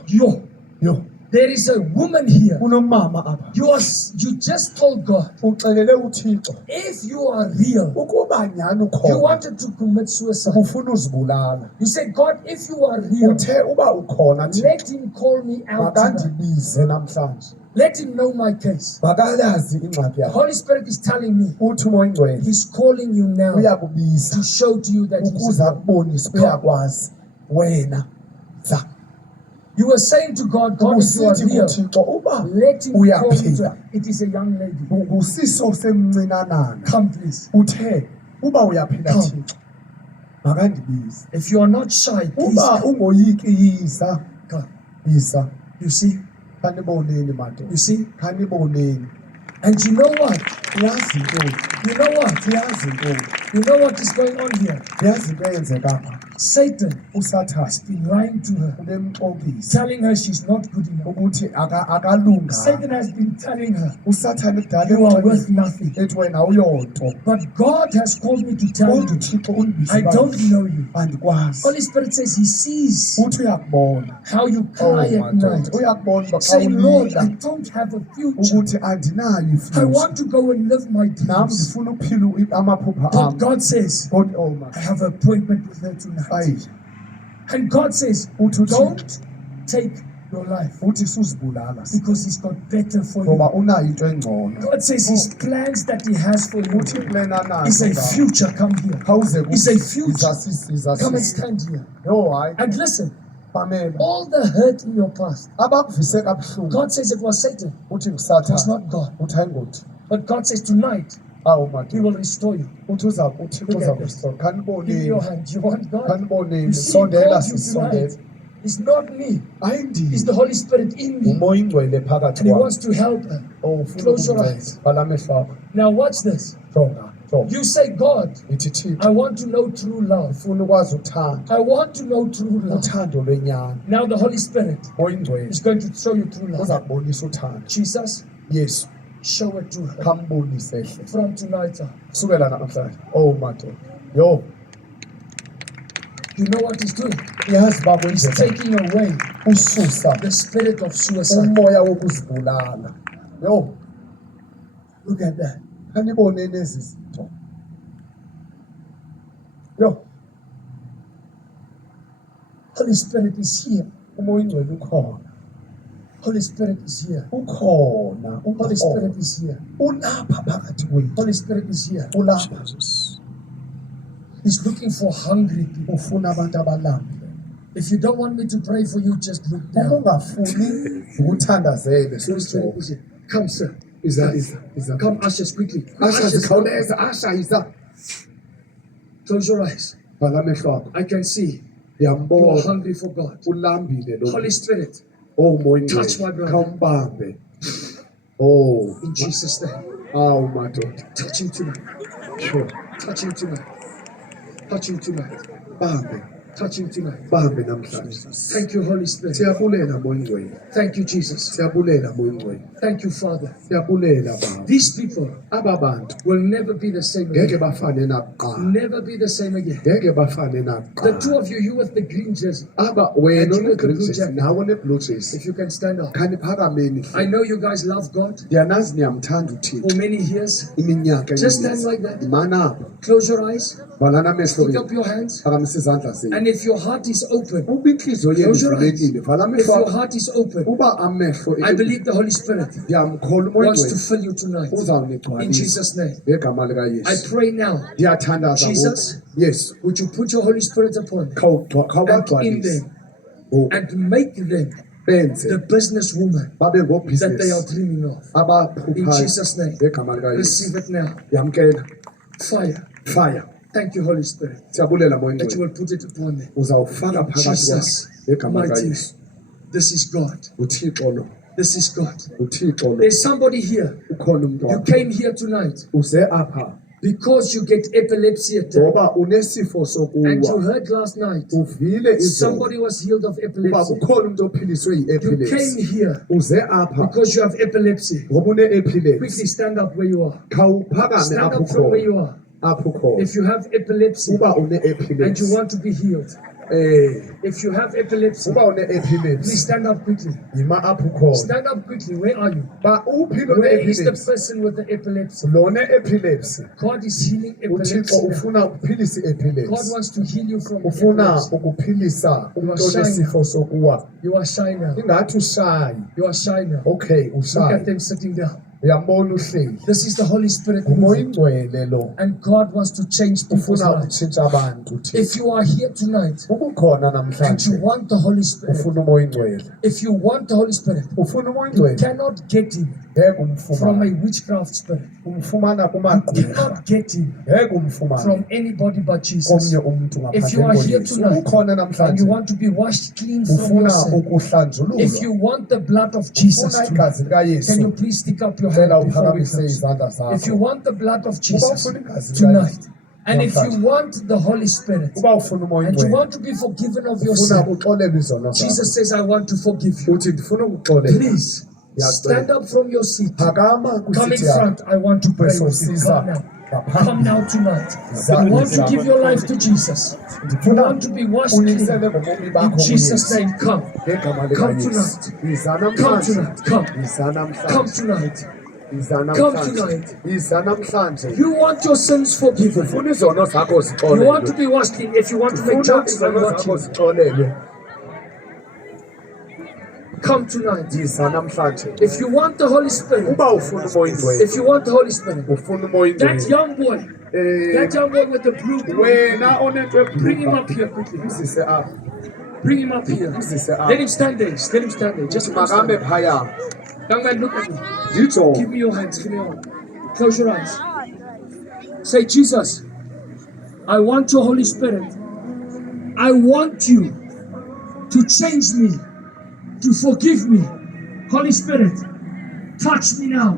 Yo. there is a woman here. Kunomama apha. You just told God, Uxelele uThixo. if you are real, Ukuba nyani you ukhona. wanted to commit suicide. Ufuna uzibulala. You said, God, if you are real, Uthe uba ukhona Thixo. let him call me out tonight. Makandibize namhlanje. Let him know my case. Makalazi ingxaki The yakho. Holy Spirit is telling me Uthi umoya oyingcwele he's calling you now uyakubiza to show to you that he's ukuze real. akubonise uyakwazi wena za You were saying to God, God, if you are usithi real, kuThixo uba let him call you uyaphila to. It is a young lady. ngusiso semncinanana Come, please. uthe uba uyaphila Come. Thixo makandibize If you are not shy, please uba come. ungoyiki yiza Come. yiza You see? khaniboneni madoda You see? khaniboneni And you know what? yazi intoni You know what? yazi intoni You know what is going on here? yazi into eyenzeka apha Satan usathane has been lying to her, ubemxokisa telling her she's not good enough. ukuthi akalunganga Satan has been telling her, usathane kudala you are emxokisa worth nothing. ethi wena uyonto But God has called me to tell kodwa you, uThixo undibize I don't know you. andikwazi Holy Spirit says he sees uthi uyakubona how you cry at night, uyakubona uba xa saying, Lord, I ulila don't have a future. ukuthi andinayo I ifuture want to go and live my nam dreams. ndifuna ukuphila amaphupha But am God says, kodwa oh my I have an appointment with her tonight. ayi And God says, uthi don't take your life uthi suzibulala because he's got better for ngoba you. unayo into engcono God says his plans that he has for you uthi plan is a anazo future. Come here. khawuze It's a future. izasisiza Come and stand here. yo hayi And listen, pamela all the hurt in your past, abakuvise kabuhlungu God says it was Satan. uthi It was ngusathane not God. uthi ayingoti But God says tonight, awu he madoda will restore you. uthi uThixo Look uza at this. kusisola Give me your khaniboneni hand. You want God? khaniboneni You see, he sondela called you sisondela tonight. It's not me. ayindini It's the Holy Spirit in me. umoya ingcwele phakathi And he kwami wants to help her. ufuna Close your ukumnceda eyes. balamehlo akho Now watch this. jonga You say, God, ithi Thixo I want to know true love. ufuna ukwazi uthando I want to know true love. uthando lwenyani Now the Holy Spirit oyingcwele is going to show you true love. uza kubonisa uthando Jesus, Yesu show it to her. khambonise ehle From tonight on. kusukela namhlanje oh madoda yo You know what he's doing? yazi He's bakwenzela taking away ususa the spirit of suicide. umoya wokuzibulala. Yo, Look at that. kanibone lezi zinto. Yo, Holy Spirit is here. umoya ingcwele ukhona. Holy Spirit is here. Ukhona. Holy Spirit is here. Ulapha phakathi kwethu. Holy Spirit is here. Ulapha. He's looking for hungry people. Ufuna abantu abalambileyo. If you don't want me to pray for you, just look Uma down. ungafuni ukuthandazele Holy Spirit sizojoba. is here. Come, sir. Iza. Come, ushers, quickly. Asha Ushers, zikhawuleza, asha yiza. close your eyes. Vala amehlo akho. I can see you are Ngiyambona hungry for God. ulambile lo. Holy Spirit, Oh moya touch my ingcwele. brother. Khawumbambe. Oh, in Jesus' name. awu madoda. Touch him tonight. Sure. Touch him tonight. Touch him tonight. Bambe. Touch him tonight. Bambe namhlanje. Thank you, Holy Spirit. Siyabulela moya ingcwele. Thank you, Jesus. Siyabulela moya ingcwele. Thank you, Father. Siyabulela baba. These people Aba bantu will never be the same ngeke again. bafane nakuqala. Never be the same again. Ngeke bafane The nakuqala. two of you, you with the green jersey, Aba wena And you with the one blue jersey jacket. nawe one blue jersey. if you can stand up. Khani phakameni. I know you guys love God Ngiyanazi niyamthanda uThixo. for many years. Iminyaka Just stand emininzi. like that. Imana Close your eyes. valana amehlo Pick enu. up your hands. Phakamisa izandla zenu. And if your heart is open, Uba inhliziyo yenu Close your eyes. ivulekile, vala if amehlo your akho. heart is open, Uba amehlo I believe the Holy Spirit ngiyamkholwa umoya wants to ingcwele fill you tonight. In uzawunigcwalisa Jesus' name. ngegama I likaYesu. pray now, Ngiyathandaza Jesus. ngoku. Yesu, would you put your Holy Spirit upon them and in khawubagcwalise. them Ngoku and make them benze the businesswoman babe that they are ngobhizinisi dreaming of. In abaphuphayo Jesus' name. ngegama likaYesu. Receive it now. Yamkela Fire. fire. Thank you, Holy Spirit, Siyabulela moya that you ingcwele. will put it upon them. Uzawufaka In phakathi Jesus' kwakho ngegama mighty name. likaYesu. This is God. uThixo lo. This is God. uThixo lo. There's somebody here. Ukhona umuntu You wakho. came here tonight Uze apha because you get epilepsy attack. ngoba unesifo And you sokuwa. heard last night Uvile izolo. somebody was healed of Uba epilepsy. kukhona umuntu ophiliswe You came yi-epilepsy. here Uze apha because you have epilepsy. ngoba une-epilepsy. Quickly stand up where you are. Khawuphakame Stand apho up from where ukhona. you are. Apho ukhona. If you have epilepsy Uba and you une-epilepsy. want to be healed, if you have epilepsy, Uba please une-epilepsy. stand up quickly. Yima apho ukhona. Stand up quickly. Where are you? Ba uphi lo Where is the ne-epilepsy? person with the epilepsy? Lo ne-epilepsy. God is healing epilepsy. uThixo now. ufuna ukuphilisa God i-epilepsy. wants to heal you from Ufuna epilepsy. ukuphilisa umuntu shy onesifo sokuwa. You are shy now. Ingathi ushayi. You are shy now. Okay, Look at ushayi. them sitting down. Uyambona uhleli. This is the Holy Spirit Umoya moving. ingcwele lo. And God wants to change people's Ufuna lives. ukutshintsha abantu uThixo. If you are here tonight Ukukhona and you namhlanje want the Holy Spirit, ufuna umoya ingcwele. if you want the Holy Spirit, Ufuna umoya you ingcwele. cannot get him Ngeke from a umfumane. witchcraft spirit. Umfumana You kumagqirha. cannot get him Ngeke umfumane. from anybody but Jesus. Komnye umuntu If you ngaphandle are here koYesu. tonight Ukhona and namhlanje. you want to be washed clean from your Ufuna sin, ukuhlanjululwa. if you want the blood of Jesus Ufuna tonight, igazi likaYesu. can you please stick up your Cela hand before we uphakamise close? izandla zakho. If you want the blood of Jesus Uba ufuna igazi tonight, likaYesu. and if you want the Holy Spirit, Uba ufuna umoya and you ingcwele. want to be forgiven of your Ufuna sin, uxolelwe izono zakho. Jesus says, I want to forgive you. Uthi ndifuna ukuxolela. Please stand up from your seat. Phakama Come in kwisithi yakho. front. I want to pray with you. Besosiza Come now. ngaphambi. Come now tonight. You want to give your life to Jesus. You want to be washed clean. Unikisele ngobomi In bakho Jesus' kuYesu. name, come. Ngegama Come likaYesu. tonight. Yiza Come namhlanje. tonight. Come. Yiza Come namhlanje. tonight. Yiza Come namhlanje. tonight. Yiza namhlanje. You want your sins forgiven. Ufuna izono zakho You want to zixolelwe. be washed clean. If you want to make Ufuna jokes, I'm izono zakho watching. zixolelwe. Come tonight. Yiza namhlanje. If you want the Holy Spirit, Uba ufuna umoya ingcwele. if you want the Holy Spirit, Ufuna umoya that ingcwele. young boy, that young boy with the blue, Wena onento bring him ebhluka. up here quickly. Mzise apha. Bring him up here. Mzise Let apha. him stand there. Let him stand there. Just one Makambe stand. phaya. Young man, look at me. Nditsho. Give me your hands. Give me your hands. Close your eyes. Say, Jesus, I want your Holy Spirit. I want you to change me, to forgive me. Holy Spirit, touch me now.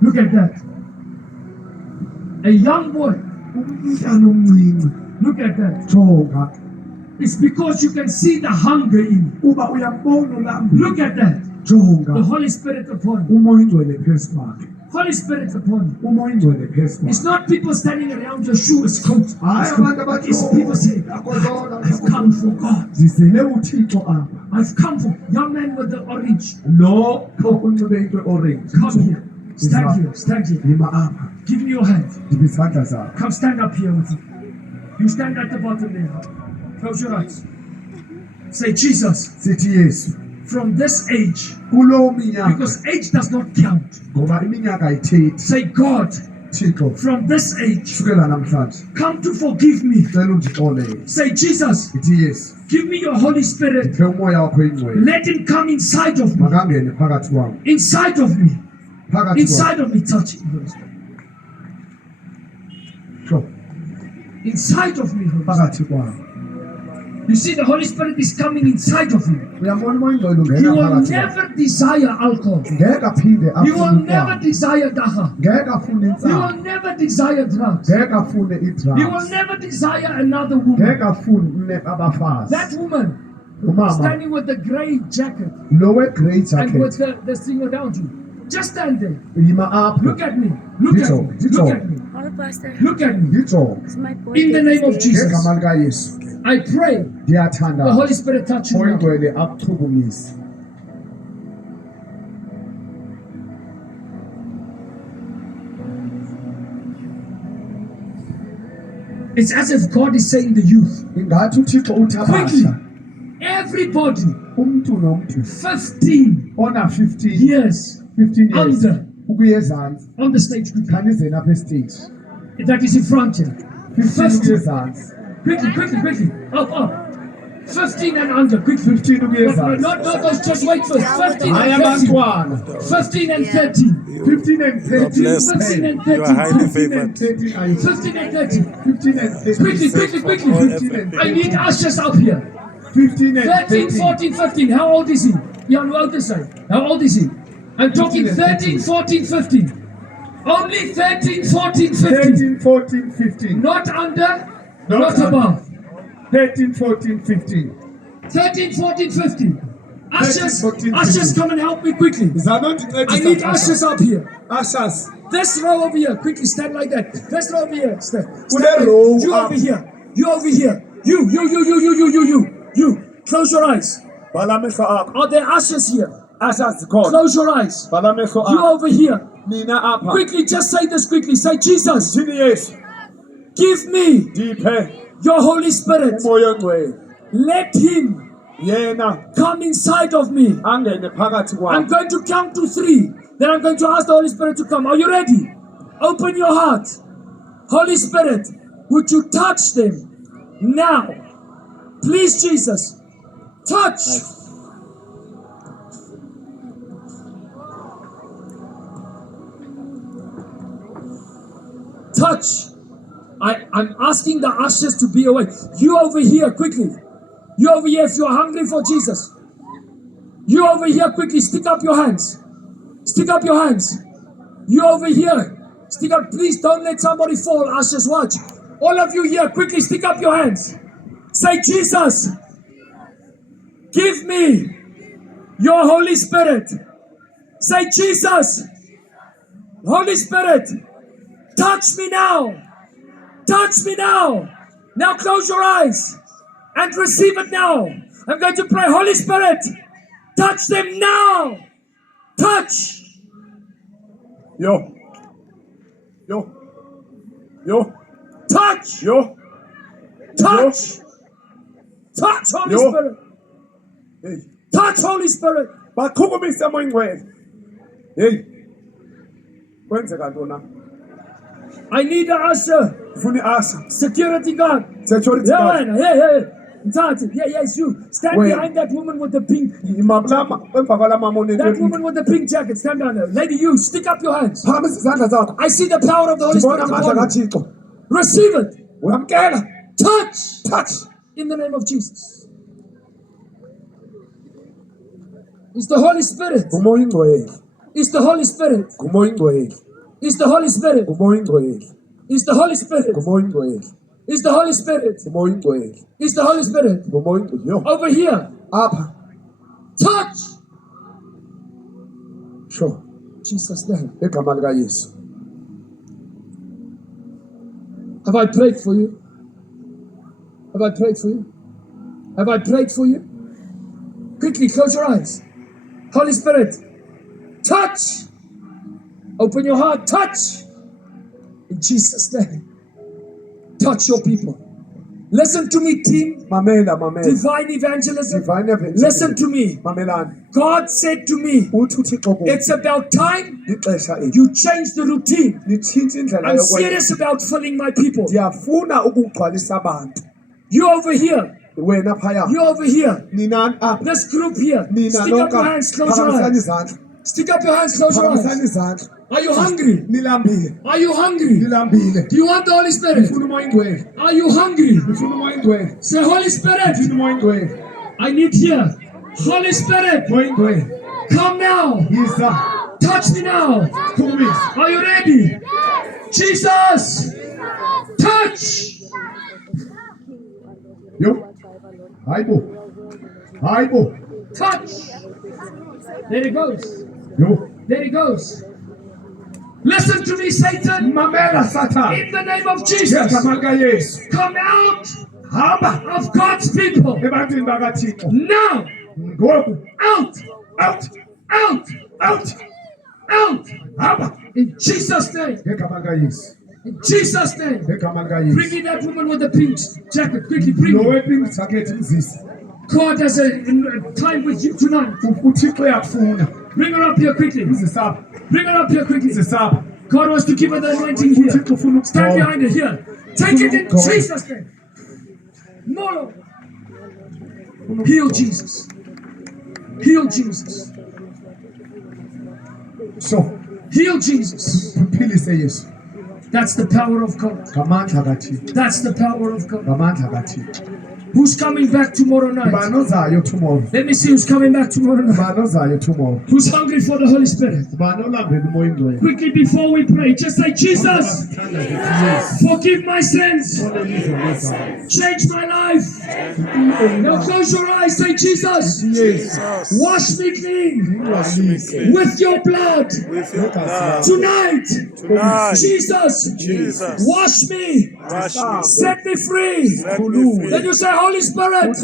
Look at that. A young boy. Umntana omncinci. Look at that. Jonga. It's because you can see the hunger in him. Uba uyambona ulambile. Look at that. The Jonga. Holy Spirit upon him. Umoya ingcwele phezu kwakhe. Holy Spirit upon you. umoya ingcwele phezu It's kwakho. not people standing around your shoes, coat. Hayi abantu abathi It's people saying, akozona I've come for God. zizele uthixo apha. I've come for young man with the orange. Lo unxibe into orange. Come here. Stand here. Stand here. Yima apha. Give me your hand. Ndibe isandla zakho. Come stand up here with me. You stand at the bottom there. Close your eyes. Say, Jesus, Sithi Yesu. from this age, Kulo minyaka because age does not count. ngoba iminyaka ayithethi. Say, God, Thixo from this age, kusukela namhlanje come to forgive me. cela undixolele. Say, Jesus, Sithi Yesu. give me your Holy Spirit. Phe umoya wakho ingcwele. Let him come inside of me. Makangene phakathi kwami. Inside of me. Phakathi kwami. Inside of me. Touch it. Holy Spirit. Sure. Inside of me. Holy Spirit. Phakathi kwami. You see, the Holy Spirit is coming inside of you. Uyabona umoya ingcwele ungena You will phakathi kwami. never desire alcohol. Ngeke aphinde You will afune never utywala. desire dacha. Ngeke afune You intsangu. will never desire drugs. Ngeke afune You will i-drugs. never desire another woman. Ngeke afune abafazi. That woman Umama standing with the grey jacket lo we-grey and jacket with the thing around you. Just stand there. yima apho. Look at me. Look at me. Look at me. Look at me. Ndijonge In the name of Jesus, ngegama likaYesu. I pray Ndiyathanda the Holy Spirit touch you umoya now. ingcwele akuchukumise. It's as if God is saying the youth, Ingathi uThixo uthi quickly, abasha. everybody Umntu nomntu 15 ona 15 years 15 years under ukuya ezantsi on the stage quickly. khanize lapha estage. That is in front here. 15 ukuya 50. ezantsi. Quickly. Up. 15 and under, quickly. 15 ukuya ezantsi. Not those, just wait first. 15 Hayi and 13. abantwana. 15 and 13. 15 and 13. bless 15 and You are highly 13. 15 and favored. 13 are you? 15 and 13. 15 and 13. Quickly. 15 and I need 13. ushers up here. 15 and 13, 13. 14, 15. How old is he? Yeah, on the other side. How old is he? I'm talking 15 and 13, 14, 15. Only 13, 14, 15. 13, 14, 15. Not under, Not not under. above. 13, 14, 15. 13, 14, 15. Ushers, 14, ushers, 15. come and help me quickly. Is that not the I need ushers up here. Ushers. This row over here, quickly stand like that. This row over here, stand. Put Stand a row you up. over here. You over here. You. Close your eyes. Balamehlo akho. Are there ushers here? Ushers khona. Close your eyes. Balamehlo You akho. over here. Mina apha. Quickly, just say this quickly. Say, Jesus, Thini Yesu. give me Diphe your Holy Spirit. umoya ongcwele. Let him Yena come inside of me. angene phakathi I'm kwami. going to count to 3. Then I'm going to ask the Holy Spirit to come. Are you ready? Open your heart. Holy Spirit, would you touch them now? Please, Jesus, touch. Touch. I'm asking the ushers to be away. You over here, quickly. You over here, if you're hungry for Jesus. You over here, quickly, stick up your hands. Stick up your hands. You over here, stick up. Please don't let somebody fall. Ushers, watch. All of you here, quickly, stick up your hands. Say, Jesus, give me your Holy Spirit. Say, Jesus, Holy Spirit, touch me now. Touch me now. Now close your eyes and receive it now. I'm going to pray. Holy Spirit, touch them now. Touch. Yo. Touch. Yo. Touch. Touch, Holy Yo. Spirit. Hey. Touch, Holy Spirit. Baqhukumise umoya ongcwele. Hey. Kwenzeka ntona? I need an usher. Ufuna i-usher. Security guard. Security Yeah, guard. man. Hey. Mthathe. Yes, you. Stand Where? behind that woman with the pink. Emva kwala mama That woman with the pink jacket. Stand down there. Lady, you. Stick up your hands. phakamisa izandla zakho. I see the power of the Holy Ndibona Spirit amandla upon you. kaThixo. Receive it. Uyamkela. Touch. In the name of Jesus. It's the Holy Spirit. Umoya ongcwele. It's the Holy Spirit. Umoya ongcwele. It's the Holy Spirit. Umoya ongcwele. It's the Holy Spirit. Umoya ongcwele. It's the Holy Spirit. Umoya ongcwele. It's the Holy Spirit. Umoya ongcwele. Yo. Over here. Apha. Touch. Sure. Jesus' name. Egama likaYesu. Have I prayed for you? Have I prayed for you? Have I prayed for you? Quickly, close your eyes. Holy Spirit, touch. Open your heart, touch. In Jesus' name. Touch your people. Listen to me, team. Mamela. Divine evangelism. Divine evangelism. Listen to me. Mamelani. God said to me, Uthi uThixo kuwe, it's about time ixesha eli. you change the routine. Nitshintshe indlela I'm yokwenza. serious about filling my people. Ndiyafuna ukugcwalisa abantu. You over here. Wena phaya. You over here. Nina apha. This group here. Nina Stick up your nonke. hands, close your Phakamisani eyes. izandla. Stick up your hands, close your Phakamisani eyes. izandla. Are you hungry? Nilambile. Are you hungry? Nilambile. Do you want the Holy Spirit? Ndifuna umoya ingcwele. Are you hungry? Ndifuna umoya ingcwele. Say, Holy Spirit, Ndifuna umoya ingcwele. I need here. Holy Spirit, Umoya ingcwele. come now. Yiza. Touch me now. Phumisa. Are you ready? Jesus, touch. Yo. Hayibo. Hayibo. Touch. There it goes. Yo. There it goes. Listen to me, Satan. Mamela Satan. In the name of Jesus, Egama likaYesu. come out Hamba of God's people. ebantwini bakaThixo. Now. Ngoku. Out. Out. Out. Out. Out. Hamba. In Jesus' name. Egama likaYesu. In Jesus' name. Egama Bring likaYesu. me that woman with the pink jacket. Quickly, bring Lo me. wepink jacket mzisi. God has a time with you tonight. uThixo uyakufuna. Bring her up here quickly. Mzisapha. Bring her up here quickly. Mzisapha. God wants to give her the anointing here. uThixo ufuna Stand ukugcoba. behind it here. Take it in Jesus' name. More. Heal Jesus. Heal Jesus. So, Heal Jesus. mphilise Yesu. That's the power of God. Ngamandla kaThixo. That's the power of God. Ngamandla kaThixo. Who's coming back tomorrow night? Ubani ozayo tomorrow? Let me see who's coming back tomorrow night. Ubani ozayo tomorrow? Who's hungry for the Holy Spirit? Ubani olambele umoya ingcwele? Quickly before we pray, just say, Jesus, forgive my sins. Change my life. Now close your eyes. Say, Jesus, wash me clean with your blood tonight. Jesus, wash me. Set me free. Then you say, Holy Spirit,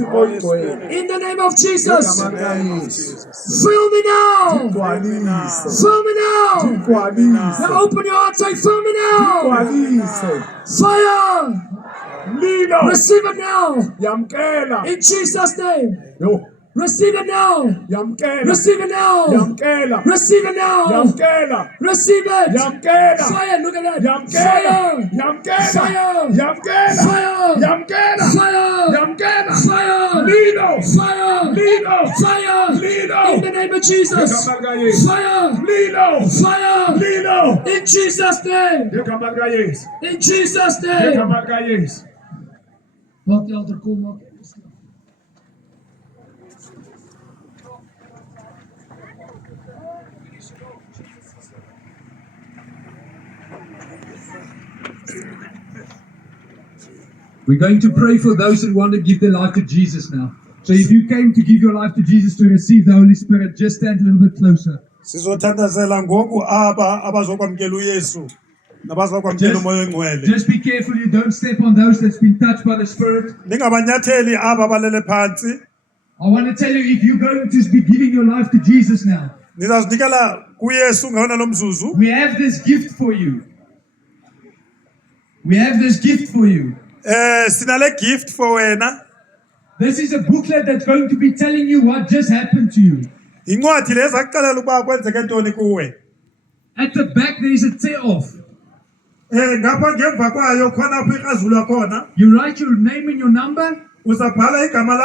in the name of Jesus, fill me now. Fill me now. Now open your heart. Say, fill me now. Fire. Receive it now. In Jesus' name. Receive it now. Receive it now. Receive it now. Receive it. Fire. Look at that. Fire. Fire. Fire. Fire. Fire. Fire. In the name of Jesus. Fire. Fire. In Jesus' name. In Jesus' name. Walk the altar. Kom op. We're going to pray for those that want to give their life to Jesus now. So if you came to give your life to Jesus to receive the Holy Spirit, just stand a little bit closer. Sizothandazela ngoku aba abazokwamkela uYesu nabazokwamkela umoya engcwele. Just be careful you don't step on those that's been touched by the Spirit. Ningabanyatheli aba balele phansi. I want to tell you, if you're going to be giving your life to Jesus now, Nizazinikela kuYesu ngawona lo mzuzu. we have this gift for you. We have this gift for you. Sinale gift for wena. This is a booklet that's going to be telling you what just happened to you. Incwadi leza kuxelela ukuba kwenzeke ntoni kuwe. At the back there is a tear off. Ngapha ngemva kwayo khona apho irazulwa khona. You write your name and your number. Uzabhala igama